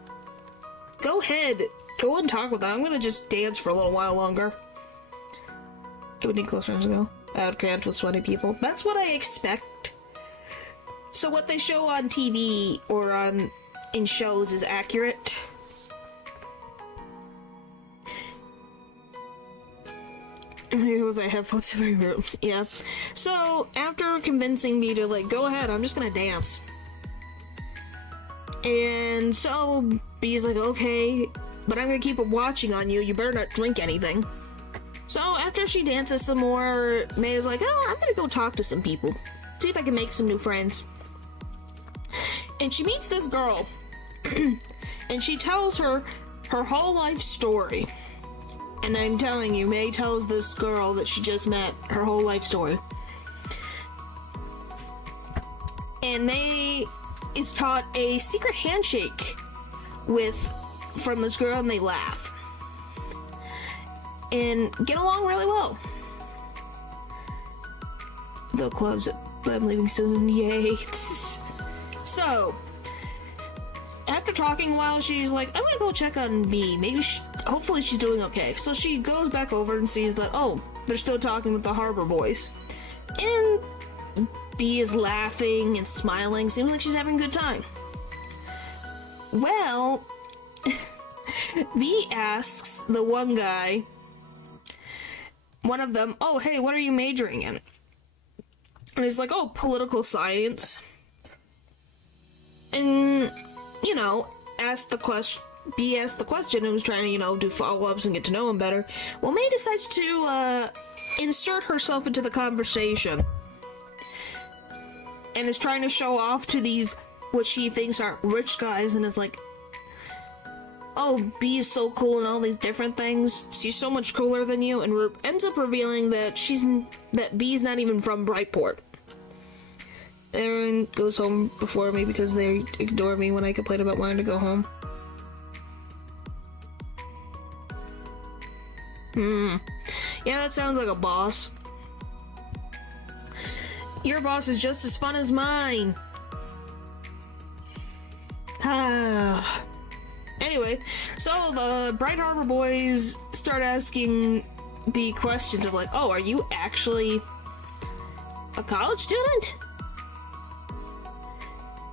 go ahead, go and talk with them. I'm gonna just dance for a little while longer. It would need close friends to go. Out cramped with sweaty people. That's what I expect. So what they show on TV or in shows is accurate. I'm here with my headphones in my room. Yeah. So after convincing me to like go ahead, I'm just gonna dance. And so B's like, okay, but I'm gonna keep watching on you. You better not drink anything. So after she dances some more, May is like, oh, I'm gonna go talk to some people. See if I can make some new friends. And she meets this girl. And she tells her whole life story. And I'm telling you, May tells this girl that she just met her whole life story. And May is taught a secret handshake from this girl, and they laugh. And get along really well. The clubs, but I'm leaving soon, yay. So, after talking a while, she's like, I'm gonna go check on B. Maybe hopefully she's doing okay. So she goes back over and sees that, oh, they're still talking with the Harbor Boys. And B is laughing and smiling. Seems like she's having a good time. Well, B asks the one guy, one of them, oh, hey, what are you majoring in? And he's like, oh, political science. And, you know, B asked the question and was trying to, you know, do follow-ups and get to know him better. Well, May decides to, insert herself into the conversation. And is trying to show off to these, what she thinks are rich guys, and is like, oh, B is so cool and all these different things. She's so much cooler than you, and ends up revealing that that B's not even from Brightport. Everyone goes home before me because they ignore me when I complain about wanting to go home. Yeah, that sounds like a boss. Your boss is just as fun as mine. Anyway, so the Bright Harbor Boys start asking B questions of like, oh, are you actually a college student?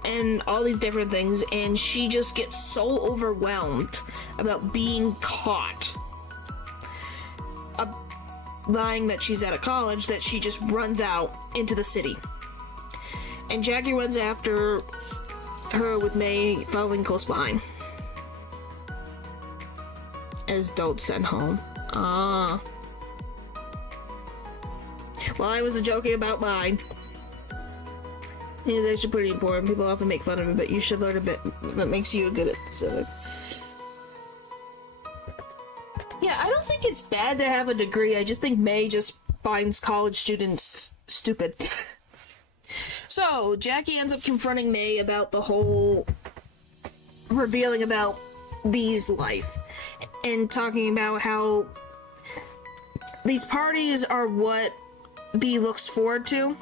And all these different things, and she just gets so overwhelmed about being caught lying that she's at a college that she just runs out into the city. And Jackie runs after her with May following close behind. As don't send home. Well, I was joking about mine. He's actually pretty important. People often make fun of him, but you should learn a bit that makes you good at civics. Yeah, I don't think it's bad to have a degree. I just think May just finds college students stupid. So, Jackie ends up confronting May about the whole revealing about B's life. And talking about how these parties are what B looks forward to.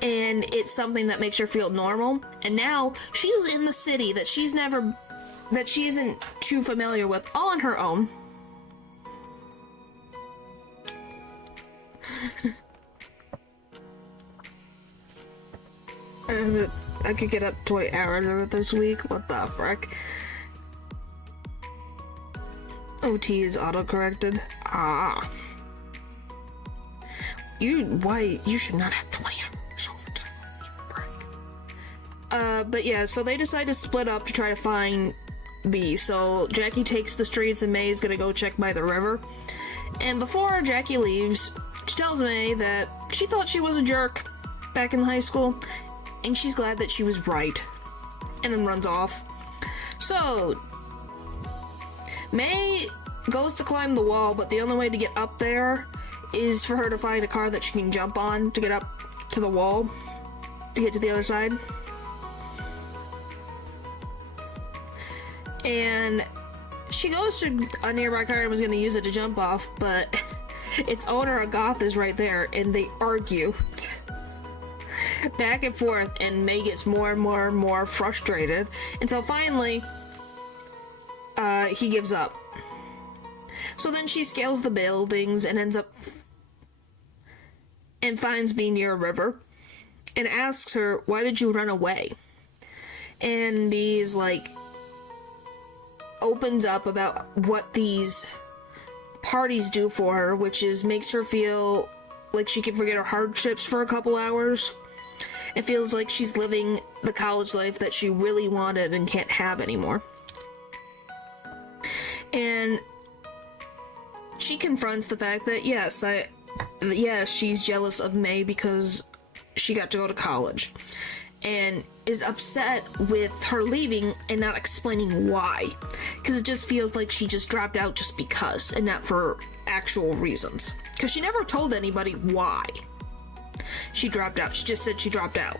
And it's something that makes her feel normal. And now she's in the city that she isn't too familiar with, all on her own. I could get up 20 hours this week. What the frick? OT is auto-corrected. You should not have 20 hours overtime. But yeah, so they decide to split up to try to find B. So Jackie takes the streets and May is gonna go check by the river. And before Jackie leaves, she tells May that she thought she was a jerk back in high school, and she's glad that she was right. And then runs off. So May goes to climb the wall, but the only way to get up there is for her to find a car that she can jump on to get up to the wall to get to the other side. And she goes to a nearby car and was going to use it to jump off, but its owner, a goth, is right there, and they argue back and forth, and May gets more and more frustrated until finally he gives up. So then she scales the buildings and ends up and finds Bee near a river and asks her, "Why did you run away?" And Bee's like, opens up about what these parties do for her, which is makes her feel like she can forget her hardships for a couple hours. It feels like she's living the college life that she really wanted and can't have anymore. And she confronts the fact that yes, she's jealous of May because she got to go to college, and is upset with her leaving and not explaining why, because it just feels like she just dropped out just because and not for actual reasons, because she never told anybody why she dropped out. She just said she dropped out,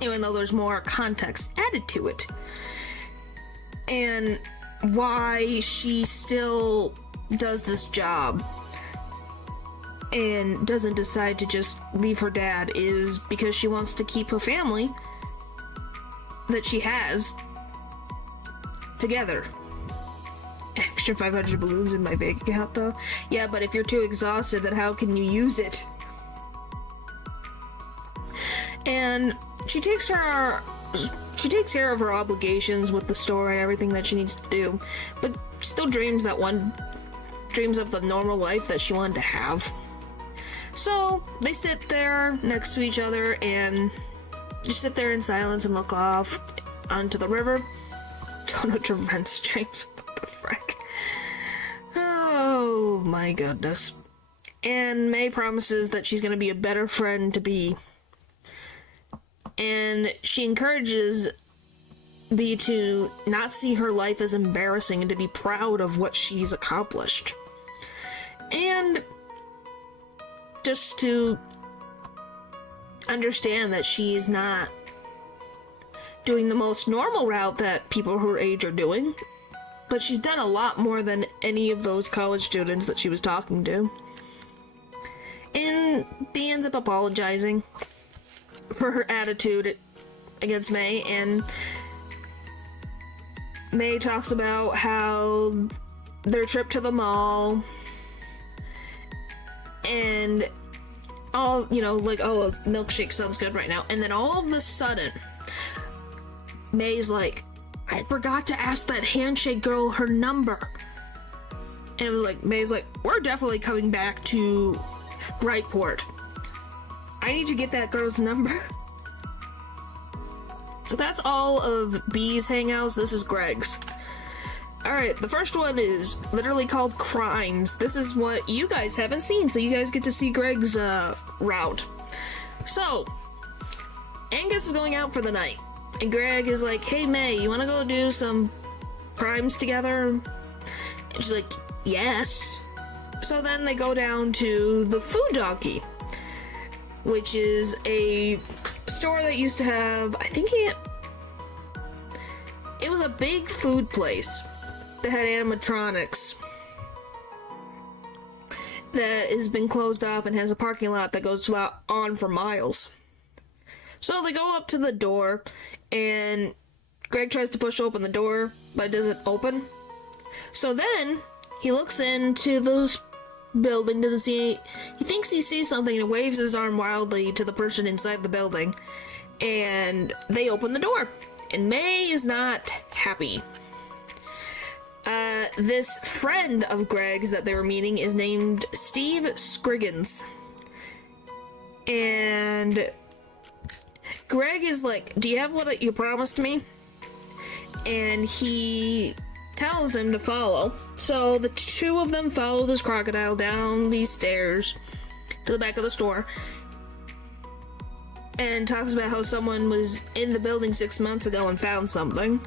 even though there's more context added to it, and why she still does this job and doesn't decide to just leave her dad is because she wants to keep her family that she has together. Extra 500 balloons in my bank account, though. Yeah, but if you're too exhausted, then how can you use it? And she takes care of her obligations with the store and everything that she needs to do, but still dreams of the normal life that she wanted to have. So they sit there next to each other and just sit there in silence and look off onto the river. Don't know Tremendous dreams. What the frick? Oh my goodness. And May promises that she's gonna be a better friend to Bee. And she encourages Bee to not see her life as embarrassing and to be proud of what she's accomplished. And just to understand that she's not doing the most normal route that people her age are doing, but she's done a lot more than any of those college students that she was talking to. And Bee ends up apologizing for her attitude against May, and May talks about how their trip to the mall and all, like, oh, a milkshake sounds good right now. And then all of a sudden, May's like, I forgot to ask that handshake girl her number. And it was like, May's like, we're definitely coming back to Brightport. I need to get that girl's number. So that's all of Bee's hangouts. This is Greg's. Alright, the first one is literally called Crimes. This is what you guys haven't seen, so you guys get to see Greg's route. So, Angus is going out for the night, and Greg is like, hey May, you wanna go do some crimes together? And she's like, yes. So then they go down to the Food Donkey, which is a store that used to have, I think it was a big food place that had animatronics that has been closed off and has a parking lot that goes on for miles. So they go up to the door, and Greg tries to push open the door, but it doesn't open. So then he looks into the building, he thinks he sees something and waves his arm wildly to the person inside the building, and they open the door, and May is not happy. This friend of Greg's that they were meeting is named Steve Scriggins. And Greg is like, do you have what you promised me? and he tells him to follow. So the two of them follow this crocodile down these stairs to the back of the store, and talks about how someone was in the building 6 months ago and found something.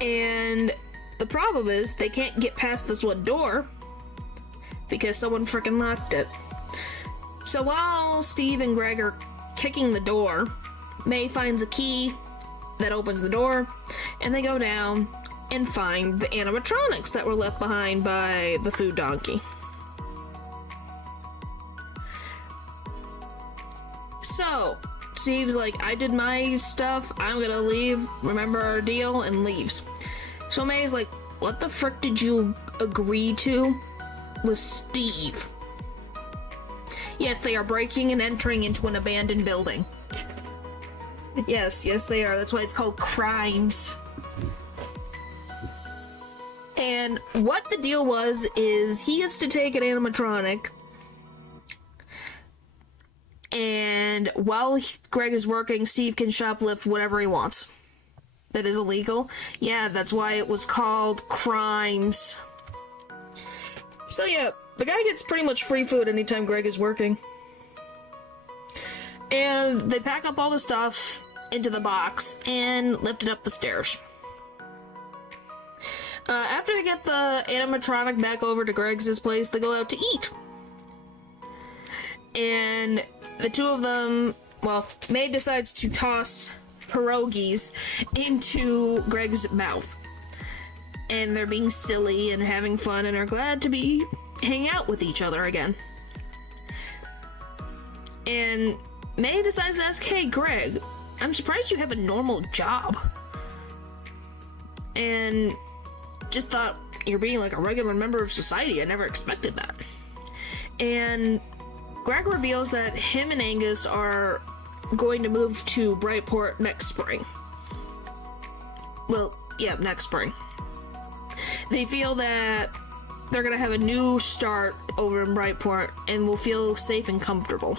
And the problem is they can't get past this one door because someone freaking locked it. So while Steve and Greg are kicking the door, May finds a key that opens the door, and they go down and find the animatronics that were left behind by the food donkey. So, Steve's like, I did my stuff, I'm gonna leave, remember our deal, and leaves. So May's like, what the frick did you agree to with Steve? Yes, they are breaking and entering into an abandoned building. Yes, they are. That's why it's called Crimes. And what the deal was is he gets to take an animatronic, and while Greg is working, Steve can shoplift whatever he wants. That is illegal. Yeah, that's why it was called Crimes. So yeah, the guy gets pretty much free food anytime Greg is working. And they pack up all the stuff into the box and lift it up the stairs. After they get the animatronic back over to Greg's place, they go out to eat. And the two of them, well, May decides to toss pierogies into Greg's mouth. And they're being silly and having fun and are glad to hang out with each other again. And May decides to ask, hey Greg, I'm surprised you have a normal job. And just thought you're being like a regular member of society. I never expected that. And Greg reveals that him and Angus are going to move to Brightport next spring. Well, yeah, next spring. They feel that they're gonna have a new start over in Brightport and will feel safe and comfortable.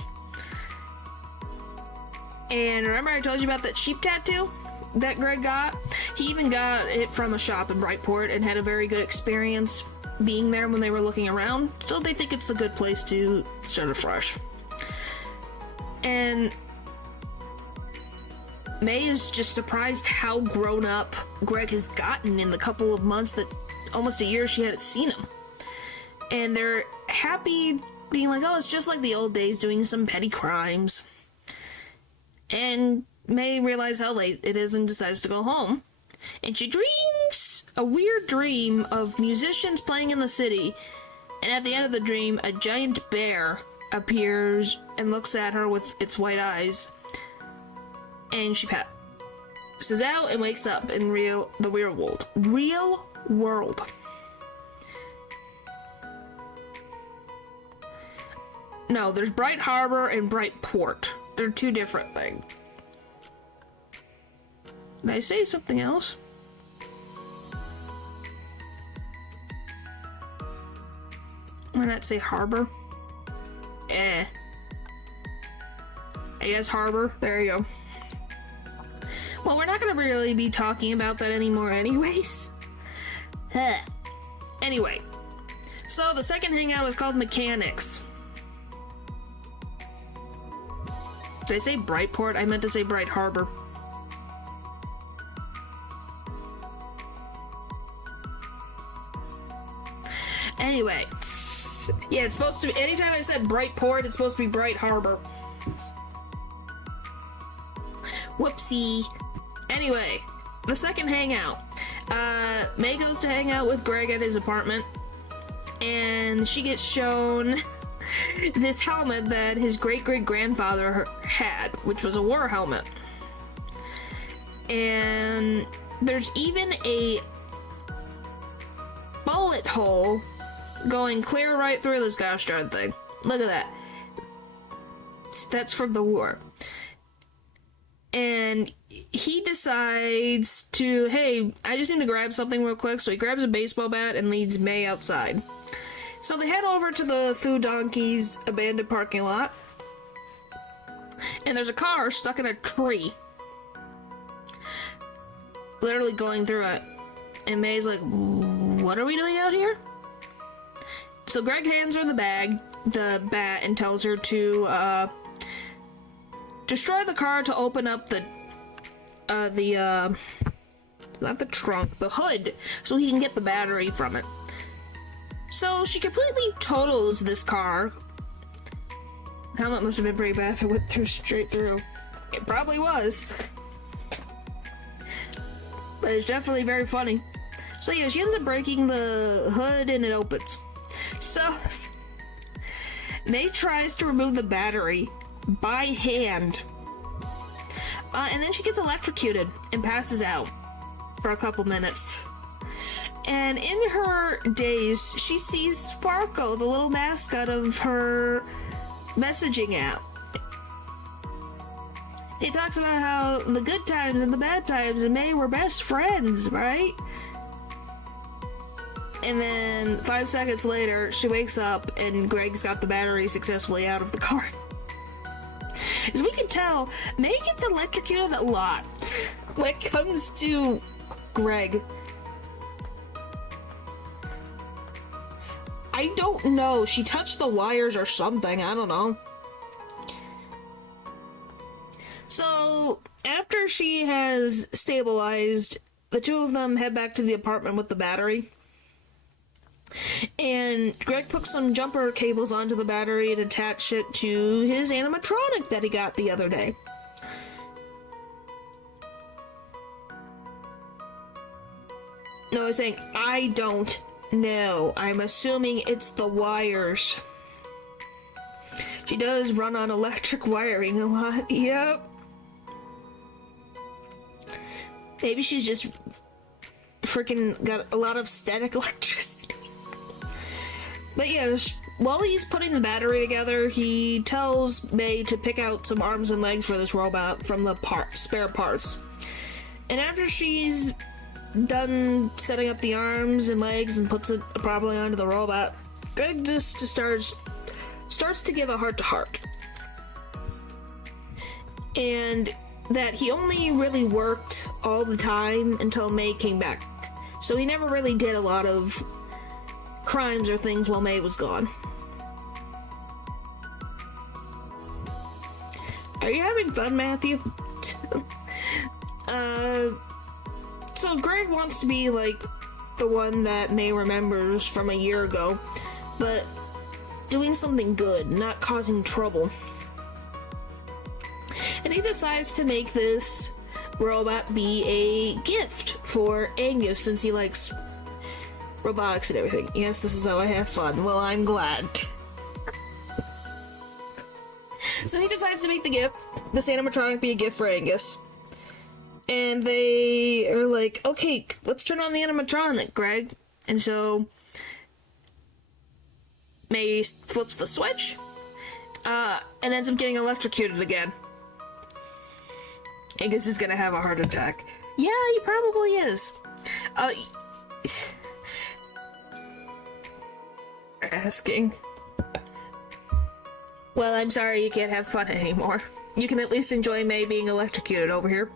And remember I told you about that sheep tattoo that Greg got? He even got it from a shop in Brightport and had a very good experience being there when they were looking around, so they think it's a good place to start afresh. And May is just surprised how grown up Greg has gotten in the couple of months that, almost a year, she hadn't seen him. And they're happy being like, oh, it's just like the old days, doing some petty crimes. And May realizes how late it is and decides to go home. And she dreams a weird dream of musicians playing in the city, and at the end of the dream, a giant bear appears and looks at her with its white eyes, and she passes out and wakes up in the real world. Real world. No, there's Bright Harbor and Brightport. They're two different things. Did I say something else? Why not say harbor? I guess harbor. There you go. Well, we're not gonna really be talking about that anymore anyways. Anyway. So the second hangout is called Mechanics. Did I say Brightport? I meant to say Bright Harbor. Anyway, yeah, it's supposed to be, anytime I said Brightport, it's supposed to be Bright Harbor. Whoopsie. Anyway, the second hangout. May goes to hang out with Greg at his apartment, and she gets shown this helmet that his great-great-grandfather had, which was a war helmet. And there's even a bullet hole going clear right through this gosh darn thing. Look at that. That's from the war. And he decides to, hey, I just need to grab something real quick. So he grabs a baseball bat and leads May outside. So they head over to the Food Donkey's abandoned parking lot. And there's a car stuck in a tree. literally going through it. And May's like, what are we doing out here? So Greg hands her the bat, and tells her to, destroy the car to open up not the trunk, the hood, so he can get the battery from it. So she completely totals this car. Helmet must have been pretty bad if it went straight through. It probably was. But it's definitely very funny. So yeah, she ends up breaking the hood and it opens. So May tries to remove the battery by hand. And then she gets electrocuted and passes out for a couple minutes. And in her daze, she sees Sparkle, the little mascot of her messaging app. He talks about how the good times and the bad times and May were best friends, right? And then 5 seconds later, she wakes up and Greg's got the battery successfully out of the car. As we can tell, May gets electrocuted a lot when it comes to Greg. I don't know. She touched the wires or something. I don't know. So, after she has stabilized, the two of them head back to the apartment with the battery. And Greg puts some jumper cables onto the battery and attach it to his animatronic that he got the other day. No, I was saying, I don't know. I'm assuming it's the wires. She does run on electric wiring a lot. Yep. Maybe she's just freaking got a lot of static electricity. But yeah, while he's putting the battery together, he tells May to pick out some arms and legs for this robot from the spare parts. And after she's done setting up the arms and legs and puts it properly onto the robot, Greg just starts to give a heart-to-heart. And that he only really worked all the time until May came back. So he never really did a lot of crimes or things while May was gone. Are you having fun, Matthew? So Greg wants to be like the one that May remembers from a year ago, but doing something good, not causing trouble. And he decides to make this robot be a gift for Angus since he likes robotics and everything. Yes, this is how I have fun. Well, I'm glad. So he decides to make the gift, this animatronic, be a gift for Angus. And they are like, okay, let's turn on the animatronic, Greg. And so May flips the switch, and ends up getting electrocuted again. Angus is gonna have a heart attack. Yeah, he probably is. Asking. Well, I'm sorry you can't have fun anymore. You can at least enjoy May being electrocuted over here.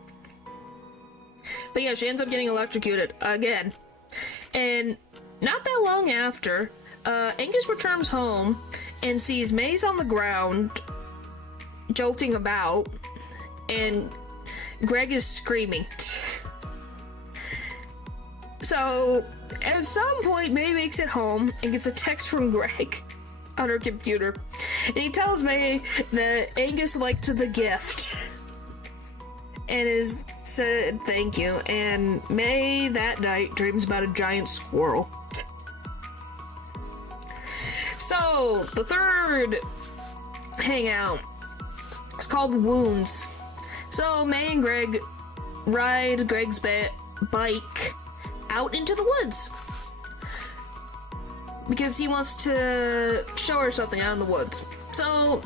But yeah, she ends up getting electrocuted again. And not that long after, Angus returns home and sees May's on the ground, jolting about, and Greg is screaming. So, at some point, May makes it home and gets a text from Greg on her computer. And he tells May that Angus liked the gift and said thank you. And May that night dreams about a giant squirrel. So, the third hangout is called Wounds. So, May and Greg ride Greg's bike out into the woods because he wants to show her something out in the woods. So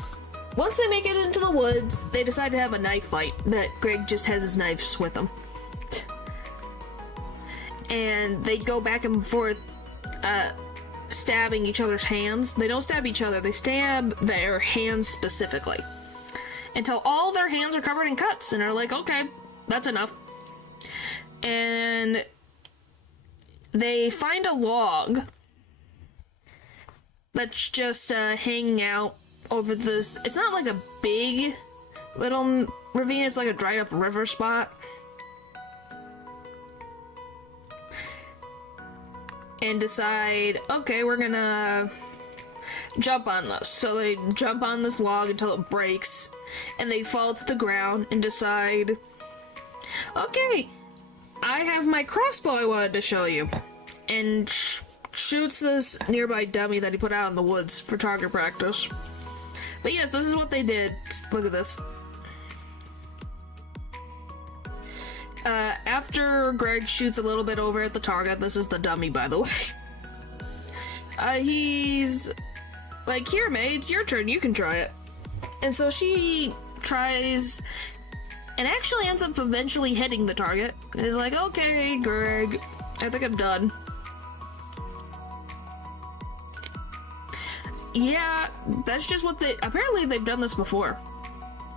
once they make it into the woods, they decide to have a knife fight that Greg just has his knives with him. And they go back and forth stabbing each other's hands. They don't stab each other, they stab their hands specifically until all their hands are covered in cuts and are like, okay, that's enough. and they find a log that's just hanging out over this. It's not like a big little ravine, it's like a dried up river spot. And decide, okay, we're gonna jump on this. So they jump on this log until it breaks, and they fall to the ground and decide, okay, I have my crossbow I wanted to show you. And shoots this nearby dummy that he put out in the woods for target practice. But yes, this is what they did. Look at this. After Greg shoots a little bit over at the target, this is the dummy, by the way. He's like, here, May, it's your turn, you can try it. And so she tries, and actually ends up eventually hitting the target. And is like, okay, Greg, I think I'm done. Yeah, that's just what apparently they've done this before.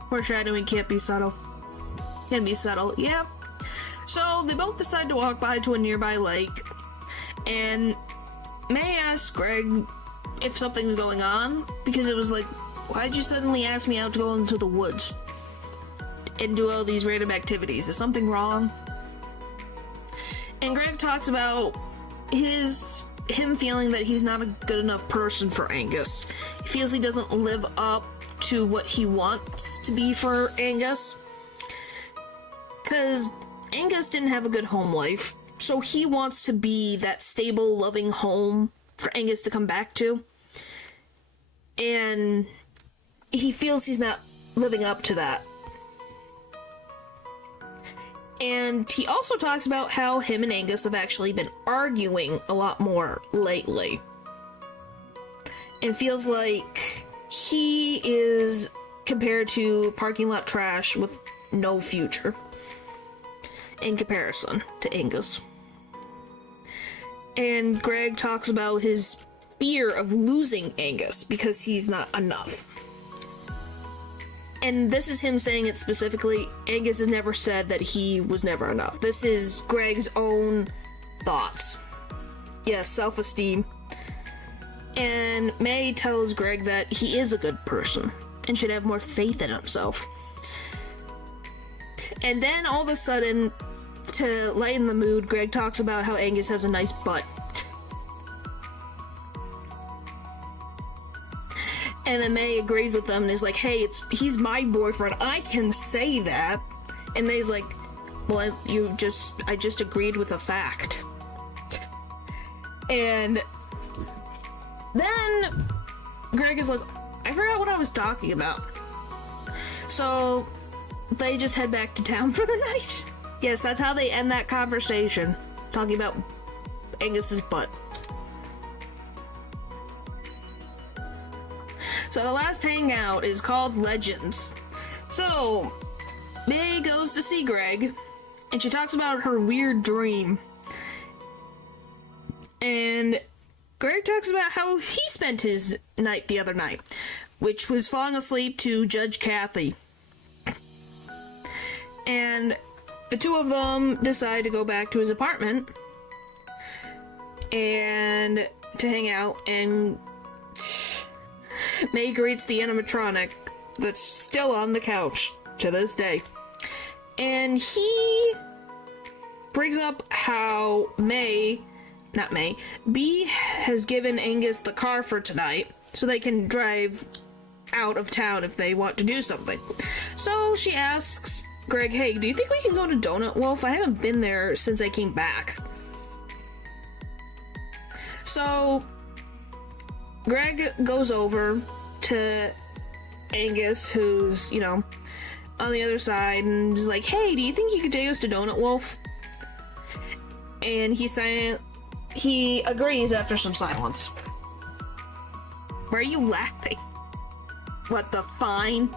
Foreshadowing can't be subtle. Can be subtle, yeah. So they both decide to walk by to a nearby lake, and May asks Greg if something's going on, because it was like, why'd you suddenly ask me out to go into the woods and do all these random activities? Is something wrong? And Greg talks about him feeling that he's not a good enough person for Angus. He feels he doesn't live up to what he wants to be for Angus, because Angus didn't have a good home life, so he wants to be that stable, loving home for Angus to come back to. And he feels he's not living up to that. And he also talks about how him and Angus have actually been arguing a lot more lately. And feels like he is compared to parking lot trash with no future in comparison to Angus. And Greg talks about his fear of losing Angus because he's not enough. And this is him saying it specifically. Angus has never said that he was never enough. This is Greg's own thoughts. Yes, self-esteem. And May tells Greg that he is a good person and should have more faith in himself. And then all of a sudden, to lighten the mood, Greg talks about how Angus has a nice butt. And then May agrees with them and is like, hey, he's my boyfriend, I can say that. And May's like, well, I just agreed with a fact. And then Greg is like, I forgot what I was talking about. So they just head back to town for the night. Yes, that's how they end that conversation, talking about Angus's butt. So the last hangout is called Legends. So May goes to see Greg, and she talks about her weird dream. And Greg talks about how he spent his night the other night, which was falling asleep to Judge Kathy. And the two of them decide to go back to his apartment and to hang out, and May greets the animatronic that's still on the couch to this day. And he brings up how B has given Angus the car for tonight so they can drive out of town if they want to do something. So she asks Greg, hey, do you think we can go to Donut Wolf? I haven't been there since I came back. So Greg goes over to Angus, who's, on the other side, and is like, hey, do you think you could take us to Donut Wolf? And he agrees after some silence. Why are you laughing? What, the fine?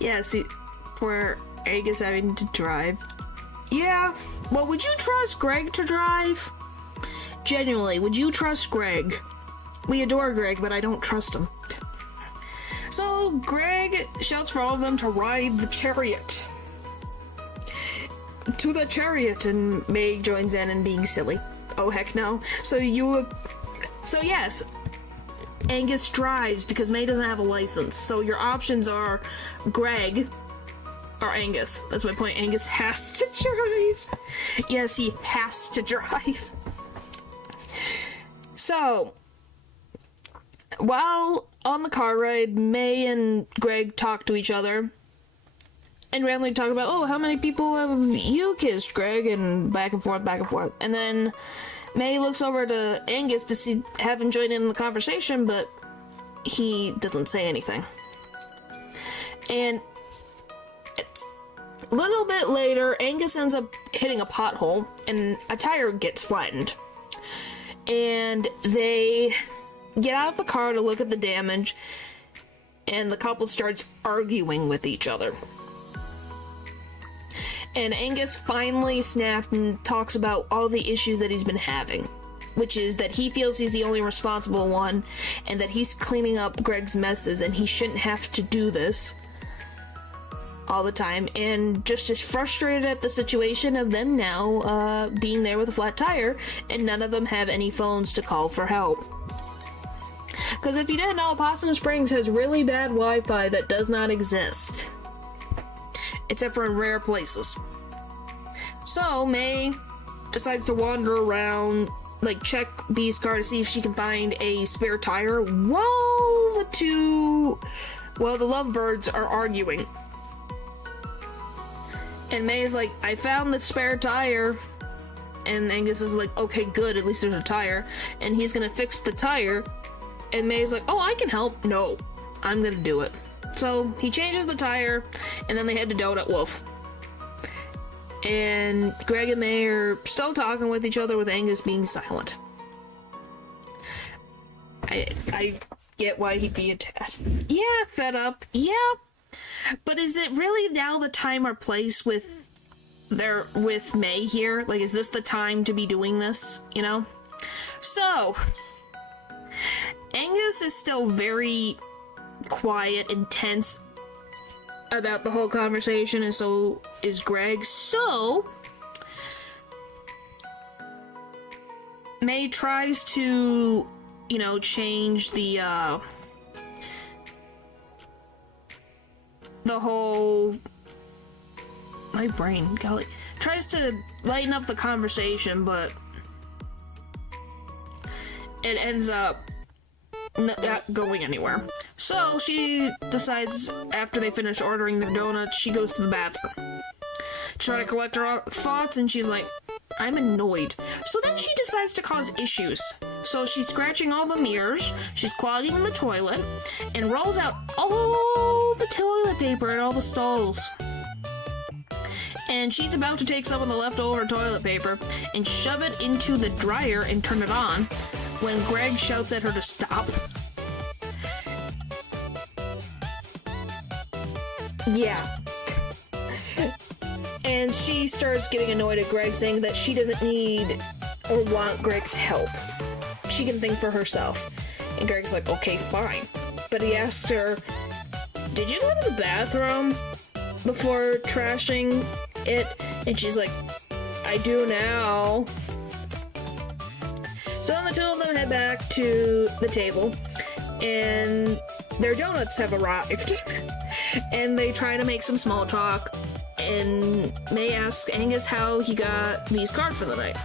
Yeah, see, for Angus having to drive. Yeah, well, would you trust Greg to drive? Genuinely, would you trust Greg? We adore Greg, but I don't trust him. So Greg shouts for all of them to ride the chariot. to the chariot, and May joins in and being silly. Oh heck no. So yes, Angus drives because May doesn't have a license. So your options are Greg or Angus. That's my point. Angus has to drive. Yes, he has to drive. So, while on the car ride, May and Greg talk to each other and randomly talk about, oh, how many people have you kissed, Greg? And back and forth, back and forth. And then May looks over to Angus to have him join in the conversation, but he doesn't say anything. And it's a little bit later, Angus ends up hitting a pothole, and a tire gets flattened. And they get out of the car to look at the damage, and the couple starts arguing with each other. And Angus finally snapped and talks about all the issues that he's been having, which is that he feels he's the only responsible one, and that he's cleaning up Greg's messes, and he shouldn't have to do this all the time, and just as frustrated at the situation of them now being there with a flat tire, and none of them have any phones to call for help. Because if you didn't know, Possum Springs has really bad Wi-Fi that does not exist. Except for in rare places. So, May decides to wander around, like, check B's car to see if she can find a spare tire while the lovebirds are arguing. And May's like, I found the spare tire. And Angus is like, okay, good, at least there's a tire. And he's gonna fix the tire. And May's like, oh, I can help. No, I'm gonna do it. So he changes the tire, and then they head to Donut Wolf. And Greg and May are still talking with each other with Angus being silent. I get why he'd be fed up. Yeah. But is it really now the time or place with May here? Like, is this the time to be doing this, you know? So, Angus is still very quiet and tense about the whole conversation, and so is Greg. So, May tries to, change the whole... My brain, golly. Tries to lighten up the conversation, but it ends up not going anywhere. So she decides, after they finish ordering their donuts, she goes to the bathroom to try to collect her thoughts, and she's like, I'm annoyed. So then she decides to cause issues. So she's scratching all the mirrors, she's clogging the toilet, and rolls out all the toilet paper in all the stalls. And she's about to take some of the leftover toilet paper and shove it into the dryer and turn it on when Greg shouts at her to stop. Yeah. And she starts getting annoyed at Greg, saying that she doesn't need or want Greg's help. She can think for herself. And Greg's like, okay, fine. But he asked her, did you go to the bathroom before trashing it? And she's like, I do now. So then the two of them head back to the table, and their donuts have arrived. And they try to make some small talk, and May asks Angus how he got B's card for the night.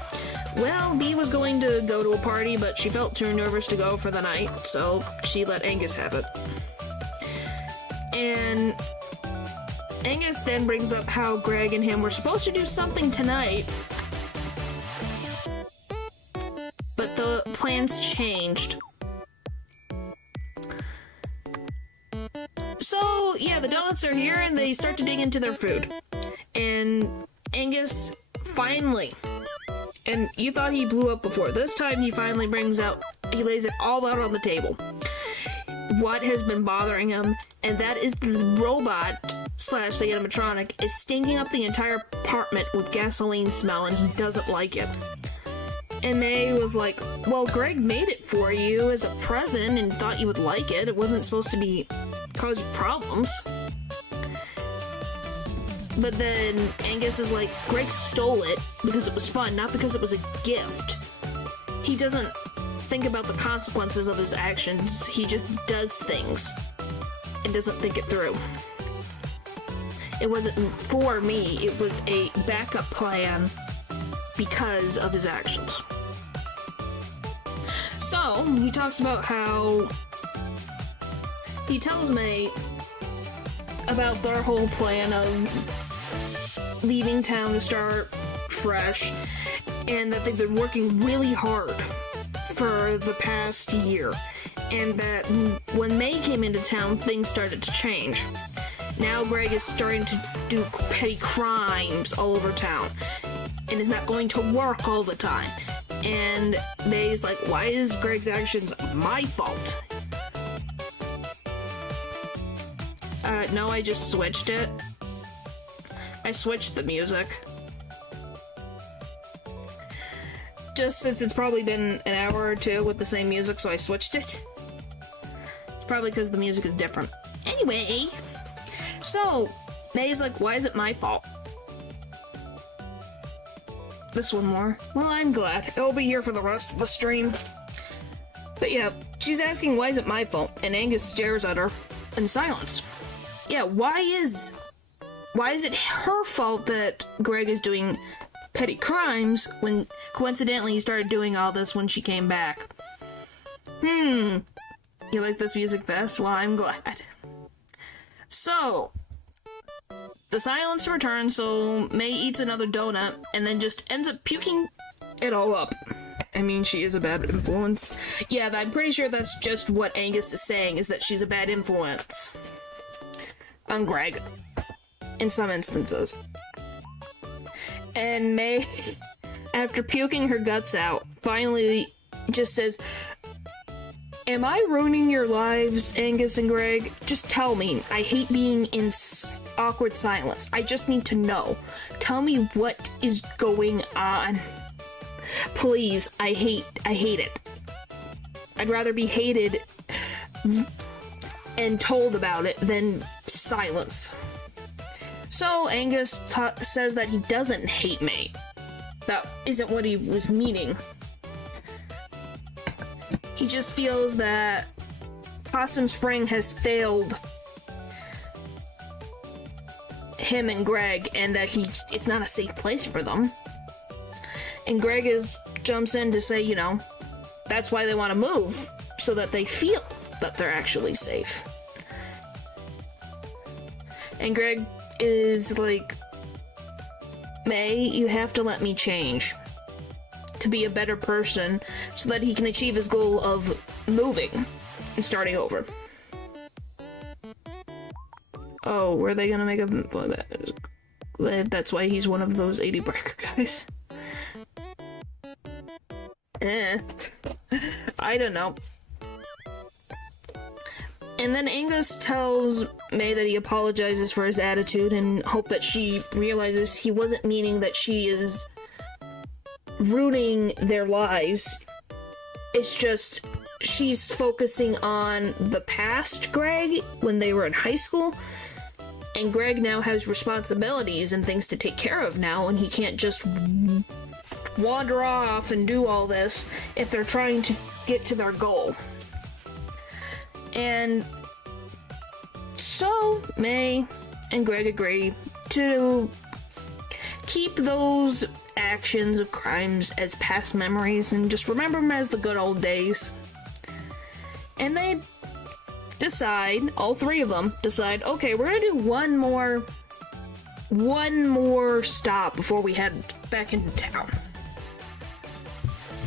Well, B was going to go to a party, but she felt too nervous to go for the night, so she let Angus have it. And Angus then brings up how Greg and him were supposed to do something tonight, but the plans changed. So, yeah, the donuts are here, and they start to dig into their food. And Angus finally, and you thought he blew up before, this time he finally he lays it all out on the table. What has been bothering him, and that is the robot / the animatronic is stinking up the entire apartment with gasoline smell, and he doesn't like it. And May was like, well, Greg made it for you as a present and thought you would like it. It wasn't supposed to cause you problems. But then Angus is like, Greg stole it because it was fun, not because it was a gift. He doesn't think about the consequences of his actions. He just does things and doesn't think it through. It wasn't for me, it was a backup plan because of his actions. So, he talks about how he tells May about their whole plan of leaving town to start fresh, and that they've been working really hard for the past year, and that when May came into town, things started to change. Now Greg is starting to do petty crimes all over town, and is not going to work all the time. And May's like, why is Greg's actions my fault? No, I just switched it. I switched the music. Just since it's probably been an hour or two with the same music, so I switched it. It's probably because the music is different. Anyway, so May's like, why is it my fault? This one more. Well, I'm glad. It'll be here for the rest of the stream. But yeah, she's asking why is it my fault, and Angus stares at her in silence. Yeah, why is it her fault that Greg is doing petty crimes when coincidentally he started doing all this when she came back? You like this music best? Well, I'm glad. So, the silence returns, so May eats another donut and then just ends up puking it all up. I mean, she is a bad influence. Yeah, I'm pretty sure that's just what Angus is saying, is that she's a bad influence on Greg, in some instances. And May, after puking her guts out, finally just says, am I ruining your lives, Angus and Greg? Just tell me. I hate being in awkward silence. I just need to know. Tell me what is going on. Please, I hate it. I'd rather be hated and told about it than silence. So Angus says that he doesn't hate May. That isn't what he was meaning. He just feels that Possum Spring has failed him and Greg, and that it's not a safe place for them. And Greg jumps in to say, that's why they want to move, so that they feel that they're actually safe. And Greg is like, May, you have to let me change to be a better person so that he can achieve his goal of moving and starting over. Oh, were they gonna make that's why he's one of those 80 breaker guys? I don't know. And then Angus tells May that he apologizes for his attitude and hope that she realizes he wasn't meaning that she is ruining their lives. It's just she's focusing on the past Greg when they were in high school, and Greg now has responsibilities and things to take care of now, and he can't just wander off and do all this if they're trying to get to their goal. And so May and Greg agree to keep those actions of crimes as past memories and just remember them as the good old days. And they decide, all three of them decide, okay, we're gonna do one more stop before we head back into town.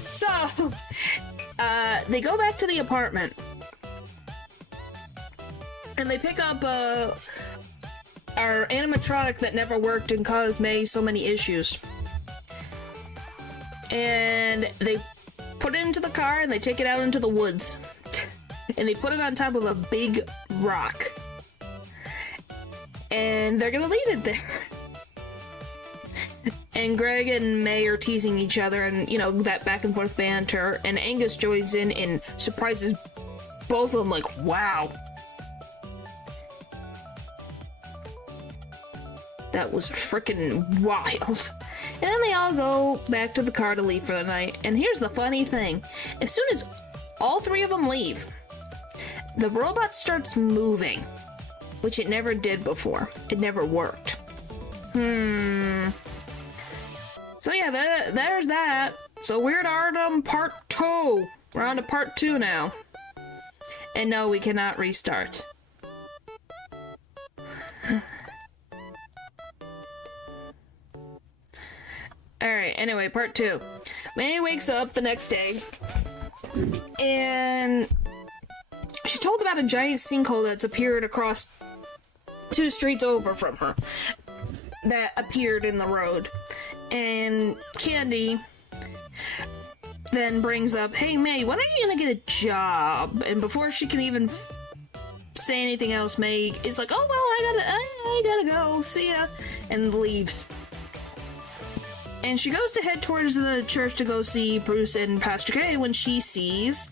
So they go back to the apartment and they pick up our animatronic that never worked and caused May so many issues. And they put it into the car and they take it out into the woods. And they put it on top of a big rock. And they're gonna leave it there. And Greg and May are teasing each other and, that back and forth banter. And Angus joins in and surprises both of them like, wow. That was freaking wild. And then they all go back to the car to leave for the night. And here's the funny thing. As soon as all three of them leave, the robot starts moving, which it never did before. It never worked. So yeah, there's that. So Weird Art part 2. We're on to part 2 now. And no, we cannot restart. Alright, anyway, part 2. May wakes up the next day, and she's told about a giant sinkhole that's appeared across 2 streets over from her. That appeared in the road. And Candy then brings up, hey May, when are you gonna get a job? And before she can even say anything else, May is like, oh well, I gotta go, see ya, and leaves. And she goes to head towards the church to go see Bruce and Pastor K when she sees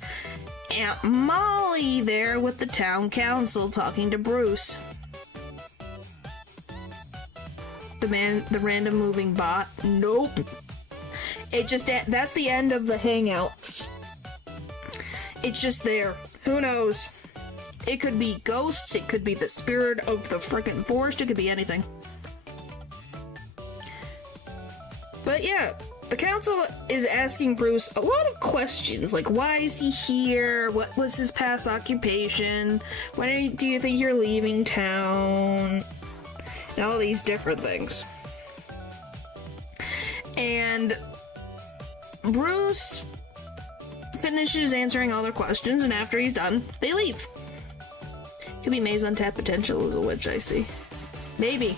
Aunt Molly there with the town council talking to Bruce. The random moving bot. Nope. That's the end of the hangouts. It's just there. Who knows? It could be ghosts, it could be the spirit of the frickin' forest, it could be anything. But yeah, the council is asking Bruce a lot of questions, like why is he here? What was his past occupation? When do you think you're leaving town? And all these different things. And Bruce finishes answering all their questions, and after he's done, they leave. Could be May's untapped potential as a witch, I see. Maybe.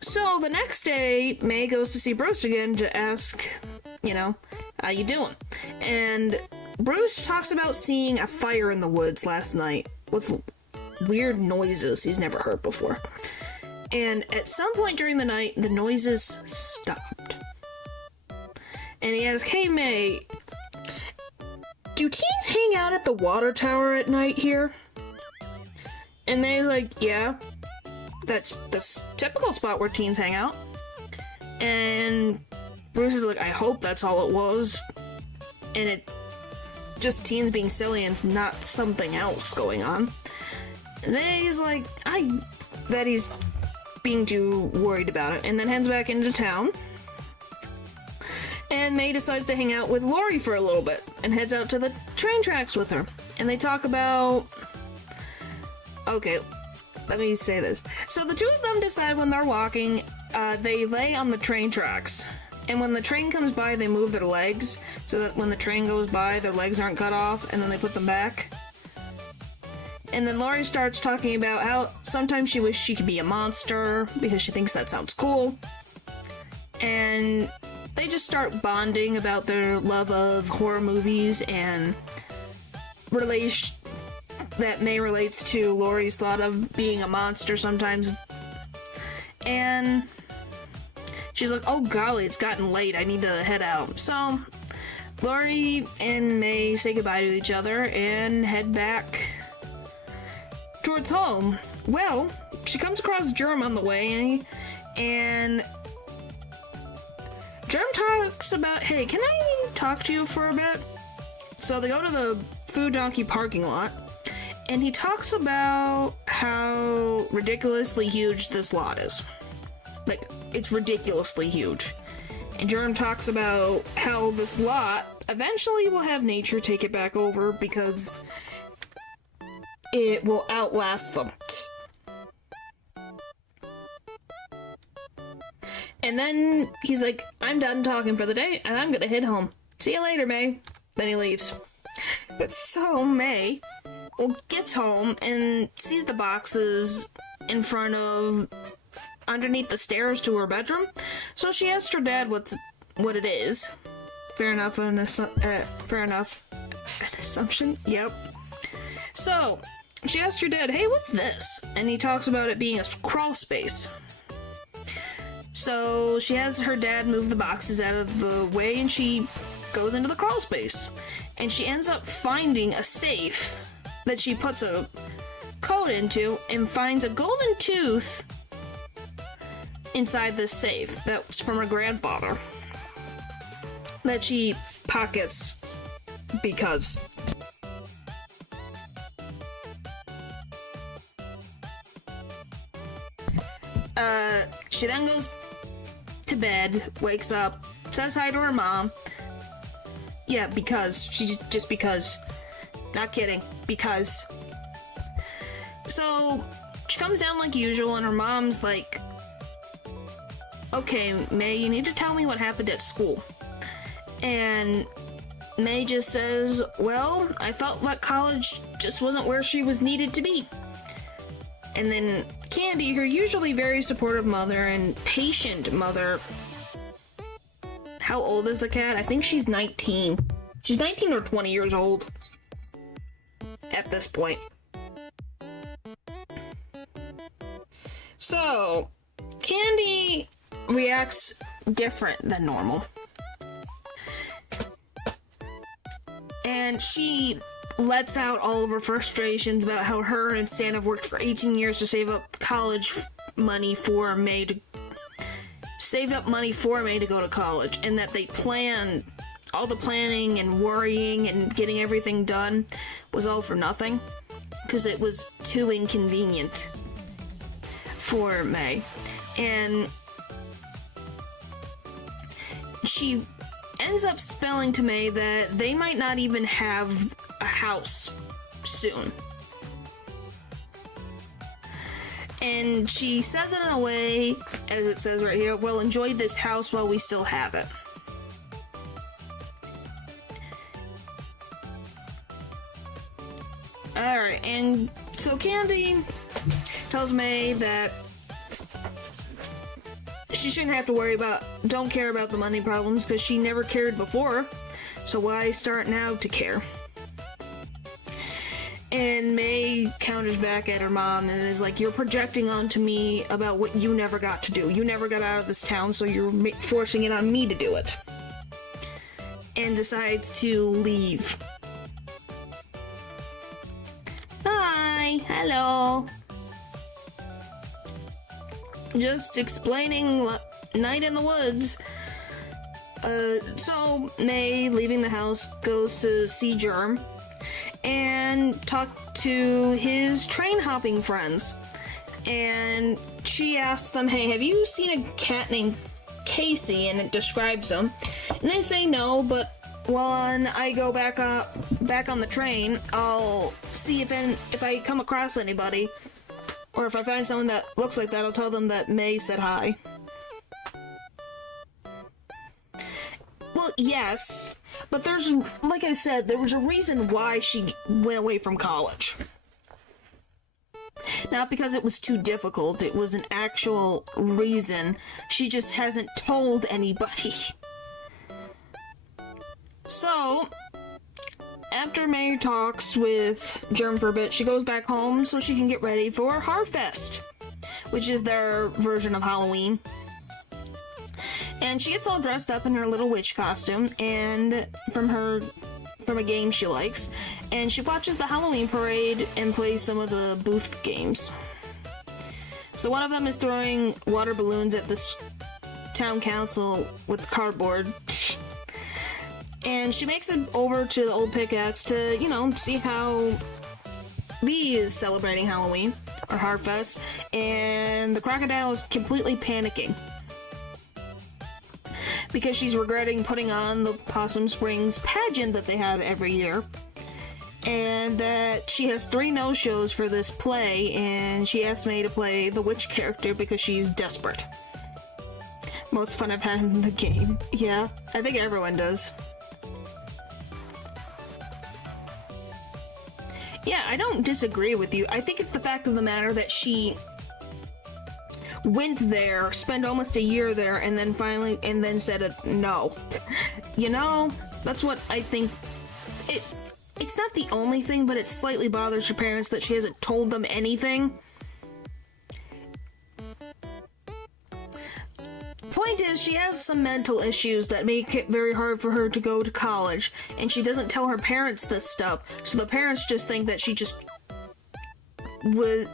So the next day, May goes to see Bruce again to ask, how you doing? And Bruce talks about seeing a fire in the woods last night with weird noises he's never heard before. And at some point during the night, the noises stopped. And he asks, hey May, do teens hang out at the water tower at night here? And May's like, yeah, that's the typical spot where teens hang out. And Bruce is like, I hope that's all it was. And it just teens being silly and it's not something else going on. And then he's like, that he's being too worried about it, and then heads back into town. And May decides to hang out with Lori for a little bit, and heads out to the train tracks with her. And they talk about... Okay, let me say this. So the two of them decide when they're walking, they lay on the train tracks. And when the train comes by, they move their legs, so that when the train goes by, their legs aren't cut off, and then they put them back. And then Lori starts talking about how sometimes she wishes she could be a monster because she thinks that sounds cool. And they just start bonding about their love of horror movies and that May relates to Lori's thought of being a monster sometimes. And she's like, oh golly, it's gotten late, I need to head out. So Lori and May say goodbye to each other and head back towards home. Well, she comes across Germ on the way, and Germ talks about, hey, can I talk to you for a bit? So they go to the Food Donkey parking lot, and he talks about how ridiculously huge this lot is. Like, it's ridiculously huge. And Germ talks about how this lot eventually will have nature take it back over because it will outlast them. And then he's like, I'm done talking for the day, and I'm gonna head home. See you later, May. Then he leaves. But so May gets home and sees the boxes underneath the stairs to her bedroom. So she asks her dad what it is. Fair enough, an assumption. Yep. So she asks her dad, hey, what's this? And he talks about it being a crawl space. So she has her dad move the boxes out of the way, and she goes into the crawl space. And she ends up finding a safe that she puts a code into and finds a golden tooth inside this safe that's from her grandfather that she pockets because. She then goes to bed, wakes up, says hi to her mom. Yeah, because. Just because. Not kidding. Because. So, she comes down like usual, and her mom's like, okay, May, you need to tell me what happened at school. And May just says, well, I felt like college just wasn't where she was needed to be. And then Candy, her usually very supportive mother and patient mother. How old is the cat? I think she's 19. She's 19 or 20 years old at this point. So, Candy reacts different than normal. And she lets out all of her frustrations about how her and Stan have worked for 18 years to save up college money for May to go to college, and that they planned all the planning and worrying and getting everything done was all for nothing because it was too inconvenient for May. And she ends up spelling to May that they might not even have a house soon. And she says it in a way, as it says right here, well, enjoy this house while we still have it. Alright, and so Candy tells May that she shouldn't have to don't care about the money problems because she never cared before, so why start now to care? And May counters back at her mom and is like, you're projecting onto me about what you never got to do. You never got out of this town, so you're forcing it on me to do it. And decides to leave. Hi, hello. Just explaining night in the woods. So May, leaving the house, goes to see Germ and talk to his train hopping friends. And she asks them, hey, have you seen a cat named Casey? And it describes him. And they say no, but when I go back on the train, I'll see if I come across anybody, or if I find someone that looks like that, I'll tell them that May said hi. Well, yes, but there's, like I said, there was a reason why she went away from college. Not because it was too difficult, it was an actual reason. She just hasn't told anybody. So, after May talks with Germ for a bit, she goes back home so she can get ready for Harfest, which is their version of Halloween. And she gets all dressed up in her little witch costume and from a game she likes, and she watches the Halloween parade and plays some of the booth games. So one of them is throwing water balloons at this town council with cardboard. And she makes it over to the old pickaxe to, see how Lee is celebrating Halloween, or Harfest, and the crocodile is completely panicking because she's regretting putting on the Possum Springs pageant that they have every year, and that she has 3 no-shows for this play, and she asked May to play the witch character because she's desperate. Most fun I've had in the game. Yeah, I think everyone does. Yeah, I don't disagree with you. I think it's the fact of the matter that she went there, spent almost a year there, and then said no. That's what I think. It's not the only thing, but it slightly bothers her parents that she hasn't told them anything. Point is, she has some mental issues that make it very hard for her to go to college, and she doesn't tell her parents this stuff, so the parents just think that she just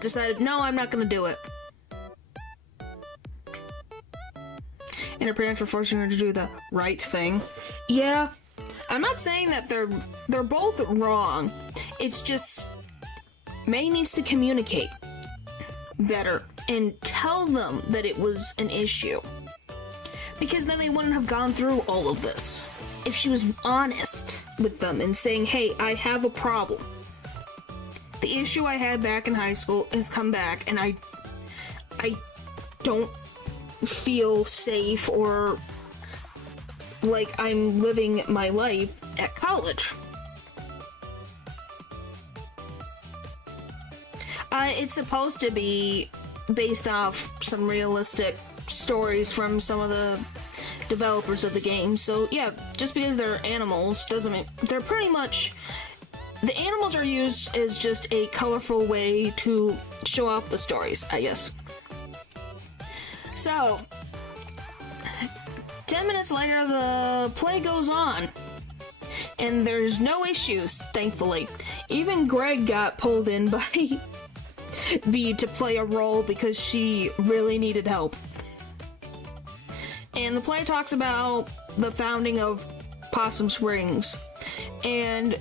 decided, no, I'm not gonna do it. And her parents were forcing her to do the right thing. Yeah, I'm not saying that they're both wrong. It's just May needs to communicate better and tell them that it was an issue. Because then they wouldn't have gone through all of this. If she was honest with them and saying, hey, I have a problem. The issue I had back in high school has come back, and I don't feel safe or like I'm living my life at college. It's supposed to be based off some realistic stories from some of the developers of the game. So yeah, just because they're animals doesn't mean they're pretty much... The animals are used as just a colorful way to show off the stories, I guess. So, 10 minutes later, the play goes on. And there's no issues, thankfully. Even Greg got pulled in by Bee to play a role because she really needed help. And the play talks about the founding of Possum Springs. And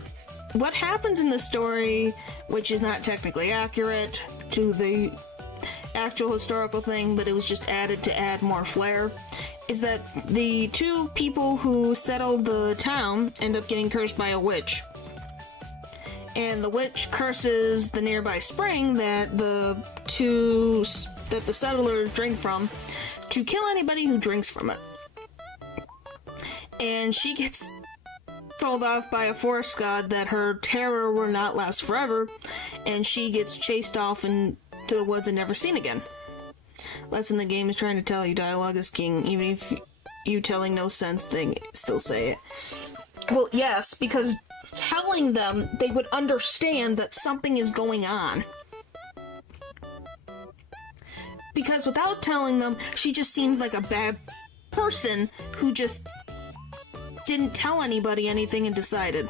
what happens in the story, which is not technically accurate to the actual historical thing, but it was just added to add more flair, is that the two people who settled the town end up getting cursed by a witch. And the witch curses the nearby spring that the settlers drink from to kill anybody who drinks from it. And she gets told off by a forest god that her terror will not last forever, and she gets chased off into the woods and never seen again. Lesson the game is trying to tell you: dialogue is king. Even if you telling no sense, they still say it. Well, yes, because telling them, they would understand that something is going on. Because without telling them, she just seems like a bad person who just didn't tell anybody anything and decided.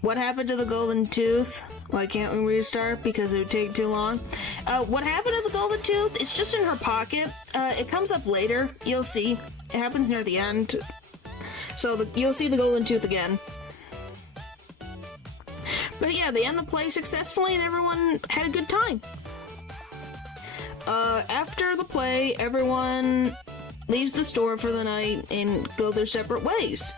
What happened to the golden tooth? Why can't we restart? Because it would take too long. What happened to the golden tooth? It's just in her pocket. It comes up later. You'll see. It happens near the end. So you'll see the golden tooth again. But yeah, they end the play successfully and everyone had a good time. After the play, everyone leaves the store for the night and go their separate ways.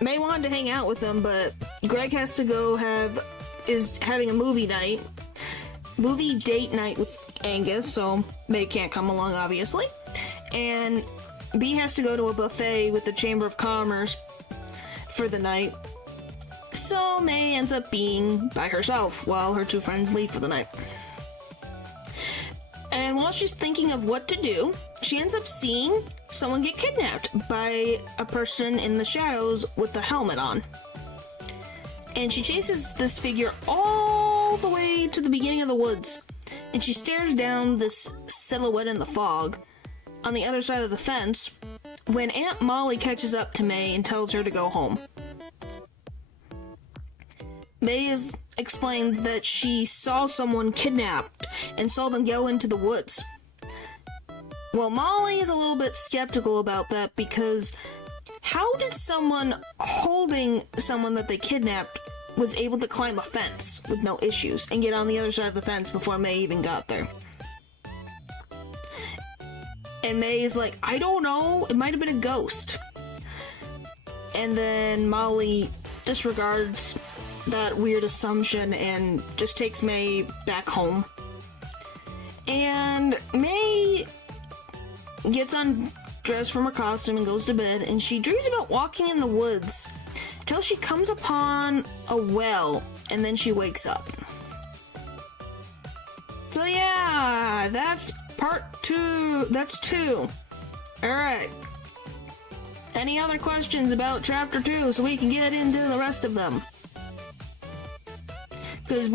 May wanted to hang out with them, but Greg has to go is having a movie date night with Angus, so May can't come along, obviously. And Bee has to go to a buffet with the Chamber of Commerce for the night. So May ends up being by herself while her two friends leave for the night. And while she's thinking of what to do, she ends up seeing someone get kidnapped by a person in the shadows with the helmet on. And she chases this figure all the way to the beginning of the woods. And she stares down this silhouette in the fog on the other side of the fence when Aunt Molly catches up to May and tells her to go home. May explains that she saw someone kidnapped and saw them go into the woods. Well, Molly is a little bit skeptical about that because how did someone holding someone that they kidnapped was able to climb a fence with no issues and get on the other side of the fence before May even got there? And May's like, I don't know, it might have been a ghost. And then Molly disregards that weird assumption and just takes May back home. And May gets undressed from her costume and goes to bed, and she dreams about walking in the woods till she comes upon a well, and then she wakes up. So yeah, that's part 2. That's 2. Alright. Any other questions about chapter 2 so we can get into the rest of them? Because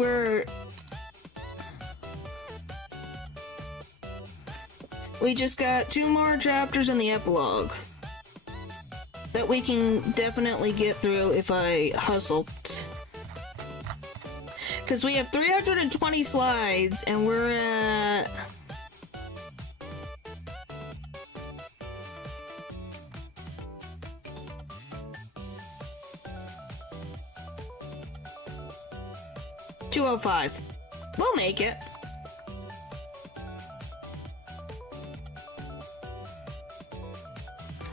we just got 2 more chapters in the epilogue that we can definitely get through if I hustle. Because we have 320 slides, and we're at... $205. We'll make it.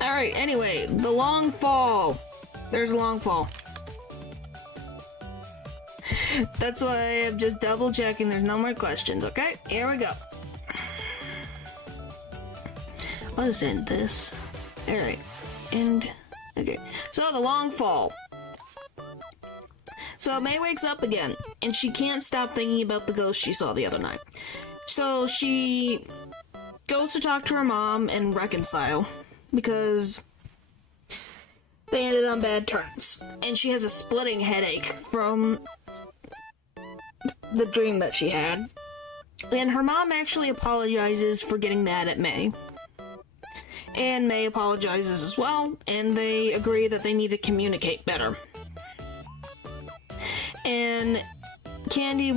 Alright, anyway, the long fall. There's a long fall. That's why I'm just double checking there's no more questions, okay? Here we go. I'll just end this. Alright. And okay. So the long fall. So May wakes up again, and she can't stop thinking about the ghost she saw the other night. So she goes to talk to her mom and reconcile, because they ended on bad terms. And she has a splitting headache from the dream that she had. And her mom actually apologizes for getting mad at May. And May apologizes as well, and they agree that they need to communicate better. And Candy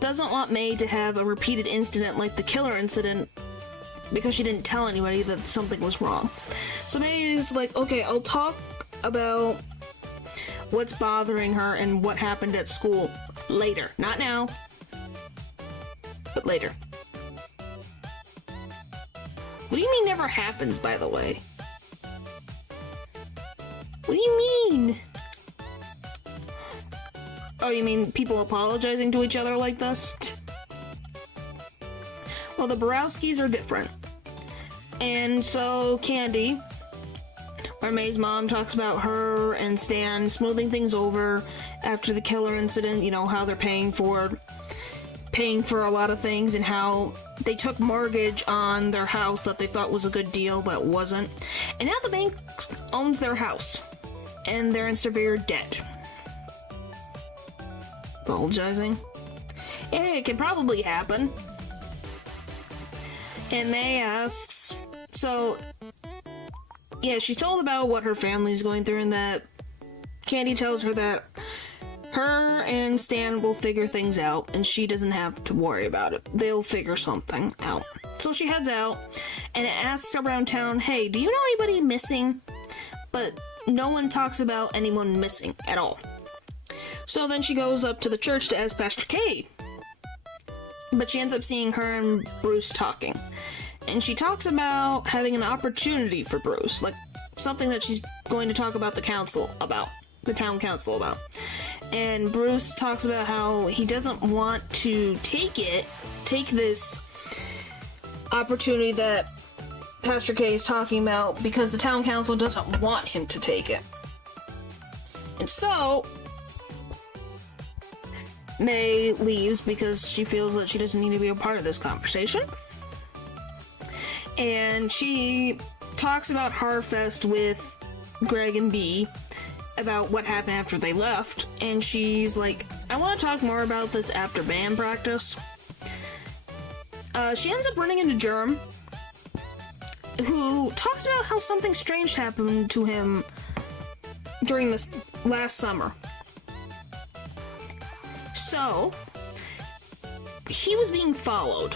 doesn't want May to have a repeated incident like the killer incident, because she didn't tell anybody that something was wrong. So May is like, okay, I'll talk about what's bothering her and what happened at school later. Not now, but later. What do you mean never happens, by the way? What do you mean? Oh, you mean people apologizing to each other like this? Well, the Borowskis are different. And so Candy, where May's mom talks about her and Stan smoothing things over after the killer incident, you know, how they're paying for a lot of things, and how they took mortgage on their house that they thought was a good deal, but it wasn't. And now the bank owns their house, and they're in severe debt. Apologizing? Yeah, it could probably happen. And May asks, so, yeah, she's told about what her family's going through, and that Candy tells her that her and Stan will figure things out, and she doesn't have to worry about it. They'll figure something out. So she heads out, and asks around town, hey, do you know anybody missing? But no one talks about anyone missing at all. So then she goes up to the church to ask Pastor K. But she ends up seeing her and Bruce talking. And she talks about having an opportunity for Bruce, like something that she's going to talk about the town council about. And Bruce talks about how he doesn't want to take this opportunity that Pastor K is talking about, because the town council doesn't want him to take it. And so May leaves because she feels that she doesn't need to be a part of this conversation. And she talks about Harfest with Greg and B, about what happened after they left. And she's like, I want to talk more about this after band practice. She ends up running into Germ, who talks about how something strange happened to him during this last summer. So, he was being followed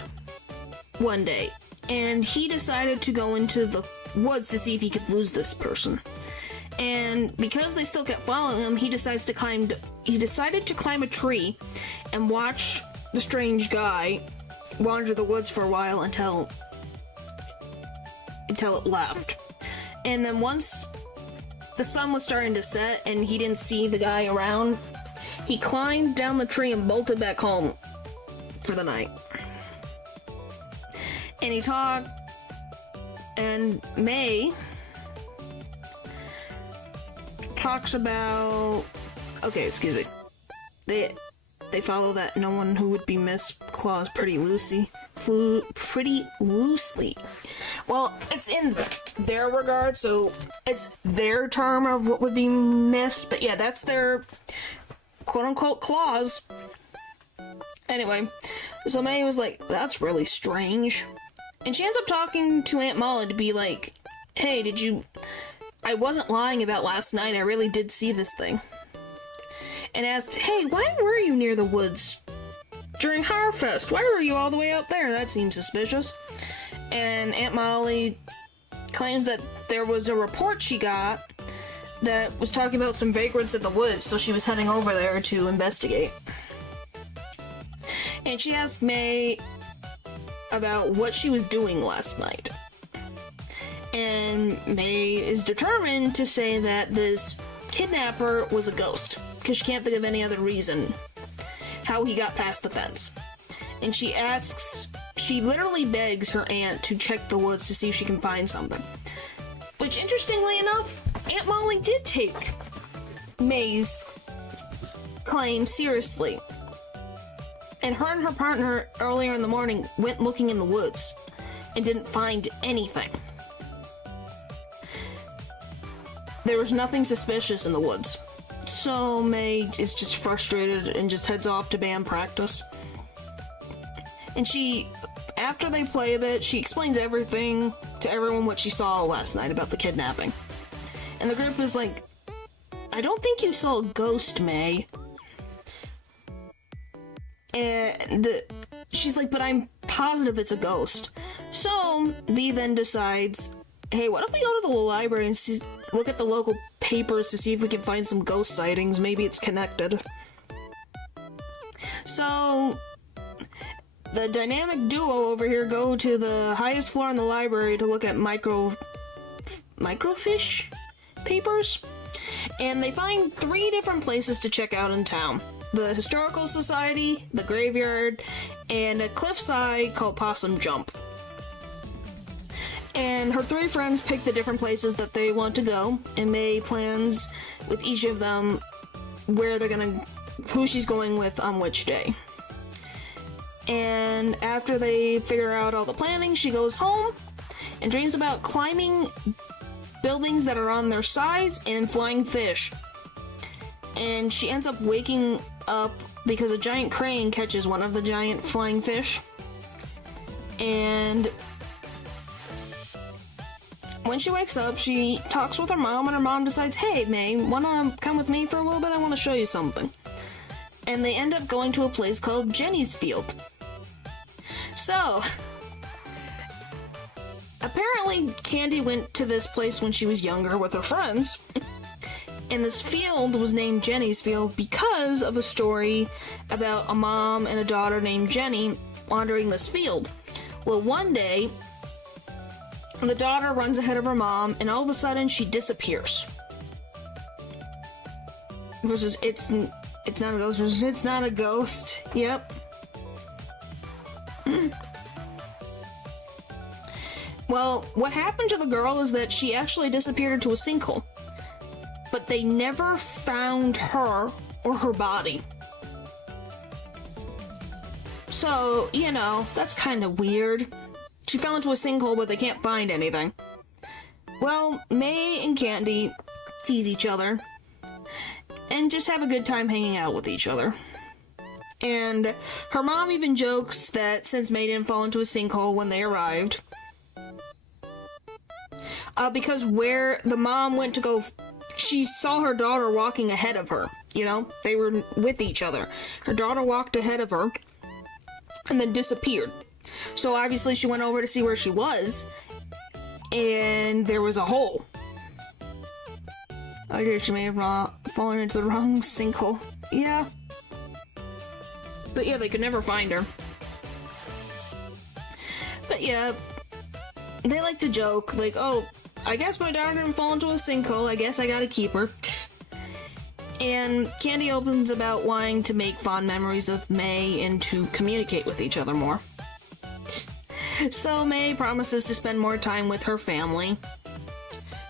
one day, and he decided to go into the woods to see if he could lose this person. And because they still kept following him, he decided to climb a tree and watch the strange guy wander the woods for a while until it left. And then once the sun was starting to set and he didn't see the guy around, he climbed down the tree and bolted back home for the night. And he talked, and May talks about, okay, excuse me, they follow that no one who would be missed clause pretty loosely. Well, it's in their regard, so it's their term of what would be missed, but yeah, that's their quote-unquote clause. Anyway, so May was like, that's really strange. And she ends up talking to Aunt Molly to be like, hey, I wasn't lying about last night, I really did see this thing. and asked, "Hey, why were you near the woods during Harfest? Why were you all the way out there? That seems suspicious." And Aunt Molly claims that there was a report she got that was talking about some vagrants in the woods, so she was heading over there to investigate. And she asked May about what she was doing last night. And May is determined to say that this kidnapper was a ghost, because she can't think of any other reason how he got past the fence. And she literally begs her aunt to check the woods to see if she can find something. Which, interestingly enough, Aunt Molly did take May's claim seriously. And her partner, earlier in the morning, went looking in the woods and didn't find anything. There was nothing suspicious in the woods. So May is just frustrated and just heads off to band practice. And after they play a bit, she explains everything to everyone what she saw last night about the kidnapping. And the group is like, "I don't think you saw a ghost, May." And she's like, "But I'm positive it's a ghost." So B then decides, "Hey, what if we go to the library and look at the local papers to see if we can find some ghost sightings? Maybe it's connected." So the dynamic duo over here go to the highest floor in the library to look at microfiche papers, and they find 3 different places to check out in town: the Historical Society, the graveyard, and a cliffside called Possum Jump. And her 3 friends pick the different places that they want to go, and May plans with each of them who she's going with on which day. And after they figure out all the planning, she goes home and dreams about climbing buildings that are on their sides and flying fish. And she ends up waking up because a giant crane catches one of the giant flying fish. And when she wakes up, she talks with her mom, and her mom decides, "Hey, May, wanna come with me for a little bit? I wanna show you something." And they end up going to a place called Jenny's Field. So, apparently Candy went to this place when she was younger with her friends, and this field was named Jenny's Field because of a story about a mom and a daughter named Jenny wandering this field. Well, one day, the daughter runs ahead of her mom, and all of a sudden she disappears. Versus, it's not a ghost. Versus, it's not a ghost. Yep. Well, what happened to the girl is that she actually disappeared into a sinkhole. But they never found her or her body. So, that's kind of weird. She fell into a sinkhole, but they can't find anything. Well, May and Candy tease each other and just have a good time hanging out with each other. And her mom even jokes that since May didn't fall into a sinkhole when they arrived, because where the mom went to go, she saw her daughter walking ahead of her. They were with each other. Her daughter walked ahead of her and then disappeared. So obviously she went over to see where she was, and there was a hole. I guess she may have fallen into the wrong sinkhole. Yeah. But yeah, they could never find her. But yeah, they like to joke, like, "Oh, I guess my daughter didn't fall into a sinkhole, I guess I gotta keep her." And Candy opens about wanting to make fond memories of May and to communicate with each other more. So May promises to spend more time with her family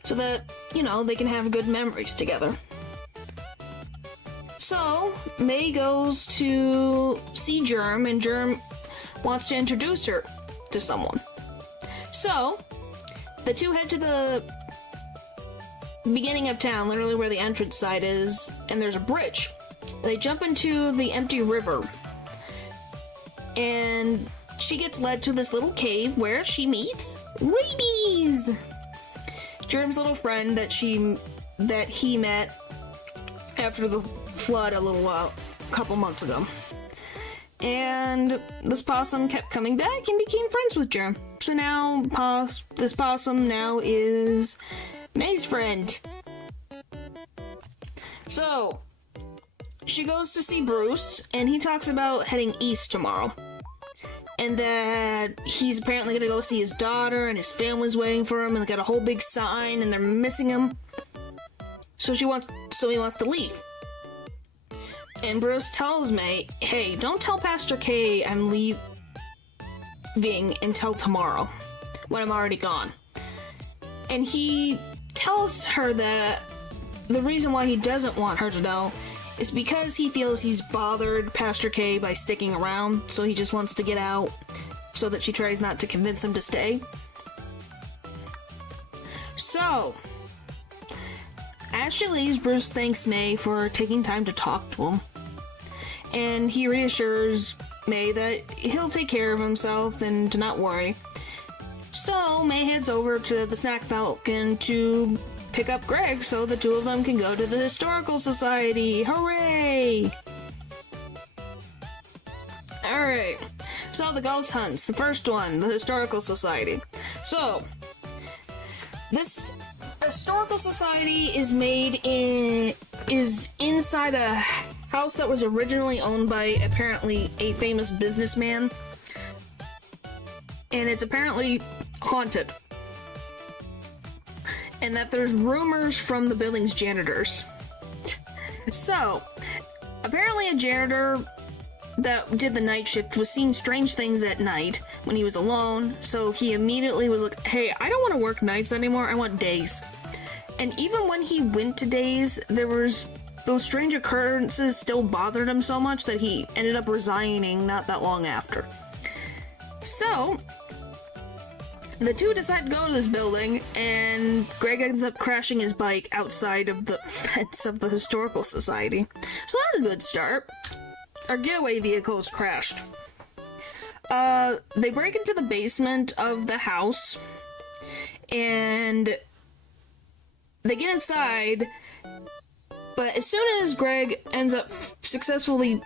so that, they can have good memories together. So May goes to see Germ, and Germ wants to introduce her to someone. So the two head to the beginning of town, literally where the entrance side is, and there's a bridge. They jump into the empty river, and she gets led to this little cave where she meets Rabies, Germ's little friend that he met after the flood a couple months ago. And this possum kept coming back and became friends with Germ. So now, this possum now is May's friend. So, she goes to see Bruce, and he talks about heading east tomorrow. And that he's apparently gonna go see his daughter, and his family's waiting for him, and they got a whole big sign, and they're missing him. So he wants to leave. And Bruce tells May, hey, don't tell Pastor K I'm leaving until tomorrow, when I'm already gone. And he tells her that the reason why he doesn't want her to know is because he feels he's bothered Pastor K by sticking around, so he just wants to get out so that she tries not to convince him to stay. So, as she leaves, Bruce thanks May for taking time to talk to him. And he reassures May that he'll take care of himself and to not worry. So, May heads over to the snack falcon to pick up Greg so the two of them can go to the Historical Society. Hooray! Alright, so the ghost hunts. The first one, the Historical Society. So, this Historical Society is inside a house that was originally owned by apparently a famous businessman. And it's apparently haunted. And that there's rumors from the building's janitors. So, apparently a janitor that did the night shift was seeing strange things at night when he was alone, so he immediately was like, hey, I don't want to work nights anymore, I want days. And even when he went to days, those strange occurrences still bothered him so much that he ended up resigning not that long after. So, the two decide to go to this building, and Greg ends up crashing his bike outside of the fence of the Historical Society. So that's a good start. Our getaway vehicle is crashed. They break into the basement of the house, and they get inside, but as soon as Greg ends up successfully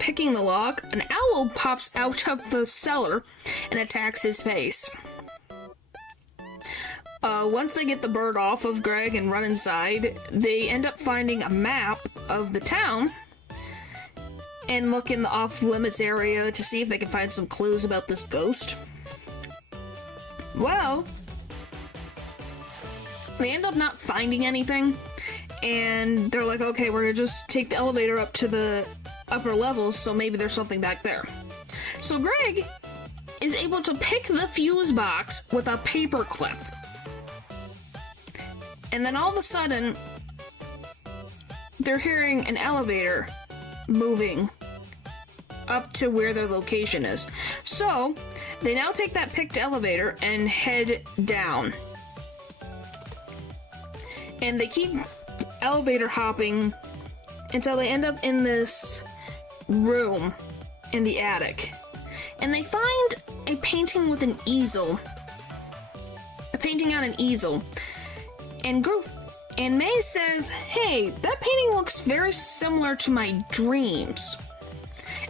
picking the lock, an owl pops out of the cellar and attacks his face. Once they get the bird off of Greg and run inside, they end up finding a map of the town and look in the off-limits area to see if they can find some clues about this ghost. Well, they end up not finding anything, and they're like, okay, we're gonna just take the elevator up to the upper levels, so maybe there's something back there. So Greg is able to pick the fuse box with a paper clip. And then all of a sudden, they're hearing an elevator moving up to where their location is. So, they now take that picked elevator and head down. And they keep elevator hopping until they end up in this room in the attic. And they find a painting with an easel. A painting on an easel. And May says, hey, that painting looks very similar to my dreams.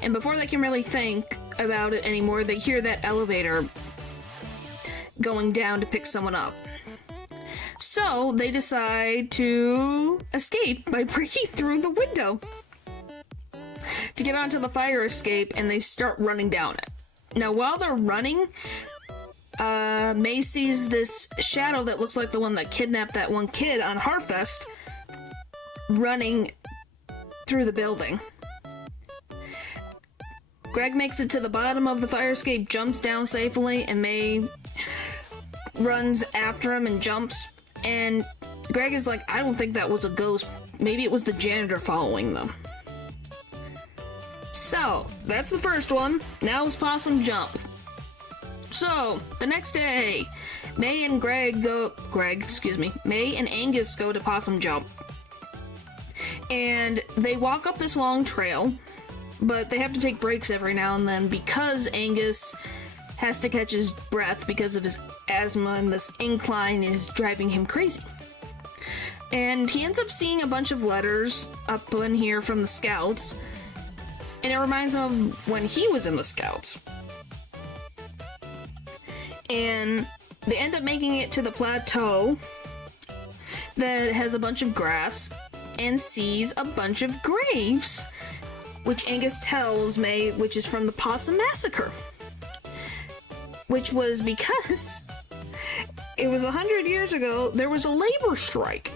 And before they can really think about it anymore, they hear that elevator going down to pick someone up. So they decide to escape by breaking through the window to get onto the fire escape, and they start running down it. Now, while they're running, May sees this shadow that looks like the one that kidnapped that one kid on Harfest running through the building. Greg makes it to the bottom of the fire escape, jumps down safely, and May runs after him and jumps. And Greg is like, I don't think that was a ghost. Maybe it was the janitor following them. So, that's the first one. Now it's Possum Jump. So, the next day, May and Angus go to Possum Jump. And they walk up this long trail, but they have to take breaks every now and then because Angus has to catch his breath because of his asthma, and this incline is driving him crazy. And he ends up seeing a bunch of letters up in here from the Scouts, and it reminds him of when he was in the Scouts. And they end up making it to the plateau that has a bunch of grass and sees a bunch of graves, which Angus tells May, which is from the Possum Massacre. Which was because it was 100 years ago, there was a labor strike.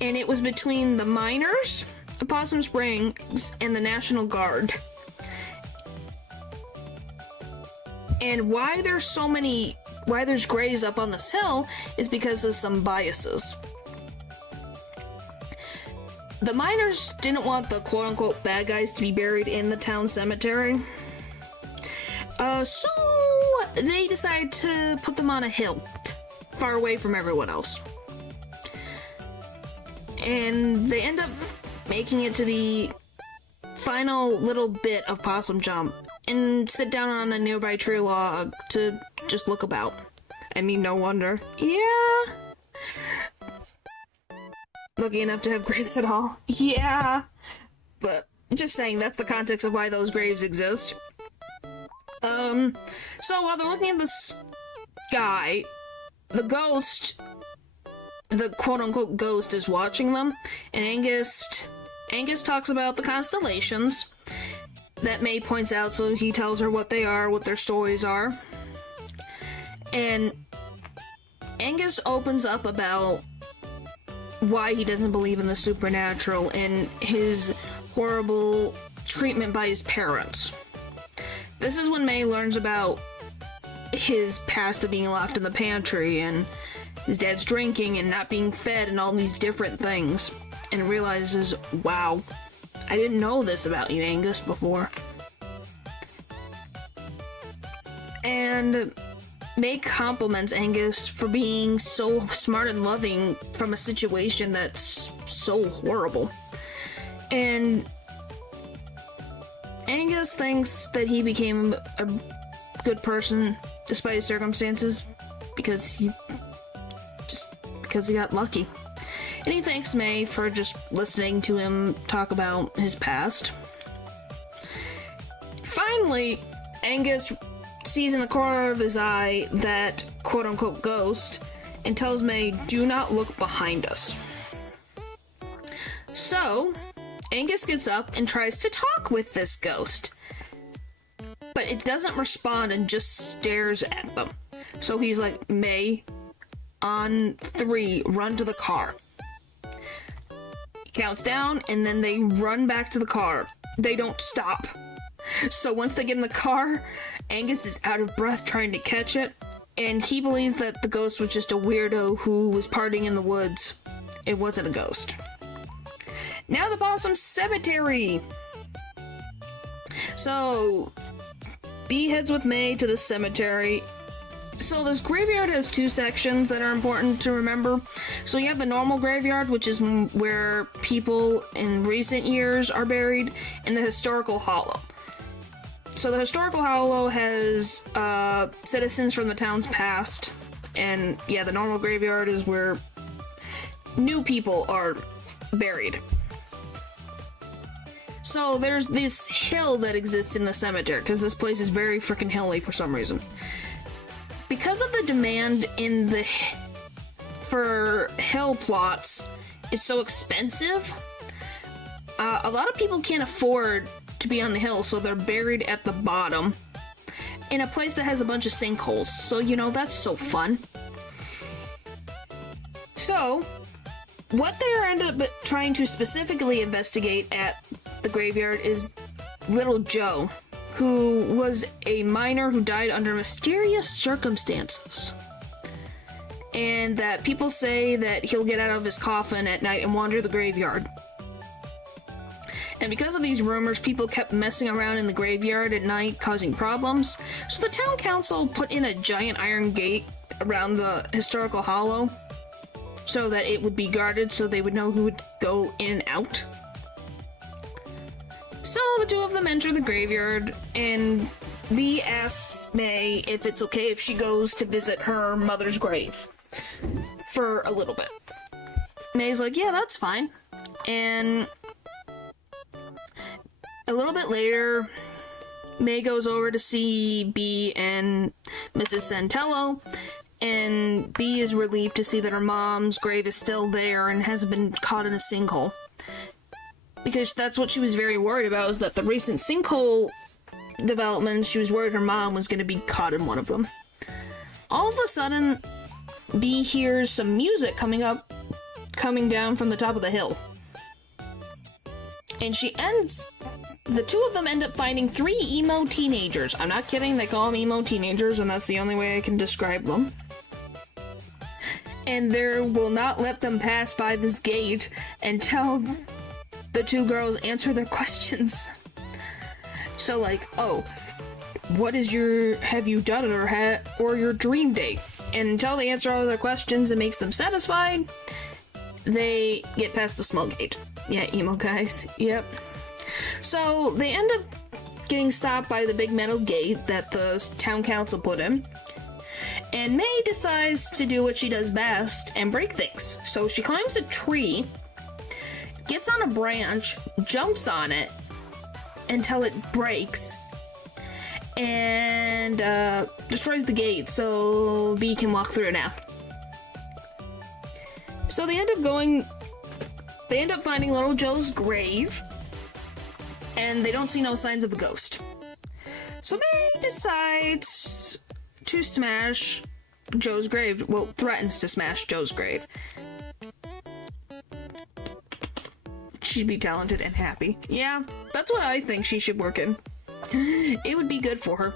And it was between the miners, the Possum Springs, and the National Guard. And why there's graves up on this hill is because of some biases. The miners didn't want the quote-unquote bad guys to be buried in the town cemetery. So they decided to put them on a hill, far away from everyone else. And they end up making it to the final little bit of Possum Jump and sit down on a nearby tree log to just look about. I mean, no wonder. Yeah. Lucky enough to have graves at all. Yeah. But just saying, that's the context of why those graves exist. So while they're looking at the sky, the ghost, the quote-unquote ghost, is watching them, and Angus talks about the constellations that May points out, so he tells her what they are, what their stories are. And Angus opens up about why he doesn't believe in the supernatural and his horrible treatment by his parents. This is when May learns about his past of being locked in the pantry and his dad's drinking and not being fed and all these different things, and realizes, wow, I didn't know this about you, Angus, before. And May compliments Angus for being so smart and loving from a situation that's so horrible. And Angus thinks that he became a good person despite his circumstances because he got lucky. And he thanks May for just listening to him talk about his past. Finally, Angus sees in the corner of his eye that quote-unquote ghost and tells May, do not look behind us. So, Angus gets up and tries to talk with this ghost, but it doesn't respond and just stares at them. So he's like, May, on 3, run to the car. He counts down, and then they run back to the car. They don't stop. So once they get in the car, Angus is out of breath trying to catch it, and he believes that the ghost was just a weirdo who was partying in the woods. It wasn't a ghost. Now the Possum Cemetery! So, B heads with May to the cemetery. So this graveyard has 2 sections that are important to remember. So you have the normal graveyard, which is where people in recent years are buried, and the historical hollow. So the historical hollow has citizens from the town's past, and yeah, the normal graveyard is where new people are buried. So there's this hill that exists in the cemetery, because this place is very freaking hilly for some reason. Because of the demand for hill plots is so expensive, a lot of people can't afford to be on the hill, so they're buried at the bottom in a place that has a bunch of sinkholes. So, you know, that's so fun. So, what they end up trying to specifically investigate at the graveyard is Little Joe, who was a miner who died under mysterious circumstances. And that people say that he'll get out of his coffin at night and wander the graveyard. And because of these rumors, people kept messing around in the graveyard at night, causing problems. So the town council put in a giant iron gate around the historical hollow so that it would be guarded, so they would know who would go in and out. So the 2 of them enter the graveyard, and Bee asks May if it's okay if she goes to visit her mother's grave for a little bit. May's like, yeah, that's fine. And a little bit later, May goes over to see B and Mrs. Santello, and B is relieved to see that her mom's grave is still there and hasn't been caught in a sinkhole. Because that's what she was very worried about, is that the recent sinkhole developments, she was worried her mom was going to be caught in one of them. All of a sudden, B hears some music coming down from the top of the hill. And the two of them end up finding 3 emo teenagers. I'm not kidding, they call them emo teenagers, and that's the only way I can describe them. And they will not let them pass by this gate until the 2 girls answer their questions. So like, oh, what is have you done it or your dream date? And until they answer all their questions and makes them satisfied, they get past the small gate. Yeah, emo guys, yep. So they end up getting stopped by the big metal gate that the town council put in. And May decides to do what she does best and break things. So she climbs a tree, gets on a branch, jumps on it until it breaks, and destroys the gate so B can walk through now. So they end up finding little Joe's grave, and they don't see no signs of a ghost. So May decides to smash Joe's grave. Well, threatens to smash Joe's grave. She'd be talented and happy. Yeah, that's what I think she should work in. It would be good for her.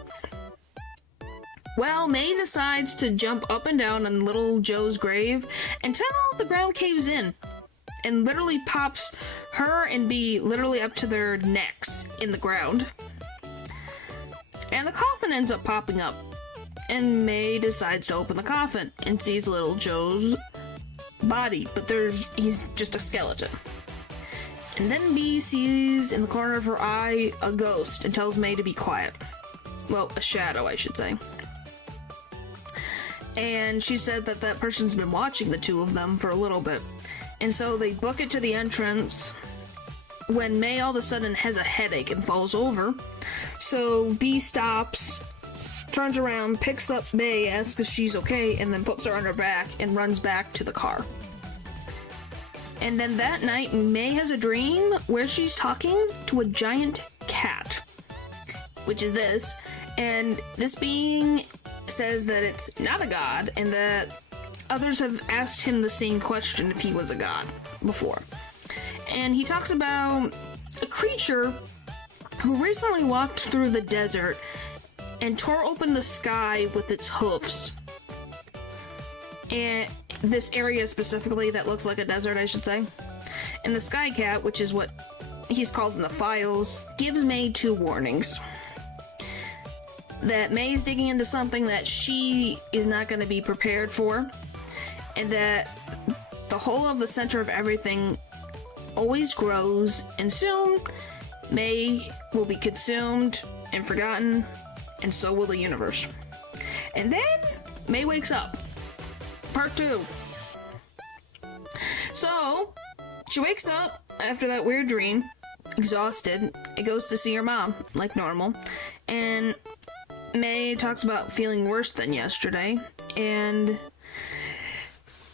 Well, May decides to jump up and down on little Joe's grave until the ground caves in and literally pops her and B literally up to their necks in the ground. And the coffin ends up popping up, and May decides to open the coffin and sees little Joe's body, but he's just a skeleton. And then B sees in the corner of her eye a ghost and tells May to be quiet. Well, a shadow, I should say. And she said that that person's been watching the two of them for a little bit. And so they book it to the entrance when May all of a sudden has a headache and falls over. So B stops, turns around, picks up May, asks if she's okay, and then puts her on her back and runs back to the car. And then that night, May has a dream where she's talking to a giant cat, which is this, and this being says that it's not a god, and that others have asked him the same question if he was a god before. And he talks about a creature who recently walked through the desert and tore open the sky with its hoofs. And this area specifically that looks like a desert, I should say. And the Sky Cat, which is what he's called in the files, gives May 2 warnings. That May is digging into something that she is not going to be prepared for, and that the whole of the center of everything always grows, and soon May will be consumed and forgotten, and so will the universe. And then May wakes up. Part 2. So, she wakes up after that weird dream, exhausted, and goes to see her mom, like normal. And May talks about feeling worse than yesterday, and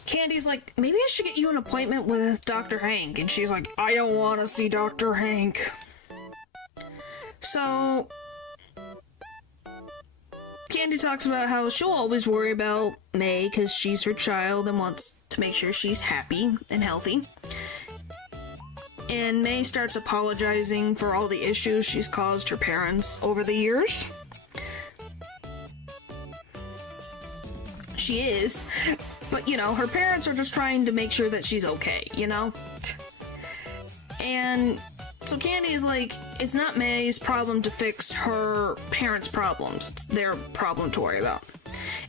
Candy's like, maybe I should get you an appointment with Dr. Hank. And she's like, I don't want to see Dr. Hank. So Candy talks about how she'll always worry about May because she's her child and wants to make sure she's happy and healthy. And May starts apologizing for all the issues she's caused her parents over the years. She is, but you know, her parents are just trying to make sure that she's okay, you know? And so Candy is like, it's not May's problem to fix her parents' problems. It's their problem to worry about.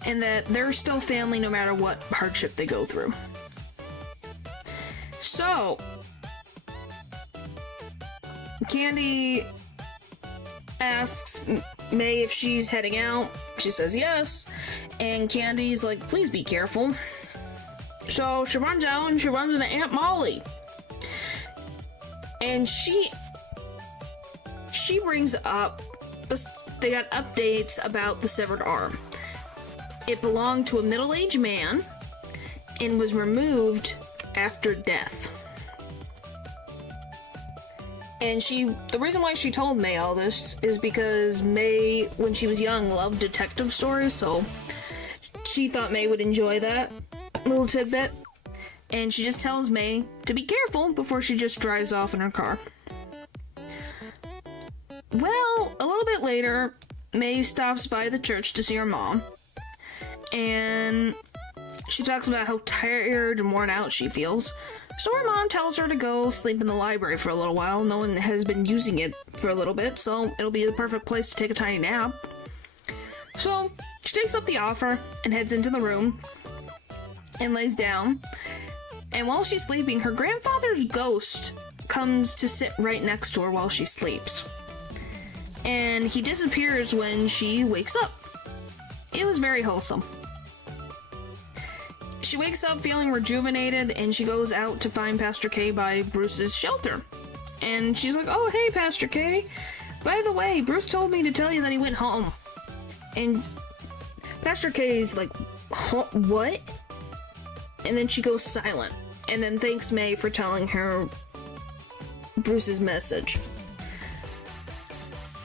And that they're still family no matter what hardship they go through. So Candy asks May if she's heading out. She says yes. And Candy's like, please be careful. So she runs out and she runs into Aunt Molly. And she brings up this, they got updates about the severed arm. It belonged to a middle-aged man and was removed after death. And the reason why she told May all this is because May, when she was young, loved detective stories, so she thought May would enjoy that little tidbit. And she just tells May to be careful before she just drives off in her car. Well, a little bit later, May stops by the church to see her mom. And she talks about how tired and worn out she feels. So her mom tells her to go sleep in the library for a little while. No one has been using it for a little bit, so it'll be the perfect place to take a tiny nap. So she takes up the offer and heads into the room and lays down. And while she's sleeping, her grandfather's ghost comes to sit right next to her while she sleeps. And he disappears when she wakes up. It was very wholesome. She wakes up feeling rejuvenated, and she goes out to find Pastor K by Bruce's shelter. And she's like, "Oh, hey, Pastor K. By the way, Bruce told me to tell you that he went home." And Pastor K's like, "Huh, what?" And then she goes silent, and then thanks May for telling her Bruce's message.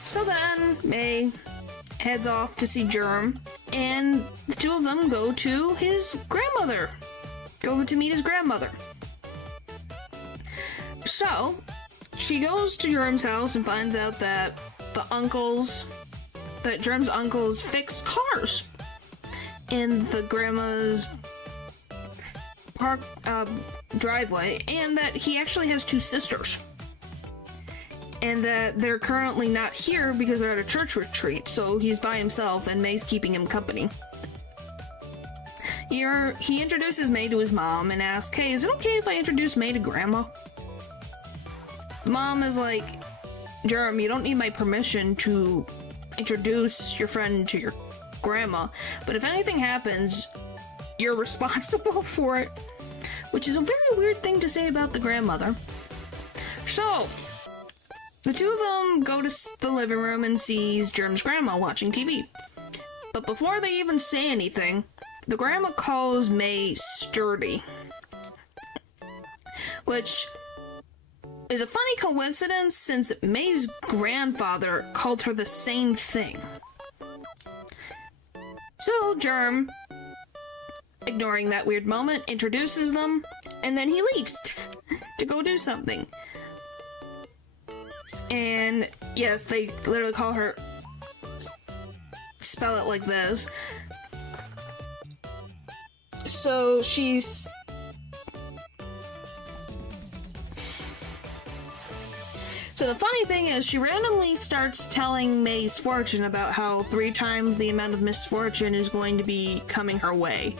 So then May heads off to see Germ, and the two of them go to his grandmother. Go to meet his grandmother. So, she goes to Germ's house and finds out that Germ's uncles fix cars in the grandma's driveway, and that he actually has two sisters. And that they're currently not here because they're at a church retreat, so he's by himself and May's keeping him company. He introduces May to his mom and asks, "Hey, is it okay if I introduce May to Grandma?" The mom is like, "Germ, you don't need my permission to introduce your friend to your grandma, but if anything happens, you're responsible for it." Which is a very weird thing to say about the grandmother. So, the two of them go to the living room and sees Germ's grandma watching TV. But before they even say anything, the grandma calls May sturdy. Which is a funny coincidence since May's grandfather called her the same thing. So Germ, ignoring that weird moment, introduces them, and then he leaves to go do something. And yes, they literally call her, spell it like this. So she's, so the funny thing is, she randomly starts telling May's fortune about how 3 times the amount of misfortune is going to be coming her way,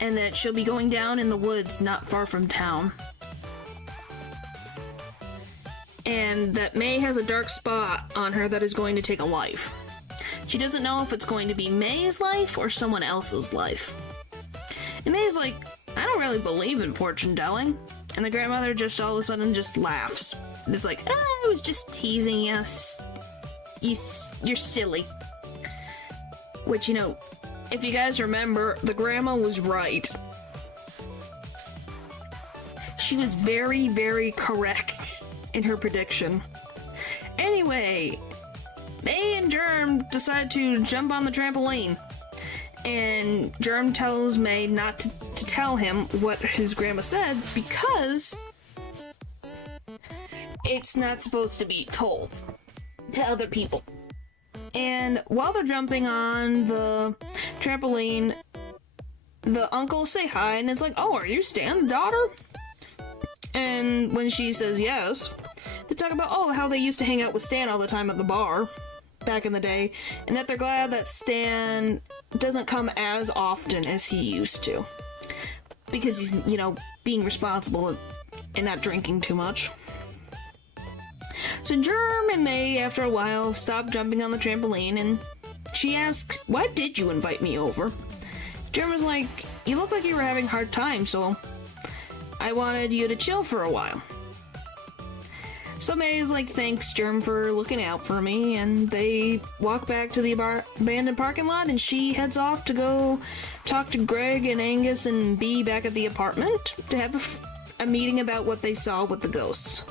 and that she'll be going down in the woods not far from town. And that May has a dark spot on her that is going to take a life. She doesn't know if it's going to be May's life or someone else's life. And May's like, "I don't really believe in fortune telling." And the grandmother just all of a sudden just laughs. It's like, "I was just teasing us. You're silly." Which, you know, if you guys remember, the grandma was right. She was very, very correct in her prediction. Anyway, May and Germ decide to jump on the trampoline. And Germ tells May not to tell him what his grandma said because it's not supposed to be told to other people. And while they're jumping on the trampoline, the uncles say hi, and it's like, "Oh, are you Stan's daughter?" And when she says yes, they talk about, how they used to hang out with Stan all the time at the bar back in the day, and that they're glad that Stan doesn't come as often as he used to. Because he's, being responsible and not drinking too much. So Germ and May, after a while, stop jumping on the trampoline, and she asks, "Why did you invite me over?" Germ was like, you look like you were having a hard time, so I wanted you to chill for a while. So May's like, thanks, Germ, for looking out for me, and they walk back to the abandoned parking lot, and she heads off to go talk to Greg and Angus and Bee back at the apartment to have a meeting about what they saw with the ghosts.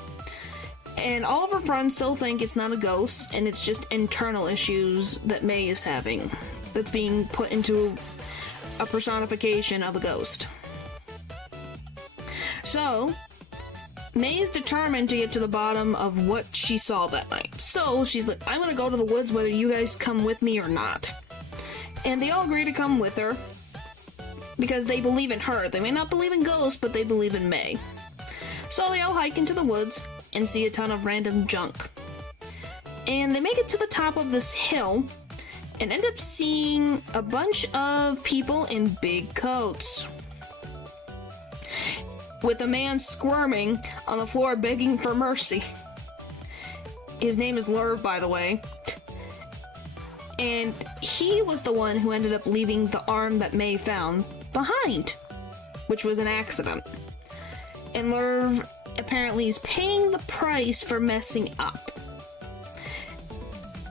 And all of her friends still think it's not a ghost, and it's just internal issues that May is having that's being put into a personification of a ghost. So May's determined to get to the bottom of what she saw that night. So she's like, I'm gonna go to the woods whether you guys come with me or not. And they all agree to come with her because they believe in her. They may not believe in ghosts, but they believe in May. So they all hike into the woods and see a ton of random junk. And they make it to the top of this hill and end up seeing a bunch of people in big coats, with a man squirming on the floor begging for mercy. His name is Lerv, by the way. And he was the one who ended up leaving the arm that May found behind, which was an accident. And Lerv apparently is paying the price for messing up.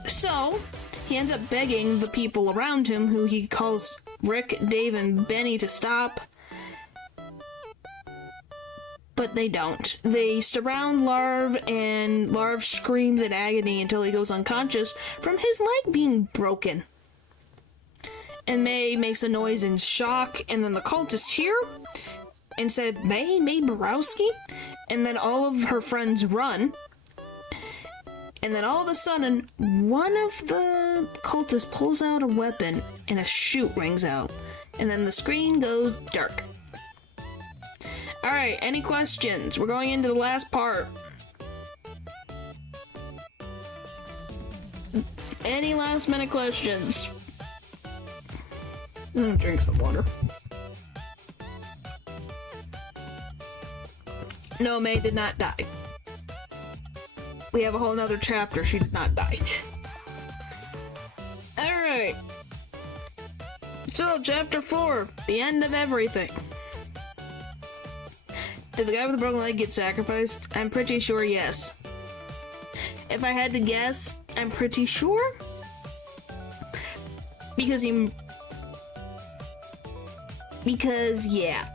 So he ends up begging the people around him, who he calls Rick, Dave, and Benny, to stop. But they don't. They surround Larv, and Larv screams in agony until he goes unconscious from his leg being broken. And May makes a noise in shock, and then the cultists hear and said, May Borowski? And then all of her friends run. And then all of a sudden, one of the cultists pulls out a weapon and a shoot rings out. And then the screen goes dark. Alright, any questions? We're going into the last part. Any last minute questions? I'm gonna drink some water. No, May did not die. We have a whole nother chapter. She did not die. Alright. So, chapter 4. The end of everything. Did the guy with the broken leg get sacrificed? I'm pretty sure yes. If I had to guess, I'm pretty sure. Because yeah.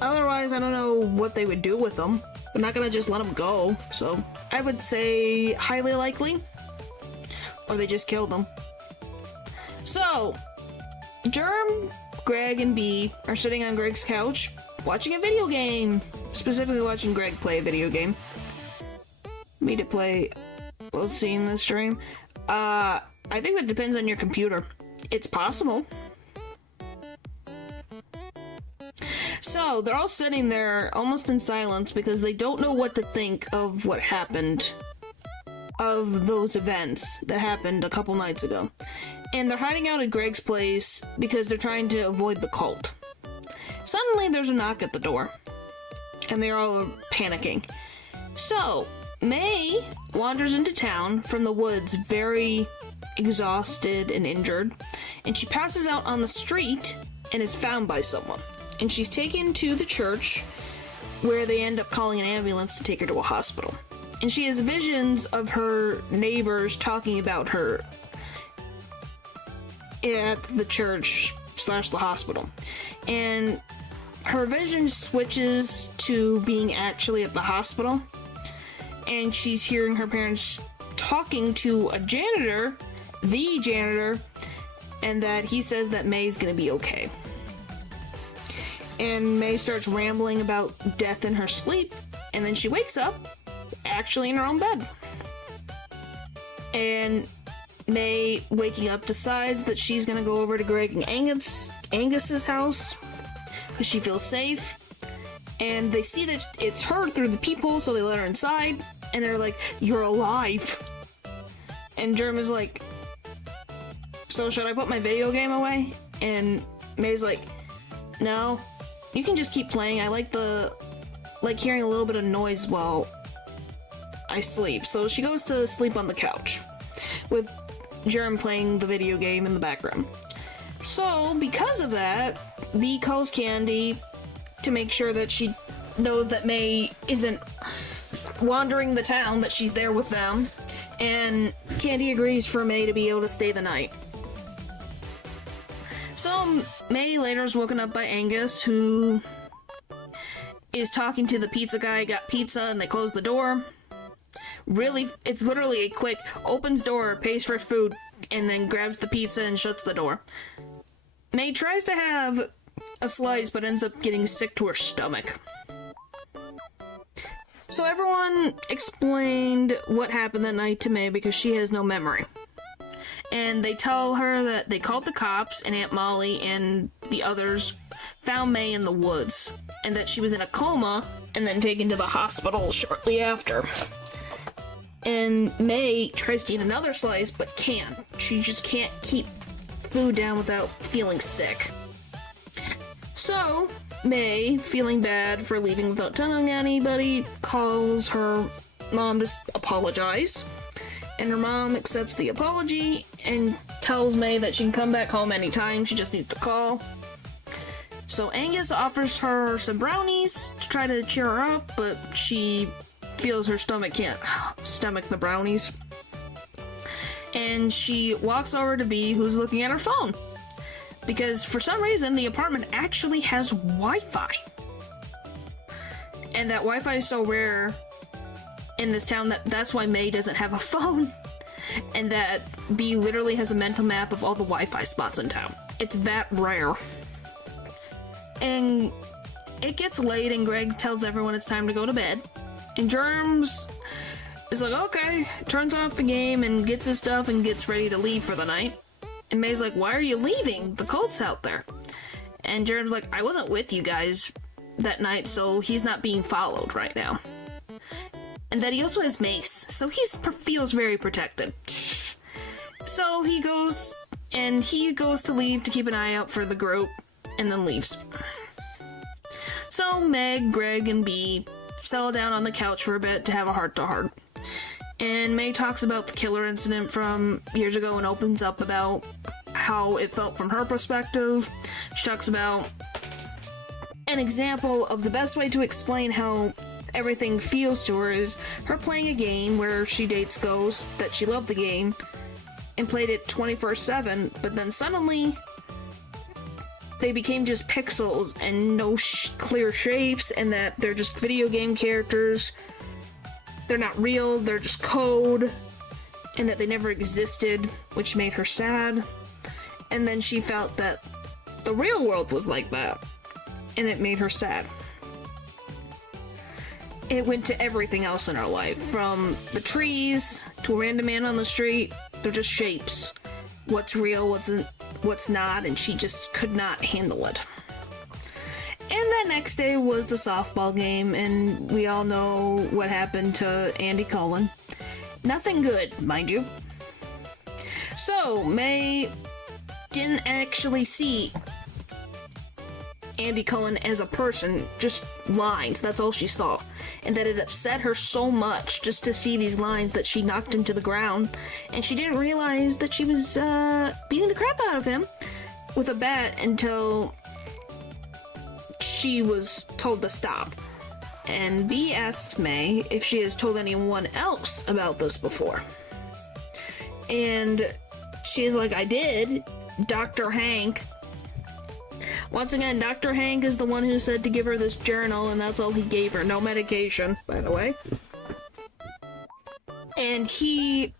Otherwise, I don't know what they would do with them. They're not gonna just let them go, so I would say highly likely. Or they just killed them. So, Germ, Greg, and Bee are sitting on Greg's couch watching a video game. Specifically watching Greg play a video game. Me to play, we'll see in the stream. I think that depends on your computer. It's possible. So, they're all sitting there almost in silence because they don't know what to think of what happened, of those events that happened a couple nights ago. And they're hiding out at Greg's place because they're trying to avoid the cult. Suddenly, there's a knock at the door, and they're all panicking. So, May wanders into town from the woods very exhausted and injured, and she passes out on the street and is found by someone. And she's taken to the church, where they end up calling an ambulance to take her to a hospital. And she has visions of her neighbors talking about her at the church / the hospital. And her vision switches to being actually at the hospital. And she's hearing her parents talking to a janitor, the janitor, and that he says that May's gonna be okay. And May starts rambling about death in her sleep, and then she wakes up, actually in her own bed. And May, waking up, decides that she's gonna go over to Greg and Angus's house, because she feels safe. And they see that it's her through the peephole, so they let her inside, and they're like, "You're alive." And Germ is like, "So should I put my video game away?" And May's like, "No. You can just keep playing. I like hearing a little bit of noise while I sleep." So she goes to sleep on the couch with Germ playing the video game in the background. So, because of that, B calls Candy to make sure that she knows that May isn't wandering the town, that she's there with them, and Candy agrees for May to be able to stay the night. So, May later is woken up by Angus, who is talking to the pizza guy, got pizza, and they close the door. Really, it's literally a quick, opens door, pays for food, and then grabs the pizza and shuts the door. May tries to have a slice, but ends up getting sick to her stomach. So everyone explained what happened that night to May because she has no memory. And they tell her that they called the cops, and Aunt Molly and the others found May in the woods, and that she was in a coma and then taken to the hospital shortly after. And May tries to eat another slice, but can't. She just can't keep food down without feeling sick. So, May, feeling bad for leaving without telling anybody, calls her mom to apologize. And her mom accepts the apology and tells May that she can come back home anytime, she just needs to call. So Angus offers her some brownies to try to cheer her up, but she feels her stomach can't stomach the brownies. And she walks over to B, who's looking at her phone. Because for some reason, the apartment actually has Wi-Fi. And that Wi-Fi is so rare in this town that's why May doesn't have a phone. And that B literally has a mental map of all the Wi-Fi spots in town. It's that rare. And it gets late and Greg tells everyone it's time to go to bed. And Germs is like, okay, turns off the game and gets his stuff and gets ready to leave for the night. And May's like, why are you leaving? The cult's out there. And Germs like, I wasn't with you guys that night, so he's not being followed right now. And that he also has mace, so he feels very protected. So he goes to leave to keep an eye out for the group, and then leaves. So Meg, Greg, and B settle down on the couch for a bit to have a heart-to-heart. And May talks about the killer incident from years ago and opens up about how it felt from her perspective. She talks about an example of the best way to explain how everything feels to her is her playing a game where she dates ghosts, that she loved the game, and played it 24/7, but then suddenly they became just pixels and no clear shapes, and that they're just video game characters. They're not real, they're just code, and that they never existed, which made her sad. And then she felt that the real world was like that, and it made her sad. It went to everything else in her life, from the trees to a random man on the street. They're just shapes. What's real, what's not, and she just could not handle it. And that next day was the softball game, and we all know what happened to Andy Cullen. Nothing good, mind you. So, May didn't actually see Andy Cullen as a person, just lines, that's all she saw. And that it upset her so much just to see these lines that she knocked him to the ground, and she didn't realize that she was beating the crap out of him with a bat until she was told to stop. And B asked May if she has told anyone else about this before. And she's like, I did. Dr. Hank. Once again, Dr. Hank is the one who said to give her this journal, and that's all he gave her. No medication, by the way. And he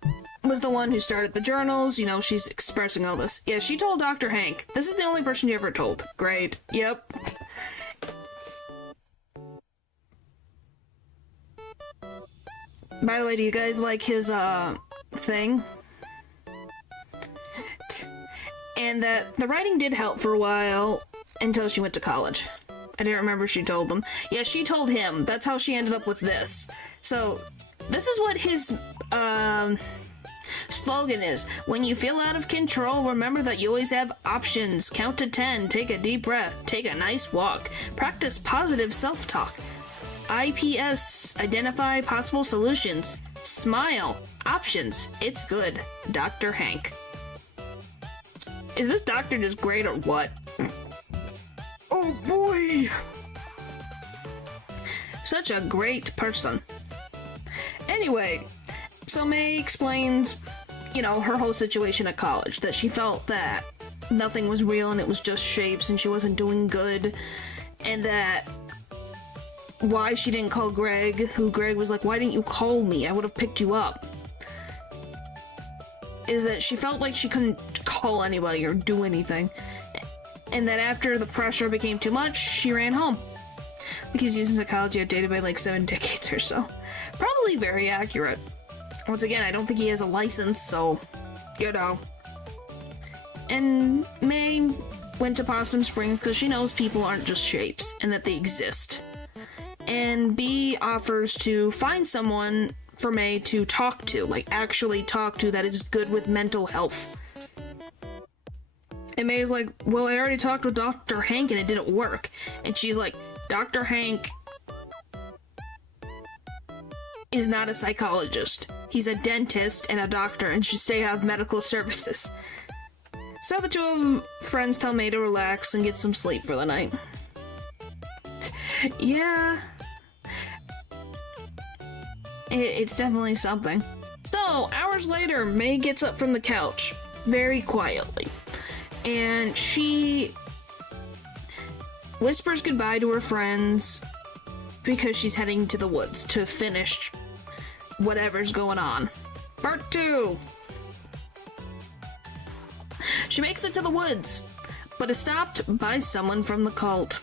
was the one who started the journals. You know, she's expressing all this. Yeah, she told Dr. Hank. This is the only person you ever told. Great. Yep. By the way, do you guys like his, thing? And that the writing did help for a while until she went to college. I didn't remember if she told them. Yeah, she told him. That's how she ended up with this. So, this is what his, slogan is. When you feel out of control, remember that you always have options. Count to 10, take a deep breath, take a nice walk, practice positive self-talk. IPS, identify possible solutions. Smile, options, it's good. Dr. Hank. Is this doctor just great or what? Oh boy! Such a great person. Anyway, so May explains, you know, her whole situation at college, that she felt that nothing was real and it was just shapes and she wasn't doing good, and that why she didn't call Greg, who Greg was like, why didn't you call me? I would have picked you up. Is that she felt like she couldn't call anybody or do anything. And that after the pressure became too much, she ran home. Like, he's using psychology outdated by like 7 decades or so. Probably very accurate. Once again, I don't think he has a license, so, you know. And May went to Possum Springs because she knows people aren't just shapes and that they exist. And B offers to find someone for May to talk to, like actually talk to, that is good with mental health. And May's like, well, I already talked with Dr. Hank and it didn't work. And she's like, Dr. Hank is not a psychologist. He's a dentist and a doctor and should stay out of medical services. So the two friends tell May to relax and get some sleep for the night. Yeah. It's definitely something. So, hours later, May gets up from the couch, very quietly, and she whispers goodbye to her friends because she's heading to the woods to finish whatever's going on. Part 2! She makes it to the woods, but is stopped by someone from the cult.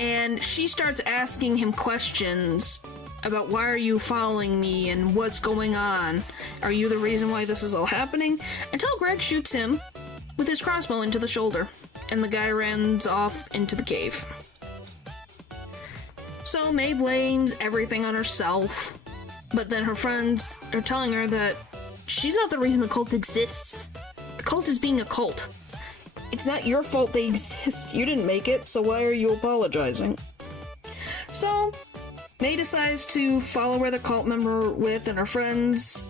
And she starts asking him questions about why are you following me and what's going on? Are you the reason why this is all happening? Until Greg shoots him with his crossbow into the shoulder, and the guy runs off into the cave. So May blames everything on herself, but then her friends are telling her that she's not the reason the cult exists. The cult is being a cult. It's not your fault they exist. You didn't make it, so why are you apologizing? So, May decides to follow where the cult member with, and her friends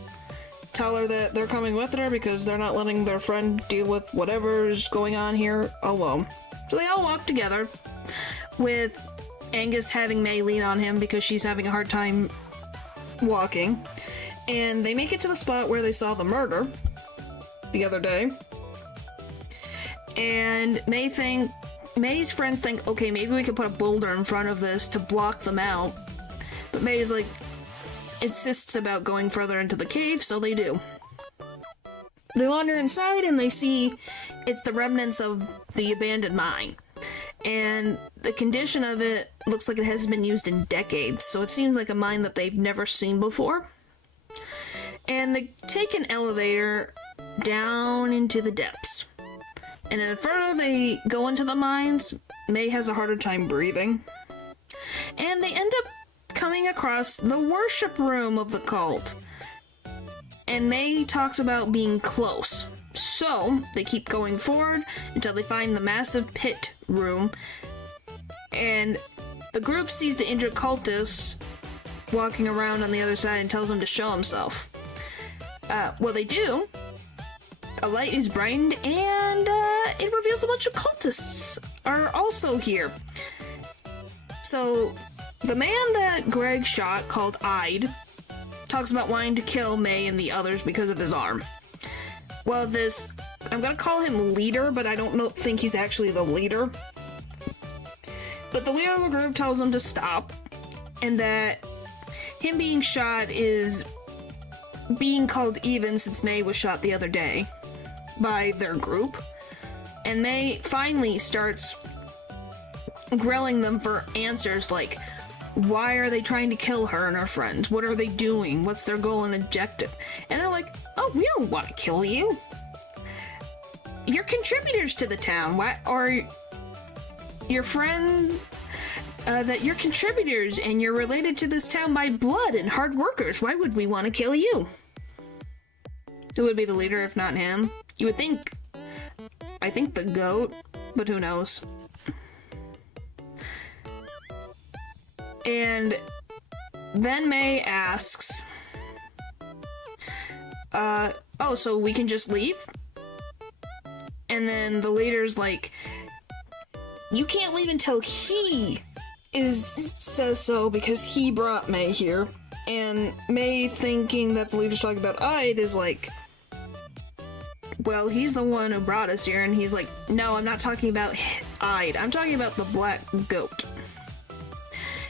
tell her that they're coming with her because they're not letting their friend deal with whatever's going on here alone. So they all walk together, with Angus having May lean on him because she's having a hard time walking. And they make it to the spot where they saw the murder the other day. And May's friends think, okay, maybe we could put a boulder in front of this to block them out. But May's like, insists about going further into the cave, so they do. They wander inside and they see it's the remnants of the abandoned mine. And the condition of it looks like it hasn't been used in decades, so it seems like a mine that they've never seen before. And they take an elevator down into the depths. And then the further they go into the mines, May has a harder time breathing. And they end up coming across the worship room of the cult. And May talks about being close. So, they keep going forward until they find the massive pit room. And the group sees the injured cultist walking around on the other side and tells him to show himself. Well, they do. A light is brightened, and it reveals a bunch of cultists are also here. So, the man that Greg shot, called Ide, talks about wanting to kill May and the others because of his arm. Well, I'm gonna call him leader, but I don't think he's actually the leader. But the leader of the group tells him to stop, and that him being shot is being called even since May was shot the other day by their group. And May finally starts grilling them for answers like, why are they trying to kill her and her friends? What are they doing? What's their goal and objective? And they're like, oh, we don't want to kill you. You're contributors to the town. Why? Or your friend, that you're contributors and you're related to this town by blood and hard workers. Why would we want to kill you? Who would be the leader if not him? You would think, I think the goat, but who knows? And then May asks, oh, so we can just leave? And then the leader's like, you can't leave until he says so, because he brought May here. And May, thinking that the leader's talking about Ide, is like, well, he's the one who brought us here. And he's like, no, I'm not talking about Ide. I'm talking about the black goat.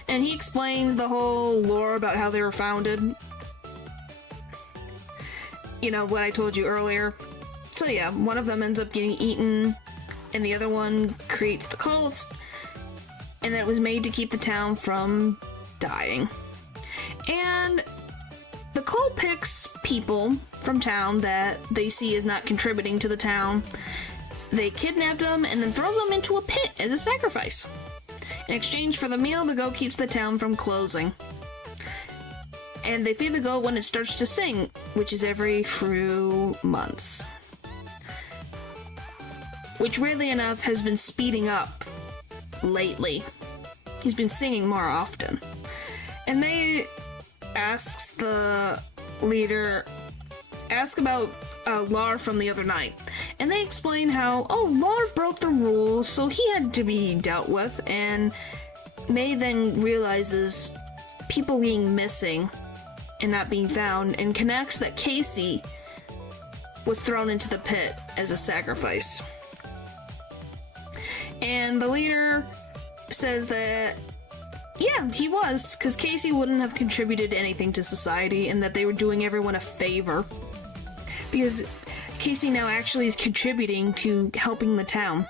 And he explains the whole lore about how they were founded. You know, what I told you earlier. So yeah, one of them ends up getting eaten, and the other one creates the cult, and that was made to keep the town from dying. And the cult picks people from town that they see as not contributing to the town. They kidnap them and then throw them into a pit as a sacrifice. In exchange for the meal, the goat keeps the town from closing. And they feed the goat when it starts to sing, which is every few months. Which, weirdly enough, has been speeding up lately. He's been singing more often. And May asks the leader, ask about Lar from the other night. And they explain how, Lar broke the rules, so he had to be dealt with. And May then realizes people being missing and not being found, and connects that Casey was thrown into the pit as a sacrifice. And the leader says that, yeah, he was, because Casey wouldn't have contributed anything to society, and that they were doing everyone a favor. Because Casey now actually is contributing to helping the town.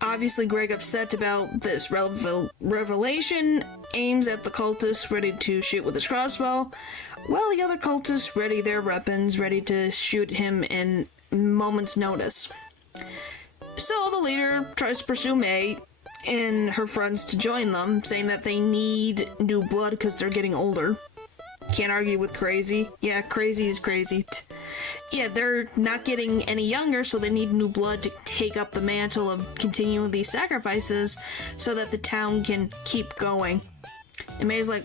Obviously, Greg, upset about this revelation, aims at the cultist ready to shoot with his crossbow, while the other cultists ready their weapons, ready to shoot him in moment's notice. So the leader tries to pursue May and her friends to join them, saying that they need new blood because they're getting older. Can't argue with crazy. Yeah, crazy is crazy. Yeah, they're not getting any younger, so they need new blood to take up the mantle of continuing these sacrifices so that the town can keep going. And May's like,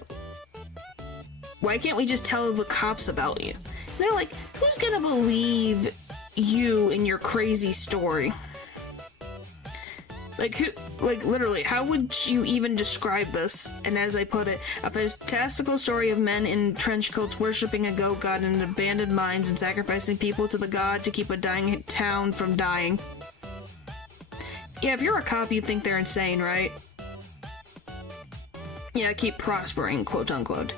why can't we just tell the cops about you? And they're like, who's gonna believe you and your crazy story? Literally, how would you even describe this? And as I put it, a fantastical story of men in trench coats worshipping a goat god in abandoned mines and sacrificing people to the god to keep a dying town from dying. Yeah, if you're a cop, you'd think they're insane, right? Yeah, keep prospering, quote unquote.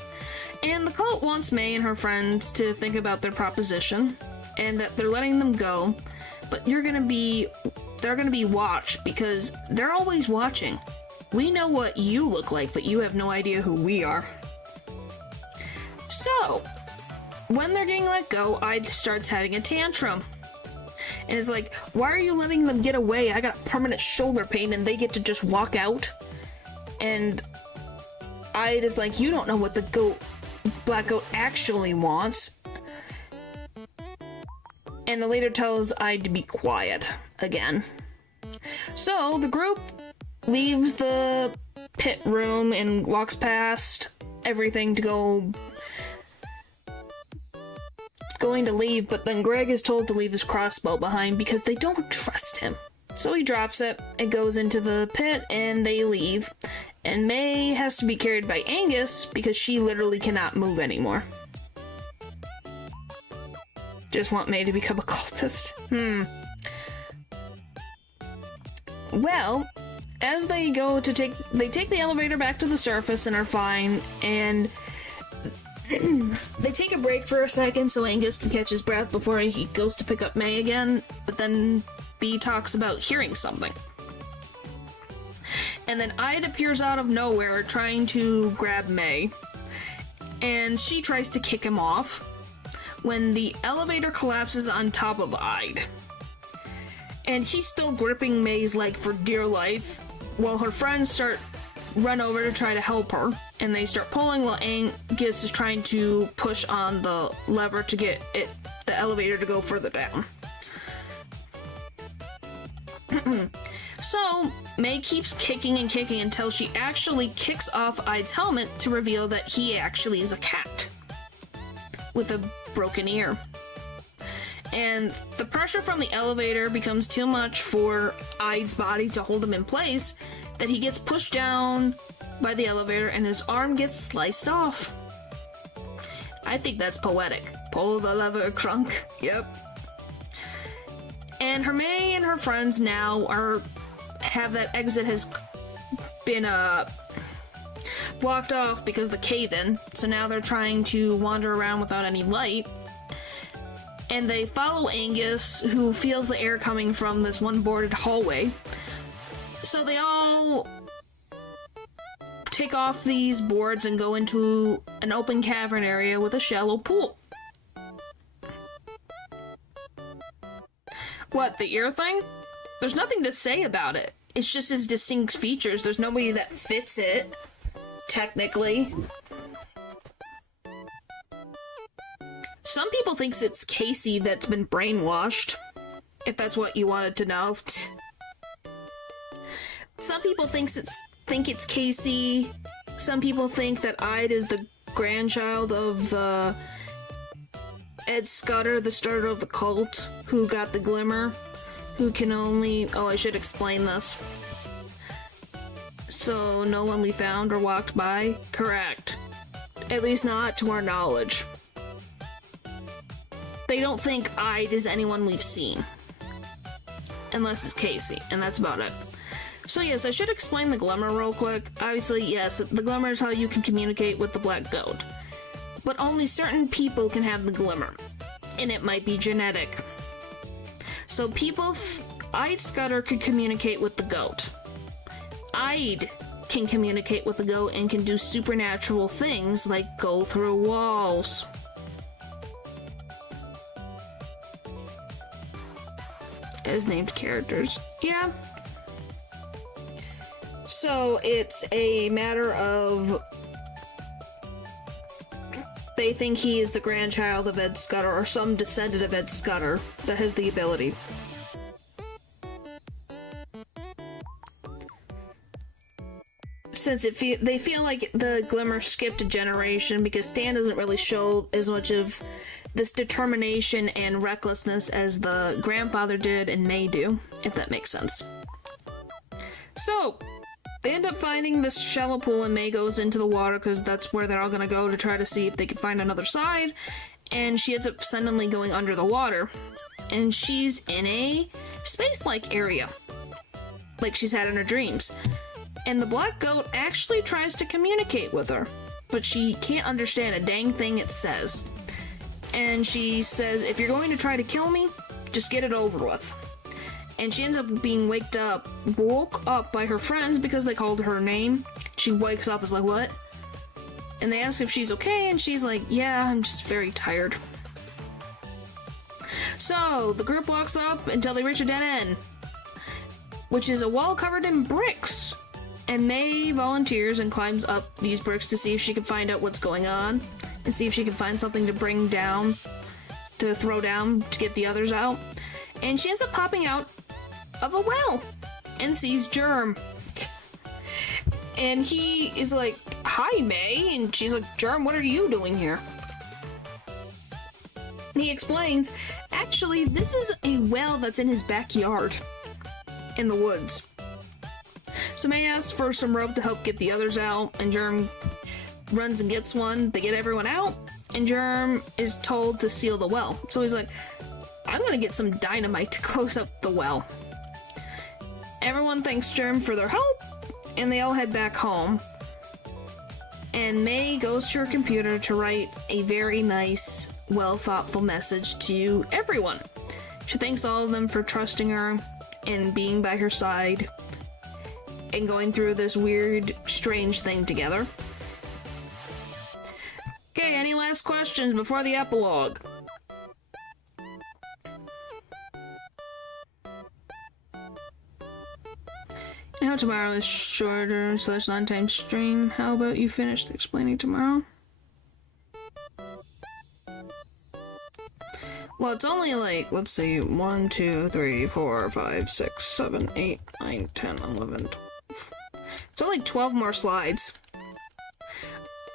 And the cult wants May and her friends to think about their proposition, and that they're letting them go, but they're gonna be watched, because they're always watching. We know what you look like, but you have no idea who we are. So, when they're getting let go, Ide starts having a tantrum. And it's like, why are you letting them get away? I got permanent shoulder pain and they get to just walk out. And Ide is like, you don't know what the black goat actually wants. And the leader tells Ide to be quiet again. So the group leaves the pit room and walks past everything to going to leave, but then Greg is told to leave his crossbow behind because they don't trust him. So he drops it and goes into the pit, and they leave. And May has to be carried by Angus because she literally cannot move anymore. Just want May to become a cultist. Well, as they go to take the elevator back to the surface and are fine, and they take a break for a second so Angus can catch his breath before he goes to pick up May again, but then B talks about hearing something. And then Ide appears out of nowhere trying to grab May, and she tries to kick him off when the elevator collapses on top of Ide. And he's still gripping May's leg for dear life, while her friends run over to try to help her, and they start pulling while Angus is trying to push on the lever to get the elevator to go further down. So, May keeps kicking and kicking until she actually kicks off Ide's helmet to reveal that he actually is a cat with a broken ear. And the pressure from the elevator becomes too much for Ide's body to hold him in place, that he gets pushed down by the elevator and his arm gets sliced off. I think that's poetic. Pull the lever, Crunk. Yep. And Hermione and her friends now have that exit has been blocked off because the cave-in. So now they're trying to wander around without any light. And they follow Angus, who feels the air coming from this one boarded hallway. So they all take off these boards and go into an open cavern area with a shallow pool. What, the ear thing? There's nothing to say about it. It's just his distinct features. There's nobody that fits it, technically. Some people think it's Casey that's been brainwashed, if that's what you wanted to know. Some people think it's Casey. Some people think that Ide is the grandchild of Ed Scudder, the starter of the cult, who got the glimmer, who can only... Oh, I should explain this. So, no one we found or walked by? Correct. At least not to our knowledge. They don't think Ide is anyone we've seen. Unless it's Casey, and that's about it. So yes, I should explain the glimmer real quick. Obviously, yes, the glimmer is how you can communicate with the Black Goat. But only certain people can have the glimmer. And it might be genetic. So Ide Scudder could communicate with the goat. Ide can communicate with the goat and can do supernatural things like go through walls. As named characters. Yeah. So it's a matter of they think he is the grandchild of Ed Scudder or some descendant of Ed Scudder that has the ability. Since they feel like the glimmer skipped a generation because Stan doesn't really show as much of this determination and recklessness as the grandfather did and May do, if that makes sense. So, they end up finding this shallow pool and May goes into the water because that's where they're all gonna go to try to see if they can find another side, and she ends up suddenly going under the water, and she's in a space-like area, like she's had in her dreams. And the Black Goat actually tries to communicate with her, but she can't understand a dang thing it says. And she says, if you're going to try to kill me, just get it over with. And she ends up being woke up by her friends because they called her name. She wakes up, is like, what? And they ask if she's okay, and she's like, yeah, I'm just very tired. So, the group walks up until they reach a dead end, which is a wall covered in bricks. And May volunteers and climbs up these bricks to see if she can find out what's going on, and see if she can find something to bring down, to throw down to get the others out. And she ends up popping out of a well and sees Germ. And he is like, hi, May. And she's like, Germ, what are you doing here? And he explains, actually, this is a well that's in his backyard in the woods. So May asks for some rope to help get the others out, and Germ runs and gets one. They get everyone out, and Germ is told to seal the well. So he's like, I'm gonna get some dynamite to close up the well. Everyone thanks Germ for their help, and they all head back home. And May goes to her computer to write a very nice, well-thoughtful message to everyone. She thanks all of them for trusting her and being by her side and going through this weird, strange thing together. Okay, any last questions before the epilogue? Now tomorrow is shorter / non-time stream. How about you finish explaining tomorrow? Well, it's only like, let's see, 1, 2, 3, 4, 5, 6, 7, 8, 9, 10, 11, 12. It's only 12 more slides.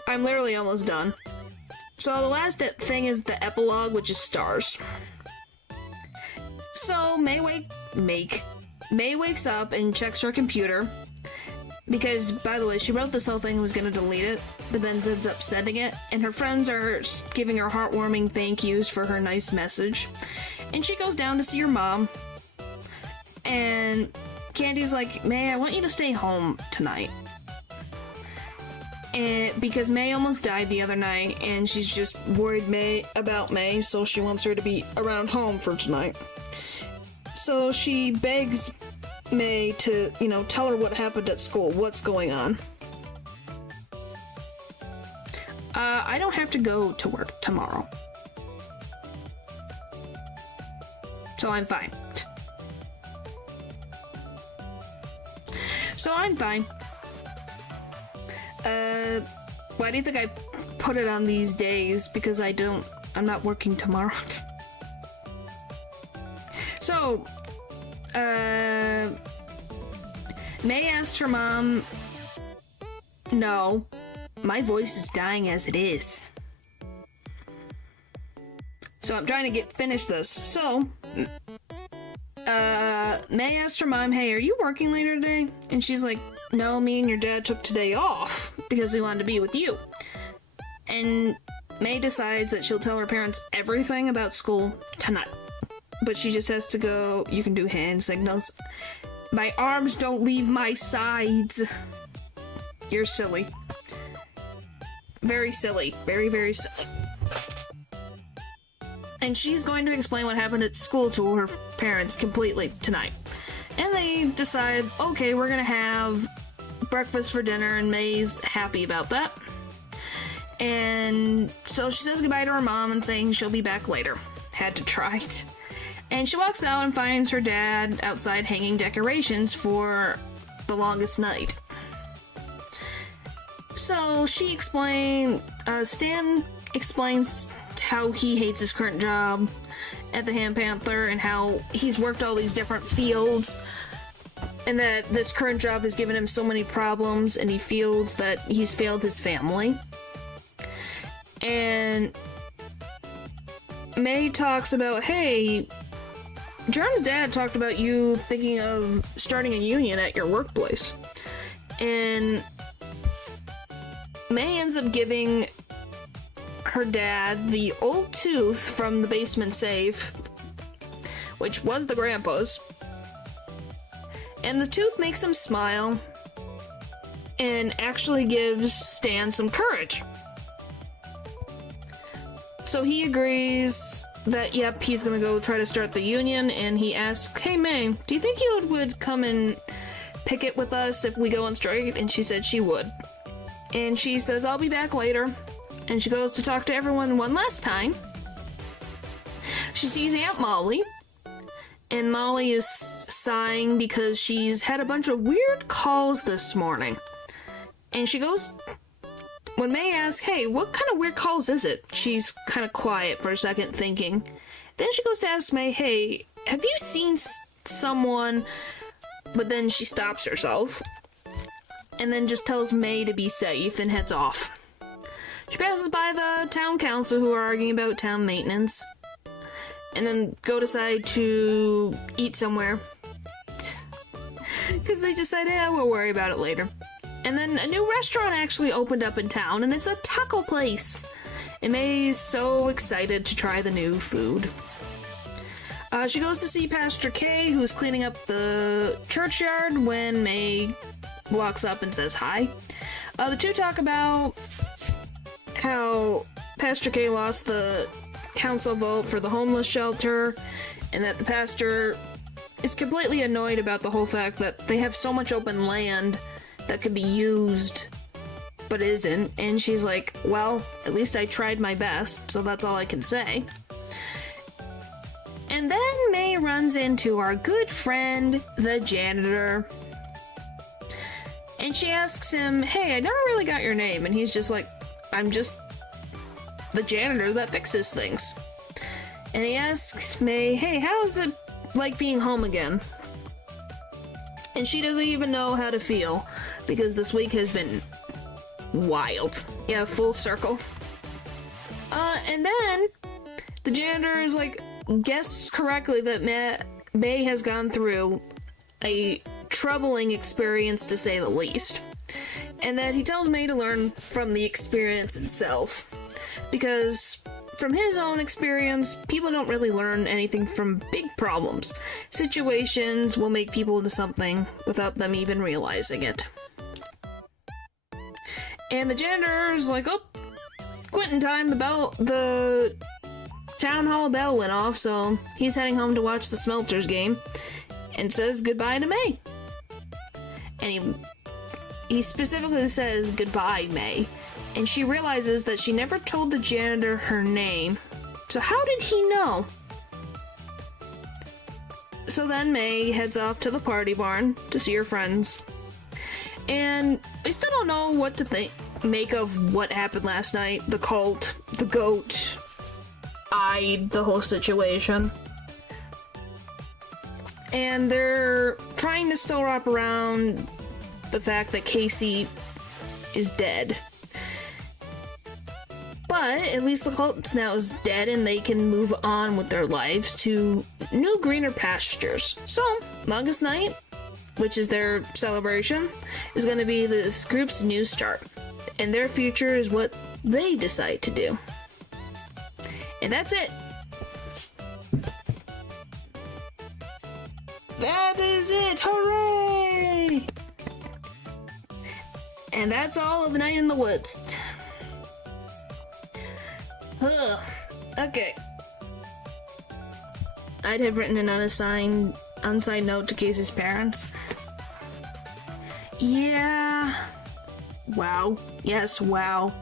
I'm literally almost done. So the last thing is the epilogue, which is stars. So May wakes up and checks her computer. Because, by the way, she wrote this whole thing and was gonna delete it, but then ends up sending it, and her friends are giving her heartwarming thank yous for her nice message. And she goes down to see her mom, and Candy's like, May, I want you to stay home tonight. And because May almost died the other night, and she's just worried about May, so she wants her to be around home for tonight. So she begs May to, tell her what happened at school, what's going on. I don't have to go to work tomorrow. So I'm fine. Why do you think I put it on these days? Because I'm not working tomorrow. So, May asked her mom, no, my voice is dying as it is. So I'm trying to finish this. So, May asked her mom, hey, are you working later today? And she's like, no, me and your dad took today off because we wanted to be with you. And May decides that she'll tell her parents everything about school tonight. But she just has to go, you can do hand signals. My arms don't leave my sides. You're silly. Very silly. Very, very silly. And she's going to explain what happened at school to her parents completely tonight. And they decide, okay, we're gonna have breakfast for dinner, and May's happy about that. And so she says goodbye to her mom and saying she'll be back later. Had to try it. And she walks out and finds her dad outside hanging decorations for the longest night. So Stan explains how he hates his current job at the Hand Panther and how he's worked all these different fields and that this current job has given him so many problems and he feels that he's failed his family. And May talks about, hey, Jordan's dad talked about you thinking of starting a union at your workplace. And May ends up giving her dad the old tooth from the basement safe, which was the grandpa's. And the tooth makes him smile and actually gives Stan some courage. So he agrees that, yep, he's gonna go try to start the union, and he asks, hey May, do you think you would come and picket with us if we go on strike? And she said she would. And she says, I'll be back later. And she goes to talk to everyone one last time. She sees Aunt Molly. And Molly is sighing because she's had a bunch of weird calls this morning. And she goes, when May asks, hey, what kind of weird calls is it? She's kind of quiet for a second, thinking. Then she goes to ask May, hey, have you seen someone? But then she stops herself. And then just tells May to be safe and heads off. She passes by the town council who are arguing about town maintenance. And then decide to eat somewhere. Because they decide, we'll worry about it later. And then a new restaurant actually opened up in town, and it's a taco place. And May's so excited to try the new food. She goes to see Pastor K, who's cleaning up the churchyard, when May walks up and says hi. The two talk about how Pastor K lost the council vote for the homeless shelter, and that the pastor is completely annoyed about the whole fact that they have so much open land that could be used, but isn't. And she's like, well, at least I tried my best, so that's all I can say. And then May runs into our good friend, the janitor. And she asks him, hey, I never really got your name. And he's just like, I'm just the janitor that fixes things. And he asks May, hey, how's it like being home again? And she doesn't even know how to feel, because this week has been wild. Yeah, full circle. And then the janitor is like, guesses correctly that May has gone through a troubling experience, to say the least. And that he tells May to learn from the experience itself. Because from his own experience, people don't really learn anything from big problems. Situations will make people into something without them even realizing it. And the janitor's like, oh, quitting time, the town hall bell went off, so he's heading home to watch the Smelters game, and says goodbye to May. And he specifically says goodbye, May, and she realizes that she never told the janitor her name. So how did he know? So then May heads off to the party barn to see her friends. And they still don't know what to make of what happened last night. The cult, the goat, the whole situation. And they're trying to still wrap around the fact that Casey is dead. But at least the cult now is dead and they can move on with their lives to new greener pastures. So, Longest Night, which is their celebration, is going to be this group's new start. And their future is what they decide to do. And that's it. That is it! Hooray! And that's all of Night in the Woods. Ugh. Okay. I'd have written an unsigned note to Casey's parents. Yeah. Wow. Yes, wow.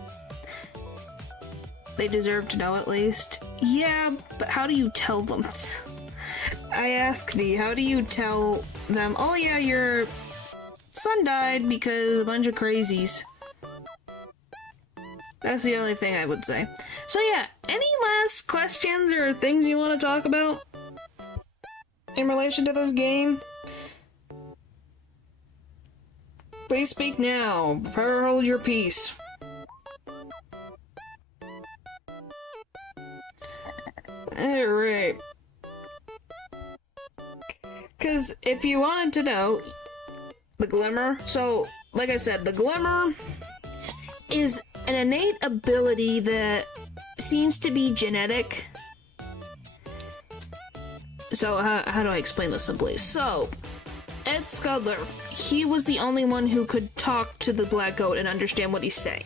They deserve to know at least. Yeah, but how do you tell them? I ask thee, how do you tell them, oh yeah, your son died because a bunch of crazies? That's the only thing I would say. So yeah, any last questions or things you want to talk about in relation to this game? Please speak now. Prepare to hold your peace. Alright. Because if you wanted to know, the Glimmer, so like I said, the Glimmer is an innate ability that seems to be genetic. So how do I explain this simply? So, Ed Scudler, he was the only one who could talk to the Black Goat and understand what he's saying.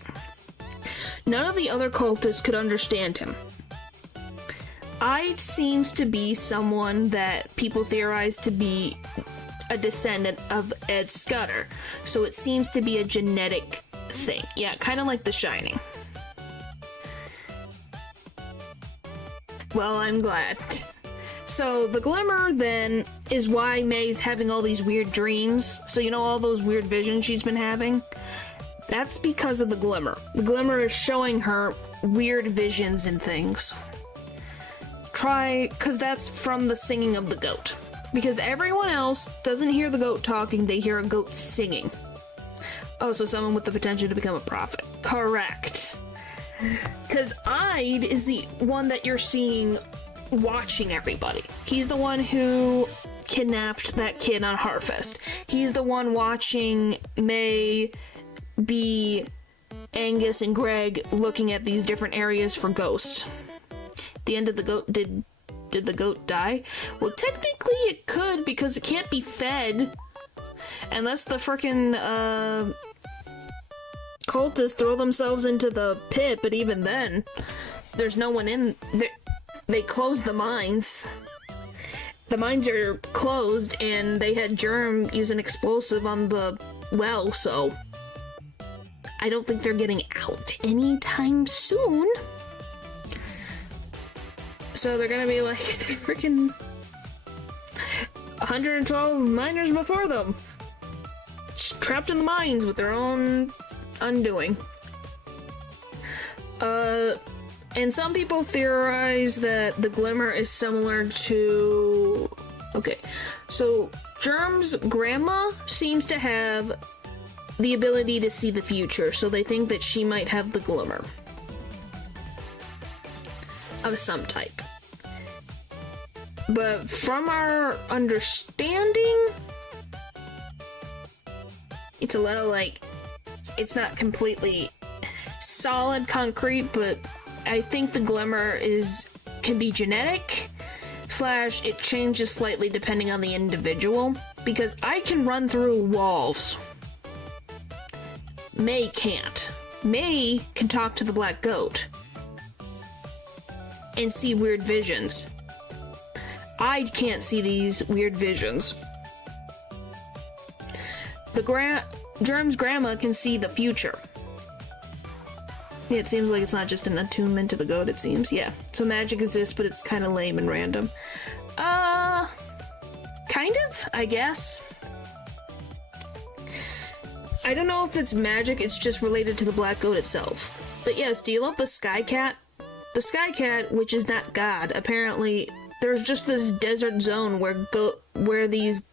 None of the other cultists could understand him. Ide seems to be someone that people theorize to be a descendant of Ed Scudder, so it seems to be a genetic thing. Yeah, kind of like The Shining. Well, I'm glad. So, the Glimmer, then, is why May's having all these weird dreams. So, you know all those weird visions she's been having? That's because of the Glimmer. The Glimmer is showing her weird visions and things. Because that's from the singing of the goat. Because everyone else doesn't hear the goat talking, they hear a goat singing. Oh, so someone with the potential to become a prophet. Correct. Because Ide is the one that you're seeing watching everybody. He's the one who kidnapped that kid on Harfest. He's the one watching May, B, Angus, and Greg looking at these different areas for ghosts. The end of the goat, did the goat die? Well, technically it could, because it can't be fed unless the frickin' cultists throw themselves into the pit, but even then, there's no one in there. They closed the mines. The mines are closed, and they had Germ use an explosive on the well, so I don't think they're getting out anytime soon. So they're gonna be like the freaking 112 miners before them, just trapped in the mines with their own undoing. And some people theorize that the Glimmer is similar to... Okay, so Germ's grandma seems to have the ability to see the future, so they think that she might have the Glimmer. of some type. But from our understanding, it's a little like, it's not completely solid concrete, but I think the glimmer can be genetic, / it changes slightly depending on the individual, because I can run through walls. May can't. May can talk to the black goat and see weird visions. I can't see these weird visions. Germ's grandma can see the future. Yeah, it seems like it's not just an attunement to the goat, it seems. Yeah. So magic exists, but it's kind of lame and random. Kind of, I guess. I don't know if it's magic, it's just related to the black goat itself. But yes, do you love the sky cat? The sky cat, which is not God, apparently there's just this desert zone where these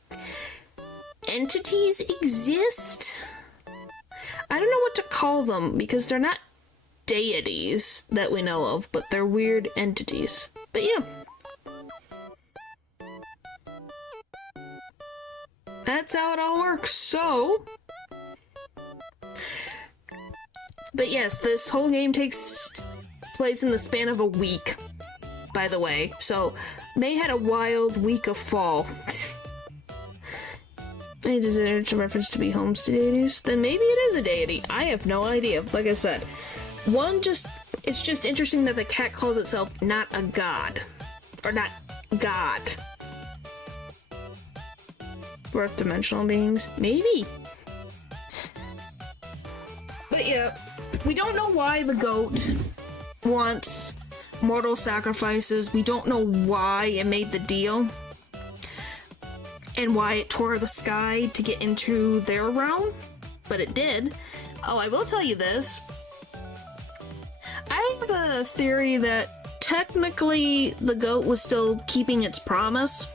entities exist? I don't know what to call them, because they're not deities that we know of, but they're weird entities. But yeah. That's how it all works, so... But yes, this whole game takes place in the span of a week, by the way. So, May had a wild week of fall. Maybe it's a reference to be homes to deities? Then maybe it is a deity. I have no idea. Like I said, it's just interesting that the cat calls itself not a god. Or not God. Fourth dimensional beings? Maybe. But yeah, we don't know why the goat wants mortal sacrifices. We don't know why it made the deal. And why it tore the sky to get into their realm. But it did. Oh, I will tell you this. I have a theory that technically the goat was still keeping its promise.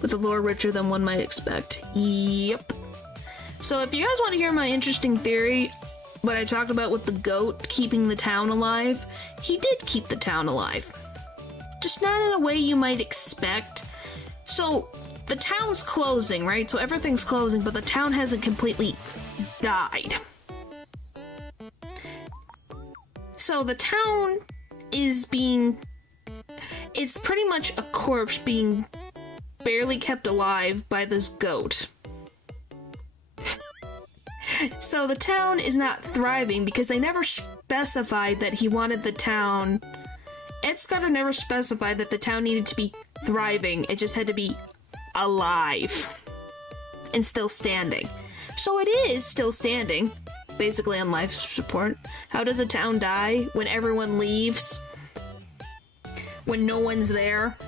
With a lore richer than one might expect. Yep. So if you guys want to hear my interesting theory, what I talked about with the goat keeping the town alive, he did keep the town alive. Just not in a way you might expect. So, the town's closing, right? So everything's closing, but the town hasn't completely died. So the town is it's pretty much a corpse being barely kept alive by this goat. So the town is not thriving because they never specified that he wanted the town... Ed Scudder never specified that the town needed to be thriving. It just had to be alive. And still standing. So it is still standing. Basically on life support. How does a town die? When everyone leaves? When no one's there?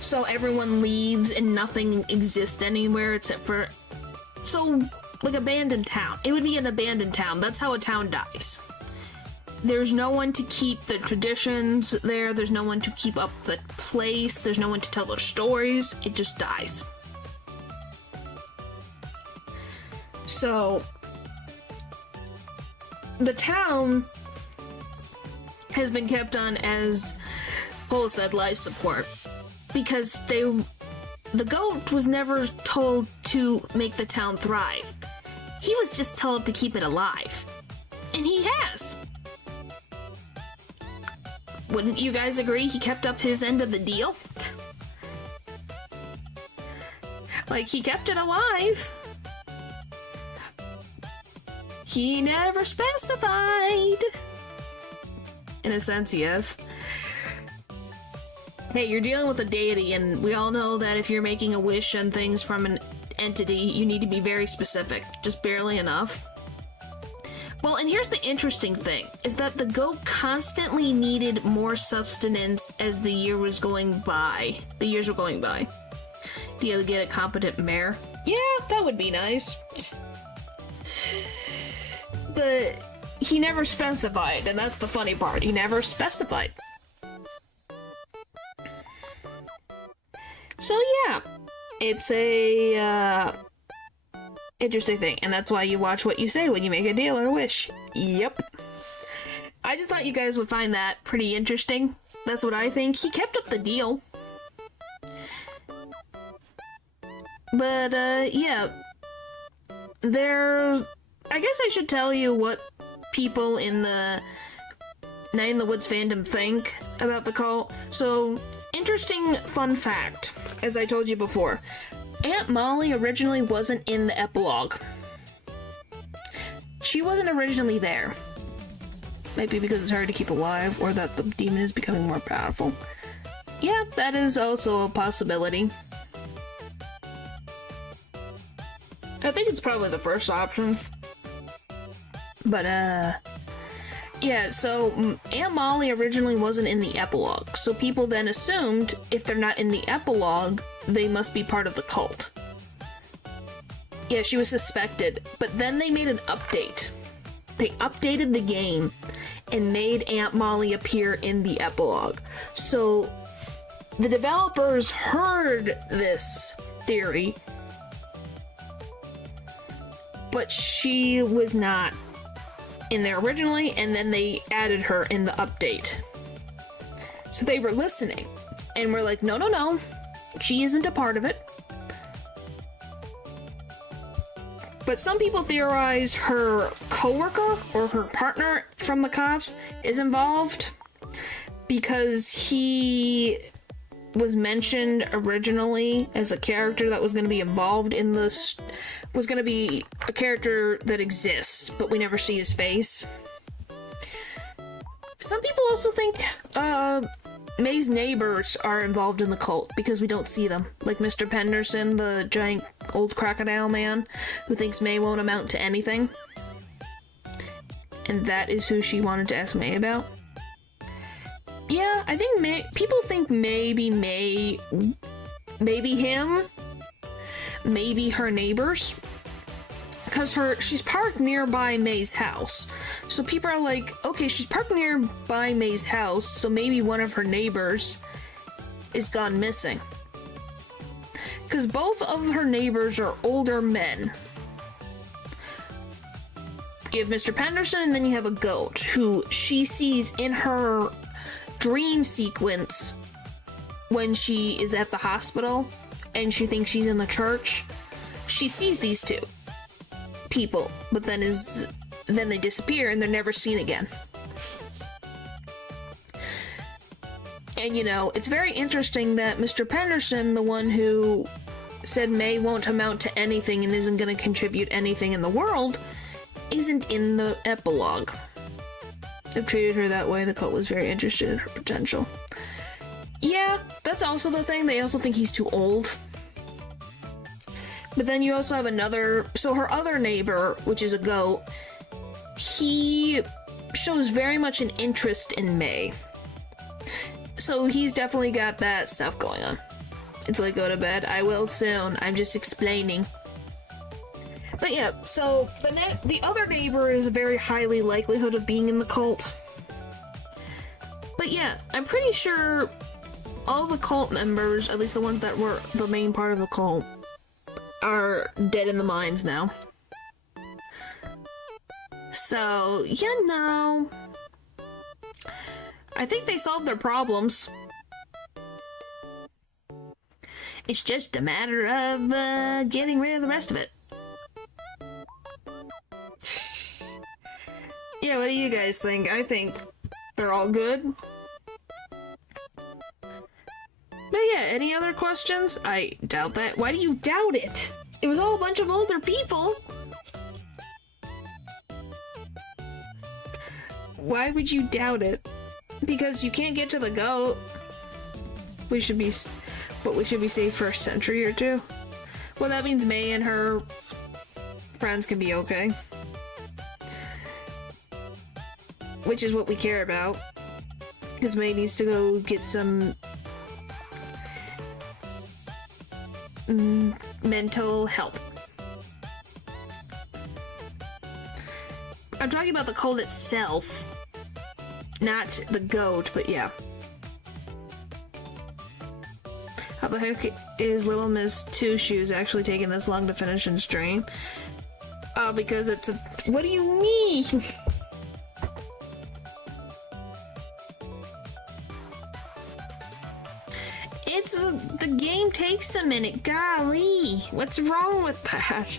So everyone leaves and nothing exists anywhere except for... So, like abandoned town. It would be an abandoned town. That's how a town dies. There's no one to keep the traditions there. There's no one to keep up the place. There's no one to tell their stories. It just dies. So, the town has been kept on as Cole said, life support. Because the goat was never told to make the town thrive. He was just told to keep it alive. And he has. Wouldn't you guys agree he kept up his end of the deal? Like, he kept it alive. He never specified. In a sense, yes. Hey, you're dealing with a deity, and we all know that if you're making a wish on things from an entity, you need to be very specific. Just barely enough. Well, and here's the interesting thing, is that the goat constantly needed more sustenance as the year was going by. The years were going by. Do you get a competent mare? Yeah, that would be nice. But he never specified, and that's the funny part. He never specified. So yeah, it's a interesting thing, and that's why you watch what you say when you make a deal or a wish. Yep. I just thought you guys would find that pretty interesting. That's what I think. He kept up the deal. But, yeah. I guess I should tell you what people in the Night in the Woods fandom think about the cult. So, interesting fun fact, as I told you before. Aunt Molly originally wasn't in the epilogue. She wasn't originally there. Maybe because it's hard to keep alive, or that the demon is becoming more powerful. Yeah, that is also a possibility. I think it's probably the first option. But, yeah, so Aunt Molly originally wasn't in the epilogue, so people then assumed if they're not in the epilogue, they must be part of the cult. Yeah, she was suspected, but then they made an update. They updated the game and made Aunt Molly appear in the epilogue. So the developers heard this theory, but she was not in there originally, and then they added her in the update. So they were listening, and were like, no, she isn't a part of it. But some people theorize her coworker or her partner from the cops is involved because he was mentioned originally as a character that was going to be involved in this, was going to be a character that exists, but we never see his face. Some people also think May's neighbors are involved in the cult because we don't see them. Like Mr. Penderson, the giant old crocodile man who thinks May won't amount to anything. And that is who she wanted to ask May about. Yeah, I think people think maybe him, maybe her neighbors. Because she's parked nearby May's house. So people are like, okay, she's parked nearby May's house, so maybe one of her neighbors is gone missing. Because both of her neighbors are older men. You have Mr. Penderson, and then you have a goat, who she sees in her dream sequence when she is at the hospital, and she thinks she's in the church. She sees these two people, but then they disappear and they're never seen again. And it's very interesting that Mr. Penderson, the one who said May won't amount to anything and isn't going to contribute anything in the world, isn't in the epilogue. They've treated her that way. The cult was very interested in her potential. Yeah, that's also the thing. They also think he's too old. But then you also have her other neighbor, which is a goat, he shows very much an interest in May. So he's definitely got that stuff going on. It's like, go to bed. I will soon. I'm just explaining. But yeah, so the other neighbor is a very highly likelihood of being in the cult. But yeah, I'm pretty sure all the cult members, at least the ones that were the main part of the cult, are dead in the mines now. So, I think they solved their problems. It's just a matter of getting rid of the rest of it. Yeah, what do you guys think? I think they're all good. But yeah, any other questions? I doubt that. Why do you doubt it? It was all a bunch of older people. Why would you doubt it? Because you can't get to the goat. We should be safe for a century or two. Well, that means May and her friends can be okay. Which is what we care about. Because May needs to go get some mental help. I'm talking about the cult itself, not the goat, but yeah. How the heck is Little Miss Two Shoes actually taking this long to finish and stream? Oh, because it's a... What do you mean? the game takes a minute. Golly, what's wrong with that?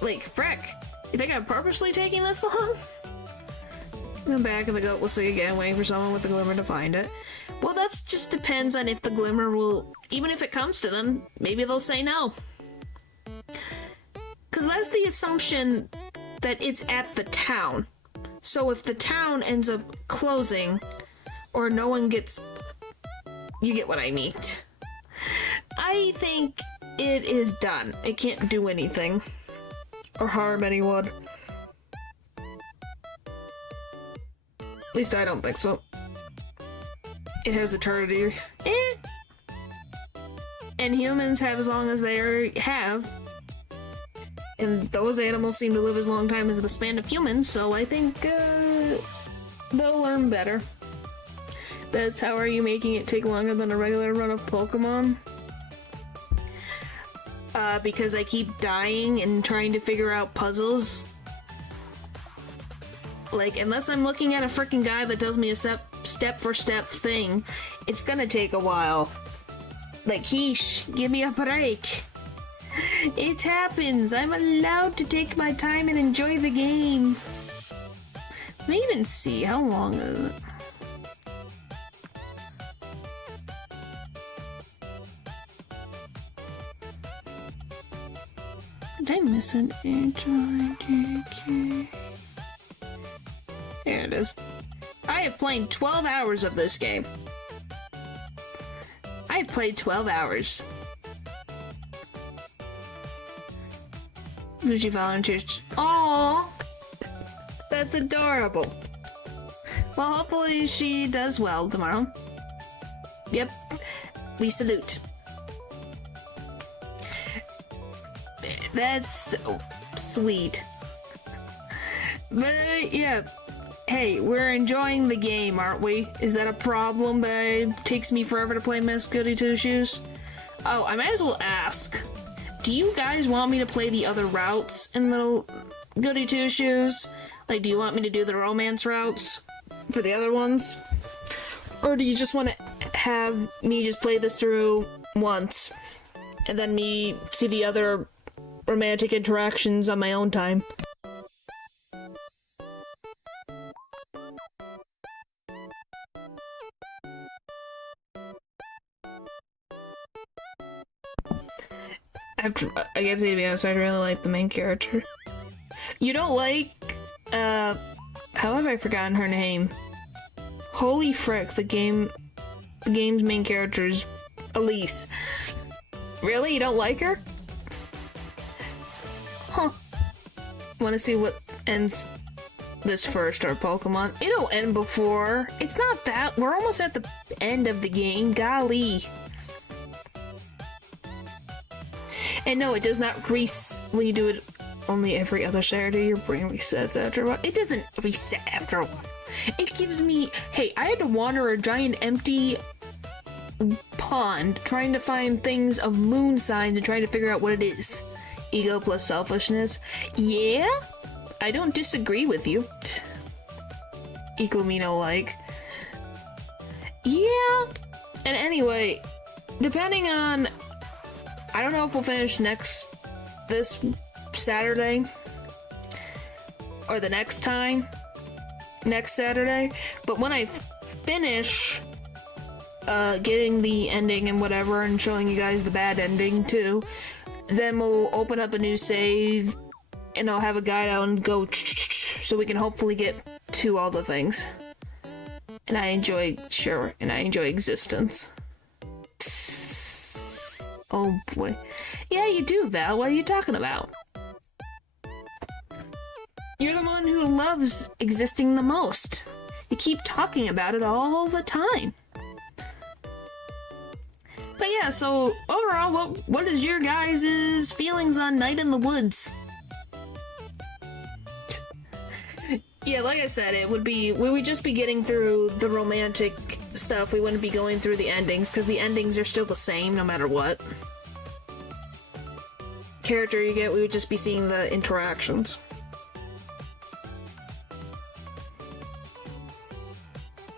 Like, frick. You think I'm purposely taking this long? The back of the goat will sing again, waiting for someone with the glimmer to find it. Well, that just depends on if the glimmer will... Even if it comes to them, maybe they'll say no. Because that's the assumption that it's at the town. So if the town ends up closing, or no one gets... You get what I mean. I think it is done. It can't do anything. Or harm anyone. At least I don't think so. It has eternity. And humans have as long as they have. And those animals seem to live as long time as the span of humans, so I think they'll learn better. Best, how are you making it take longer than a regular run of Pokemon? Because I keep dying and trying to figure out puzzles. Like, unless I'm looking at a freaking guide that tells me a step-for-step thing, it's gonna take a while. Like, Quiche, give me a break. It happens. I'm allowed to take my time and enjoy the game. Let me even see. How long is it? Did I miss an HIJK? There it is. I have played 12 hours of this game. I have played 12 hours. She volunteers. Aww! That's adorable. Well, hopefully she does well tomorrow. Yep. We salute. That's so sweet. But, yeah. Hey, we're enjoying the game, aren't we? Is that a problem that it takes me forever to play Miss Goody Two Shoes? Oh, I might as well ask. Do you guys want me to play the other routes in the Goody Two Shoes? Like, do you want me to do the romance routes for the other ones? Or do you just want to have me just play this through once, and then me see the other romantic interactions on my own time? I guess to be honest, I really like the main character. You don't like, how have I forgotten her name? Holy frick, the game's main character is Elise. Really? You don't like her? Huh. Wanna see what ends this first, our Pokemon? It'll end before. It's not that. We're almost at the end of the game. Golly. And no, it does not when you do it only every other Saturday, your brain resets after a while. It doesn't reset after a while. It gives me, hey, I had to wander a giant empty pond trying to find things of moon signs and trying to figure out what it is. Ego plus selfishness. Yeah? I don't disagree with you. Equal me no like. Yeah. And anyway, depending on, I don't know if we'll finish this Saturday or the next Saturday, but when I finish getting the ending and whatever and showing you guys the bad ending too, then we'll open up a new save and I'll have a guide out and go so we can hopefully get to all the things. And I enjoy existence. Oh boy. Yeah, you do, Val. What are you talking about? You're the one who loves existing the most. You keep talking about it all the time. But yeah, so overall, what is your guys' feelings on Night in the Woods? Yeah, like I said, we would just be getting through the romantic stuff. We wouldn't be going through the endings, because the endings are still the same no matter what character you get. We would just be seeing the interactions.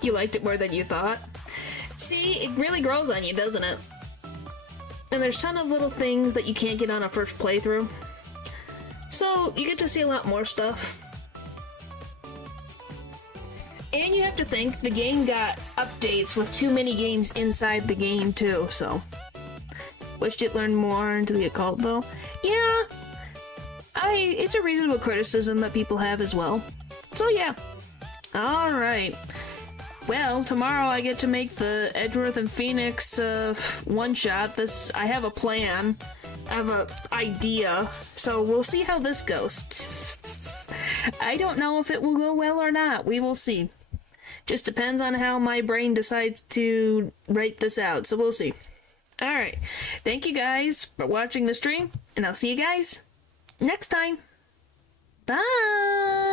You liked it more than you thought? See, it really grows on you, doesn't it? And there's a ton of little things that you can't get on a first playthrough. So, you get to see a lot more stuff. And you have to think, the game got updates with too many games inside the game, too, so... Wished it learned more into the occult, though. Yeah, it's a reasonable criticism that people have as well. So yeah. Alright. Well, tomorrow I get to make the Edgeworth and Phoenix one-shot. I have a plan. I have an idea. So we'll see how this goes. I don't know if it will go well or not. We will see. Just depends on how my brain decides to write this out. So we'll see. Alright. Thank you guys for watching the stream. And I'll see you guys next time. Bye!